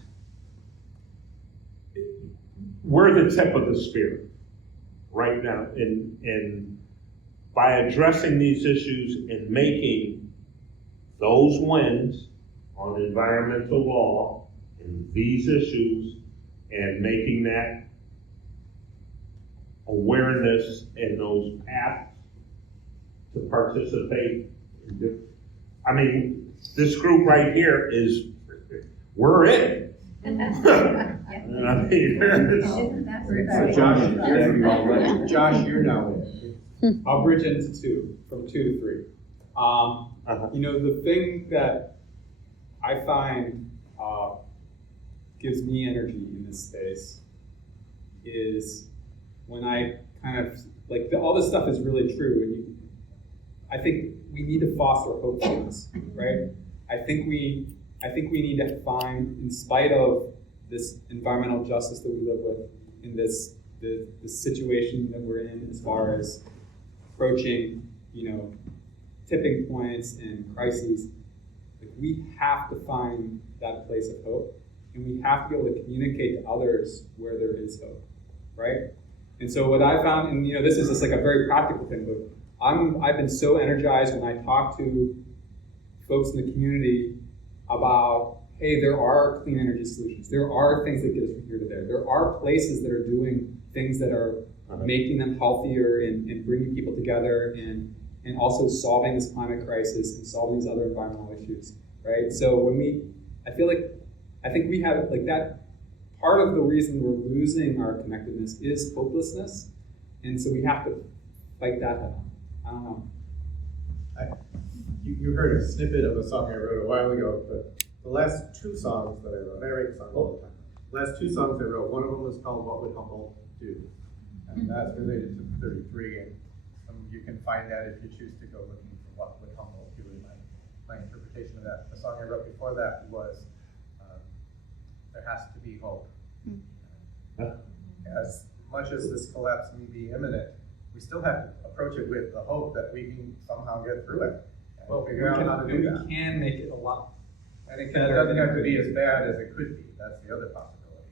we're the tip of the spear right now. And by addressing these issues and making those wins on environmental law and these issues and making that awareness and those paths to participate. I mean, this group right here we're it. Josh, you're now in. I'll bridge into 2, from 2 to 3. You know, the thing that I find gives me energy in this space is when I kind of, like, all this stuff is really true, and I think we need to foster hope for this, right? I think we need to find, in spite of this environmental justice that we live with, in this the situation that we're in as far as approaching, you know, tipping points and crises, like, we have to find that place of hope, and we have to be able to communicate to others where there is hope, right? And so what I found, and you know, this is just like a very practical thing, but I've been so energized when I talk to folks in the community about, hey, there are clean energy solutions. There are things that get us from here to there. There are places that are doing things that are making them healthier and bringing people together and also solving this climate crisis and solving these other environmental issues, right? So I think we have, like, that part of the reason we're losing our connectedness is hopelessness. And so we have to fight that head on. I don't know. You heard a snippet of a song I wrote a while ago, but the last two songs that I wrote, I write songs all the time. The last two songs I wrote, one of them was called What Would Humboldt Do? And that's related to 33. And you can find that if you choose to go looking for What Would Humboldt Do, in my interpretation of that. The song I wrote before that was There Has to Be Hope. As much as this collapse may be imminent, we still have to approach it with the hope that we can somehow get through it and figure out how to do that. We can make it a lot. And it doesn't have to be as bad as it could be. That's the other possibility.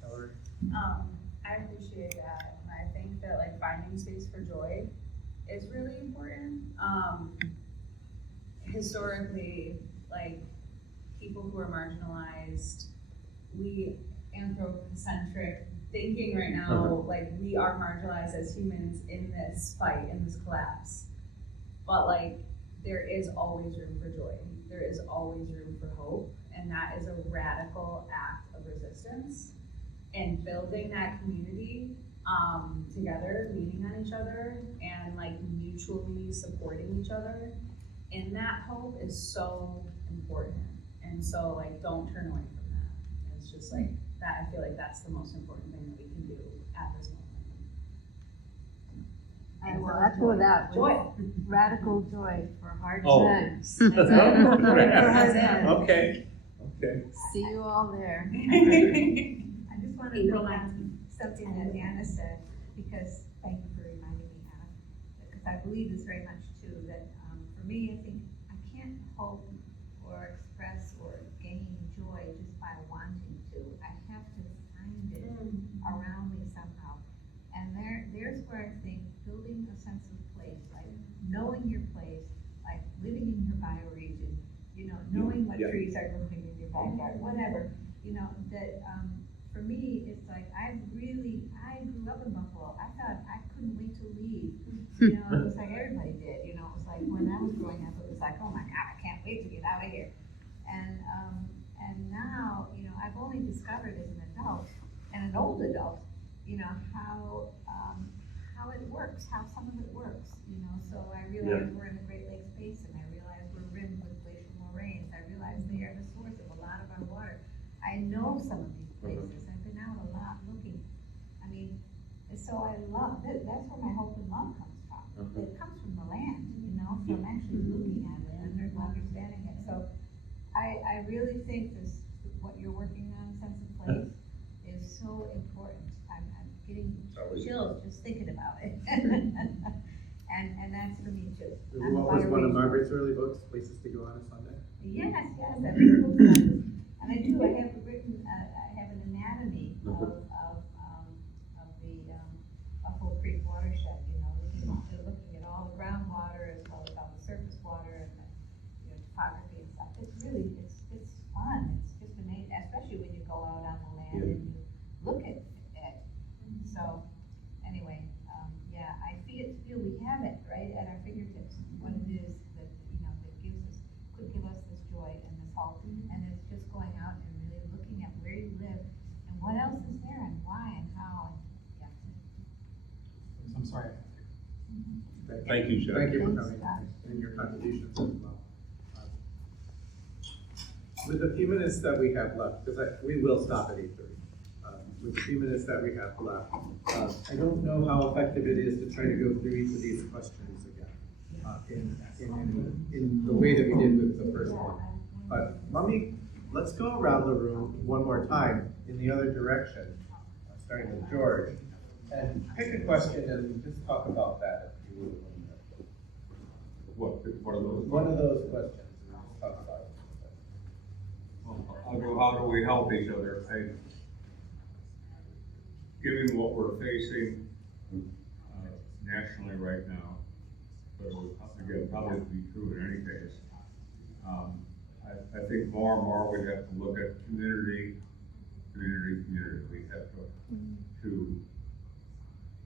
Hillary? I appreciate that, and I think that, like, finding space for joy is really important. Historically, like, people who are marginalized, we anthropocentric thinking right now, like, we are marginalized as humans in this fight, in this collapse. But, like, there is always room for joy. There is always room for hope, and that is a radical act of resistance. And building that community together, leaning on each other, and, like, mutually supporting each other in that hope is so important. And so, like, don't turn away from that. It's just like that. I feel like that's the most important thing that we can do at this moment. I will echo that. Joy. Radical joy for hard Oh. times. Okay. For hard times. Okay. See you all there. I just want to build on something that Anna said, because thank you for reminding me, Anna, because I believe this very much too, that for me, I think I can't hope or express or gain joy just by wanting to. I have to find it around me somehow. And there's where I think building a sense of place, like knowing your place, like living in your bioregion, you know, knowing what trees are growing in your backyard, whatever, you know, that for me, it's like I grew up in Buffalo. I thought I couldn't wait to leave. You know, it was like everybody did. You know, it was like when I was growing up, it was like, oh my God, I can't wait to get out of here. And now, you know, I've only discovered as an adult and an old adult, you know, how it works, how some of it works. You know, so I realize we're in the Great Lakes Basin. I realize we're rimmed with glacial moraines. I realize they are the source of a lot of our water. I know some of these places. I've been out a lot looking. I mean, so I love that. That's where my hope and love comes from. It comes from the land, you know, from actually looking at it and understanding it. So I really think what you're working on, sense of place, is so important. I'm getting chills just thinking about it. and that's for me too. What was one of Margaret's early books, Places to Go on a Sunday? Yes, I've written books on this. And I do, I have written, I have an anatomy of the Buffalo Creek watershed, you know, looking at all the groundwater as well as all the surface water and the, you know, topography and stuff. It's really, it's fun. It's just amazing, especially when you go out on the land and you look at it. So, anyway, I feel we have it right at our fingertips, what it is that, you know, that could give us this joy and this hope. And it's just going out and really looking at where you live and what else is there and why and how. And I'm sorry. Thank you, Jeff. Thank you for coming and your contributions as well. With the few minutes that we have left, because we will stop at 8:30. With the few minutes that we have left, I don't know how effective it is to try to go through each of these questions again in the way that we did with the first one. But let's go around the room one more time in the other direction, starting with George, and pick a question and just talk about that if you would. What are those? One of those questions, and just talk about it. How do we help each other? Given what we're facing nationally right now, but it would again probably be true in any case. I think more and more we have to look at community. We have to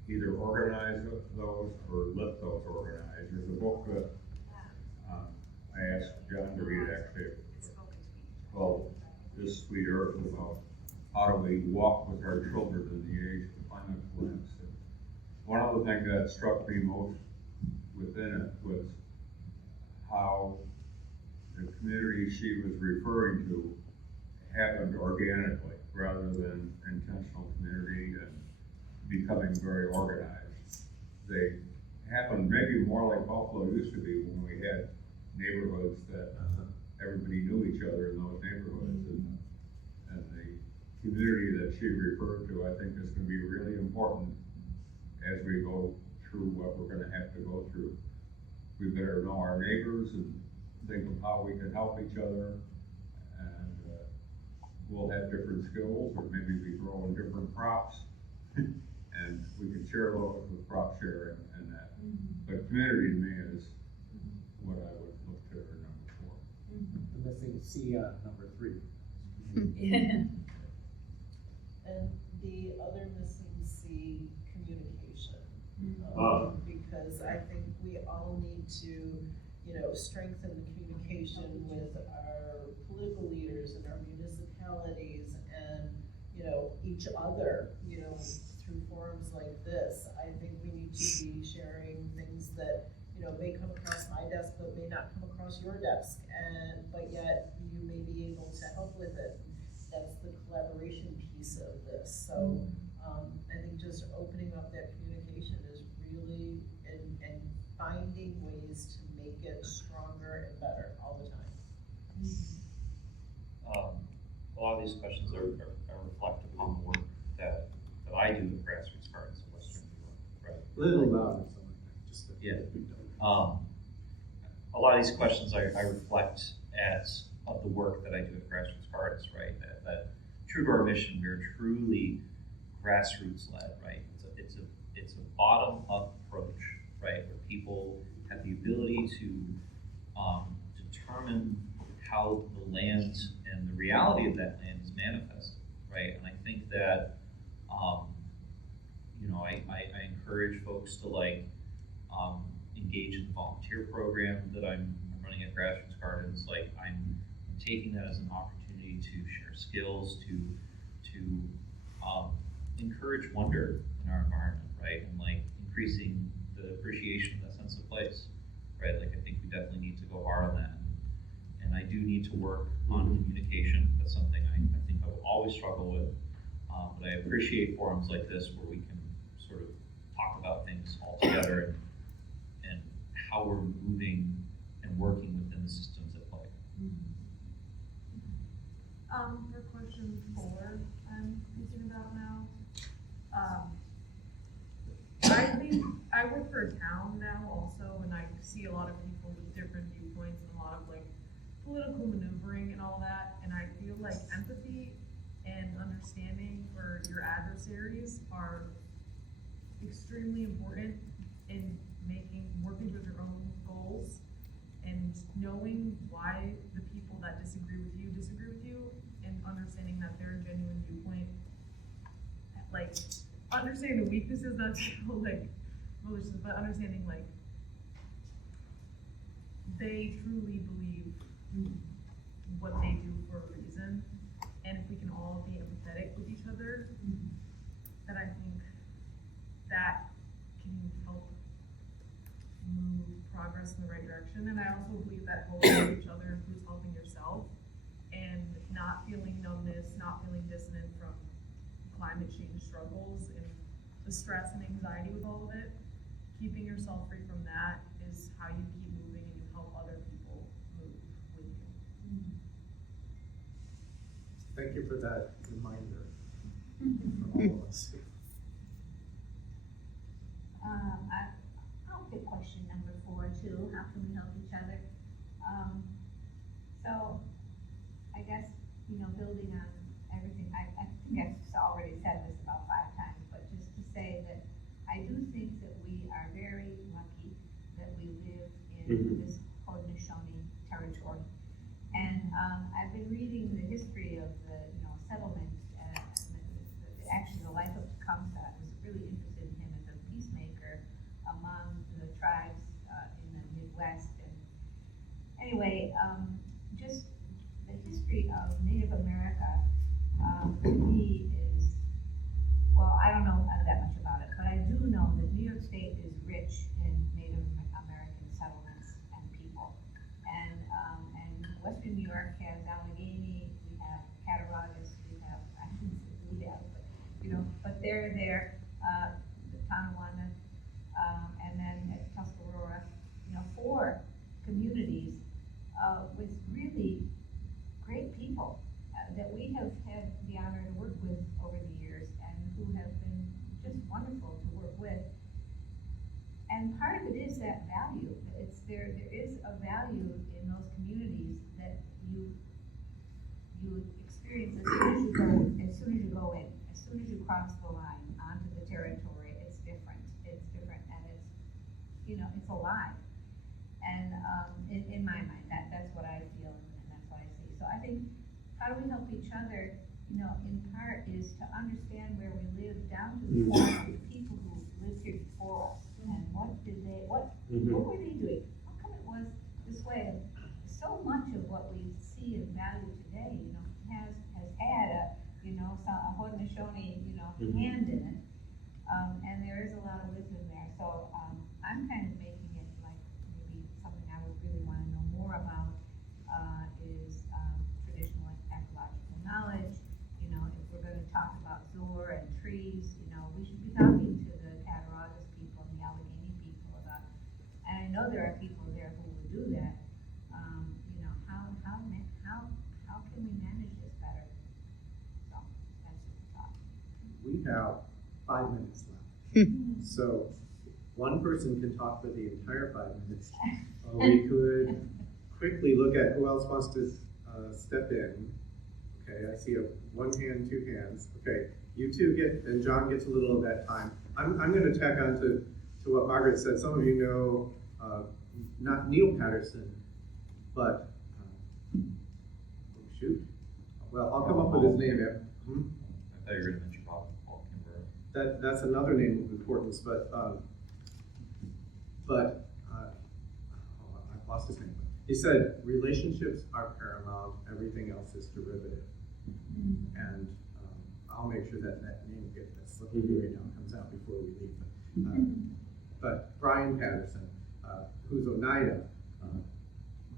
either organize those or let those organize. There's a book that I asked John to read actually called This Sweet Earth, about how do we walk with our children in the age of climate collapse. And one of the things that struck me most within it was how the community she was referring to happened organically rather than intentional community and becoming very organized. They happened maybe more like Buffalo used to be when we had neighborhoods that everybody knew each other in those neighborhoods. And the community that she referred to, I think, is going to be really important as we go through what we're going to have to go through. We better know our neighbors and think of how we can help each other, and we'll have different skills, or maybe we grow in different crops, and we can share a little bit with crop sharing and that. But community to me is what I would look to for number 4. The missing C on number 3. And the other missing C, communication. Because I think we all need to, strengthen the communication with our political leaders and our municipalities and, each other, through forums like this. I think we need to be sharing things that, may come across my desk, but may not come across your desk, but yet you may be able to help with it. That's the collaboration piece of this. So I think just opening up that communication is really, and finding ways to make it stronger and better all the time. A lot of these questions are reflect upon the work that I do at Grassroots Gardens in Western New York, right? A little louder, just a lot of these questions I reflect of the work that I do at Grassroots Gardens, right? That true to our mission, we're truly grassroots led, right? It's a bottom up approach, right? Where people have the ability to determine how the land and the reality of that land is manifested, right? And I think that I encourage folks to engage in the volunteer program that I'm running at Grassroots Gardens. I'm taking that as an opportunity to share skills, to encourage wonder in our environment, right? And increasing the appreciation of that sense of place, right? I think we definitely need to go hard on that. And I do need to work on communication. That's something I think I will always struggle with. But I appreciate forums like this where we can sort of talk about things all together and how we're moving and working within the systems at play. For question 4, I'm thinking about now. I work for a town now also, and I see a lot of people with different viewpoints and a lot of political maneuvering and all that, and I feel like empathy and understanding for your adversaries are extremely important in working towards your own goals and knowing why the people that disagree with you and understanding that their genuine viewpoint, understanding the weaknesses, not malicious, but understanding they truly believe what they do for a reason, and if we can all be empathetic with each other, then I think that can help progress in the right direction. And I also believe that helping each other improves helping yourself, and not feeling numbness, not feeling dissonant from climate change struggles and the stress and anxiety with all of it. Keeping yourself free from that is how you keep moving and you help other people move with you. Thank you for that reminder from all of us. I'll pick question number 4 too. How can we help each other? So I guess, building on everything, I think I've already said this about 5 times, but just to say that I do think that we are very lucky that we live in this Haudenosaunee territory. And I've been reading the history of the settlement, actually the life of Tecumseh. I was really interested in him as a peacemaker among the tribes in the Midwest. And anyway, just the history of Native America to me is, well, I don't know that much about it, but I do know that New York State is rich in Native American settlements and people. And Western New York has Allegheny, we have Cattaraugus, we have, I shouldn't say we have, but they're there, the Tonawanda, and then at Tuscarora, 4 communities with really great people that we have had the honor to work with over the years and who have been just wonderful to work with. And part of it is that value. There is a value in those communities that you experience as soon as you go in, as soon as you cross the line onto the territory. It's different, and it's alive. And in my mind, that's what I feel, and that's what I see. So I think, how do we help each other, in part is to understand where we live down to the people who lived here before us, and what were they doing? How come it was this way? And so much of what we see and value today, has had a Haudenosaunee, hand in it. And there is a lot of wisdom there. So I'm kind of making it like maybe something I would really want to know more about is traditional ecological knowledge. If we're going to talk about Zor and trees, we should be talking to the Cattaraugus people and the Allegheny people about, and I know there are people there who will do that. How can we manage this better? So that's the thought. We have 5 minutes left. So one person can talk for the entire 5 minutes. We could quickly look at who else wants to step in. Okay, I see 1 hand, 2 hands. Okay, you two get, and John gets a little of that time. I'm going to tack on to what Margaret said. Some of you know, not Neil Patterson, but, well, I'll come up with his name. I thought you were going to mention Robin Paul Kimber. That's another name of importance, but I've lost his name. He said relationships are paramount, everything else is derivative. And I'll make sure that name that's slipping right now comes out before we leave. But Brian Patterson, who's Oneida,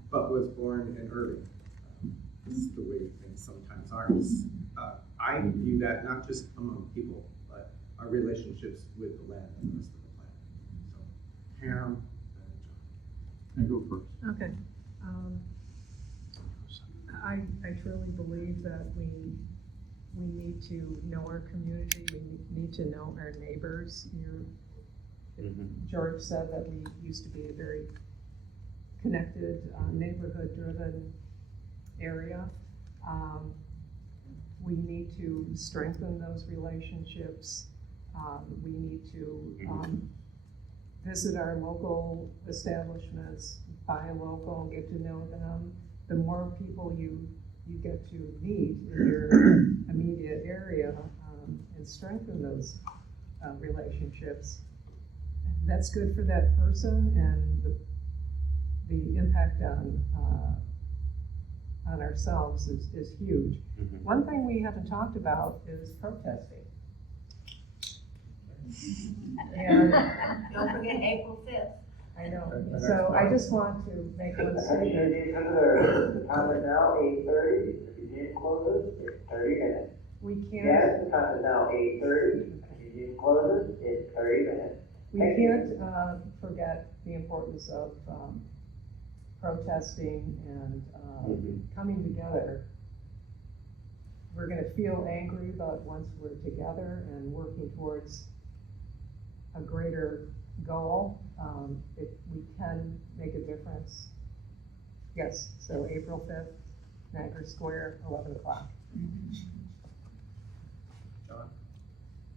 but was born in Irving. This is the way things sometimes are. I view that not just among people, but our relationships with the land and the rest of the planet. So, Pam and John. You go first. Okay. I truly believe that we need to know our community. We need to know our neighbors. George said that we used to be a very connected, neighborhood-driven area. We need to strengthen those relationships. We need to visit our local establishments, buy local, get to know them. The more people you get to meet in your immediate area and strengthen those relationships, that's good for that person, and the impact on ourselves is huge. One thing we haven't talked about is protesting. Don't forget April 5th. I know. So I just want to make one statement. The time is now 8:30. If you didn't close it, it's 30 minutes. We can't. Yes, the time is now 8:30. If you didn't close it, it's 30 minutes. We can't forget the importance of protesting and coming together. We're going to feel angry, but once we're together and working towards a greater goal, we can make a difference. Yes, so April 5th, Niagara Square, 11 o'clock. John?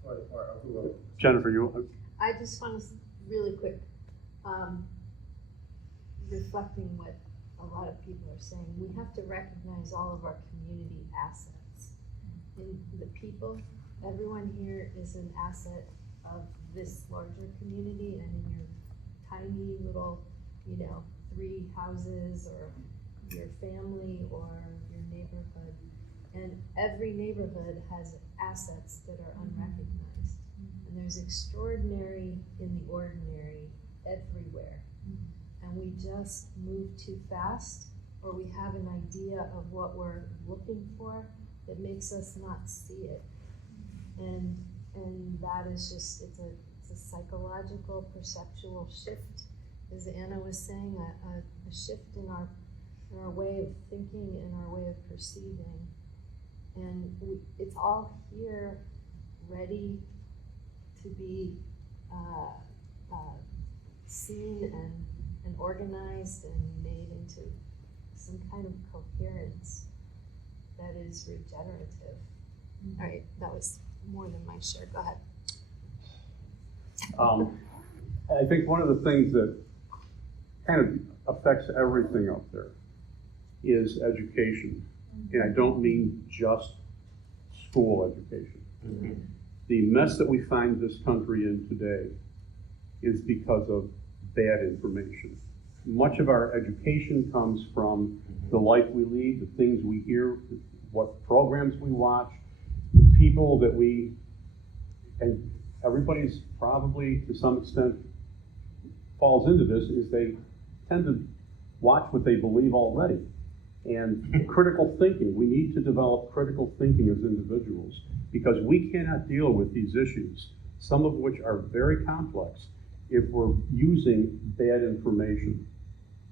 Or who? Jennifer, you? I just want to really quick, reflecting what a lot of people are saying, we have to recognize all of our community assets. In the people, everyone here is an asset of this larger community, and in your tiny little, 3 houses or your family or your neighborhood. And every neighborhood has assets that are unrecognized. And there's extraordinary in the ordinary everywhere. And we just move too fast, or we have an idea of what we're looking for that makes us not see it. And that is just, it's a psychological, perceptual shift, as Anna was saying, a shift in our way of thinking and our way of perceiving. And it's all here, ready to be seen and organized and made into some kind of coherence that is regenerative. All right, that was more than my share. Go ahead. I think one of the things that kind of affects everything up there is education. And I don't mean just school education. Mm-hmm. The mess that we find this country in today is because of bad information. Much of our education comes from the life we lead, the things we hear, what programs we watch, the people that and everybody's probably to some extent falls into this, is they tend to watch what they believe already. And critical thinking, we need to develop critical thinking as individuals, because we cannot deal with these issues, some of which are very complex, if we're using bad information.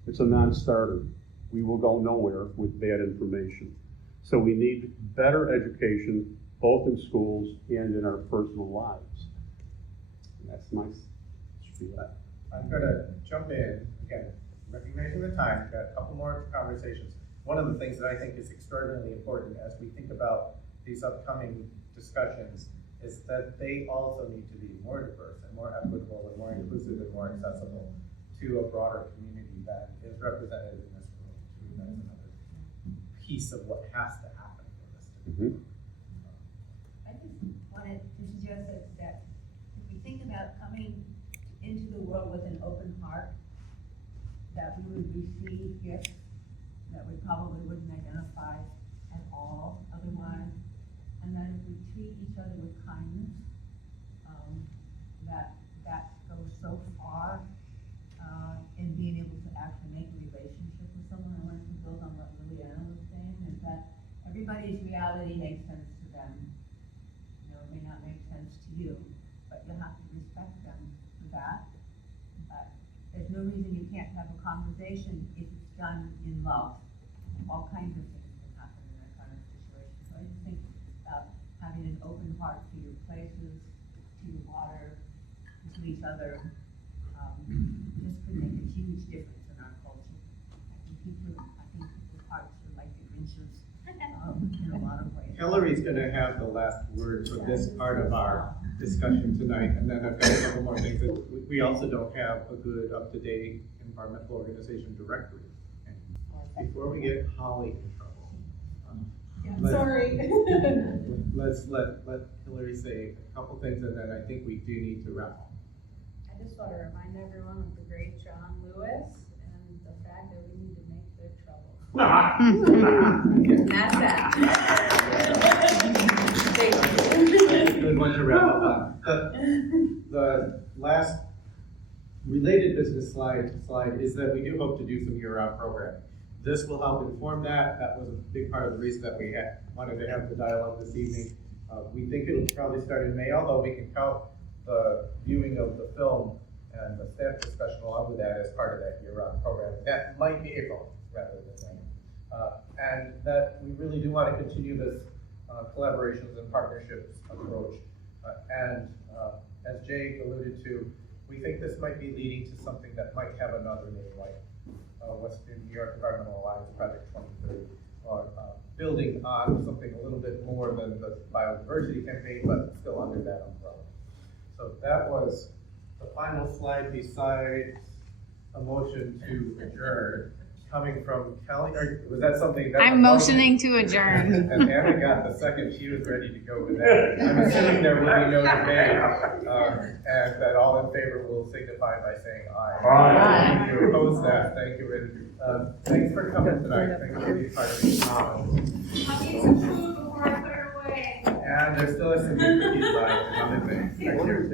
It's a non-starter. We will go nowhere with bad information. So we need better education, both in schools and in our personal lives. And that's my spiel. I'm gonna jump in, again, recognizing the time, we've got a couple more conversations. One of the things that I think is extraordinarily important as we think about these upcoming discussions is that they also need to be more diverse and more equitable and more inclusive and more accessible to a broader community that is represented in this room. That's another piece of what has to happen for this to be. I just wanted to suggest that if we think about coming into the world with an open heart, that we would receive gifts that we probably wouldn't identify at all otherwise, and that if we treat each other with kindness, that goes so far in being able to actually make a relationship with someone. I wanted to build on what Liliana was saying, is that everybody's reality makes sense to them. It may not make sense to you, but you have to respect them for that. But there's no reason you can't have a conversation if it's done in love. All kinds of things can happen in that kind of situation. So I just think about having an open heart to your places, to your water, to each other, just could make a huge difference in our culture. I think people's hearts are like the Grinches in a lot of ways. Hillary's gonna have the last word for this part of our discussion tonight, and then I've got a couple more things. We also don't have a good up-to-date environmental organization directory. Before we get Holly in trouble, let's let Hillary say a couple things, and then I think we do need to wrap up. I just want to remind everyone of the great John Lewis and the fact that we need to make good trouble. And that's that. Thank you. That's a good one to wrap up on. The last related business slide is that we do hope to do some year-round programming. This will help inform that. That was a big part of the reason that we wanted to have the dialogue this evening. We think it'll probably start in May, although we can count the viewing of the film and the staff discussion along with that as part of that year-round program. That might be April rather than May. And that we really do want to continue this collaborations and partnerships approach. As Jay alluded to, we think this might be leading to something that might have another name, like Western New York Environmental Alliance Project 2030, or building on something a little bit more than the biodiversity campaign, but still under that umbrella. So that was the final slide besides a motion to adjourn coming from Kelly, or was that something that? I'm motioning to adjourn. And Anna got the second, she was ready to go with that. I'm assuming there will be no debate, and that all in favor will signify by saying aye. Aye. If you oppose that, thank you, and thanks for coming tonight, thanks for being part of this. I'll eat some food before I put it away. And there still is some good cookies left, another thing. Thank you.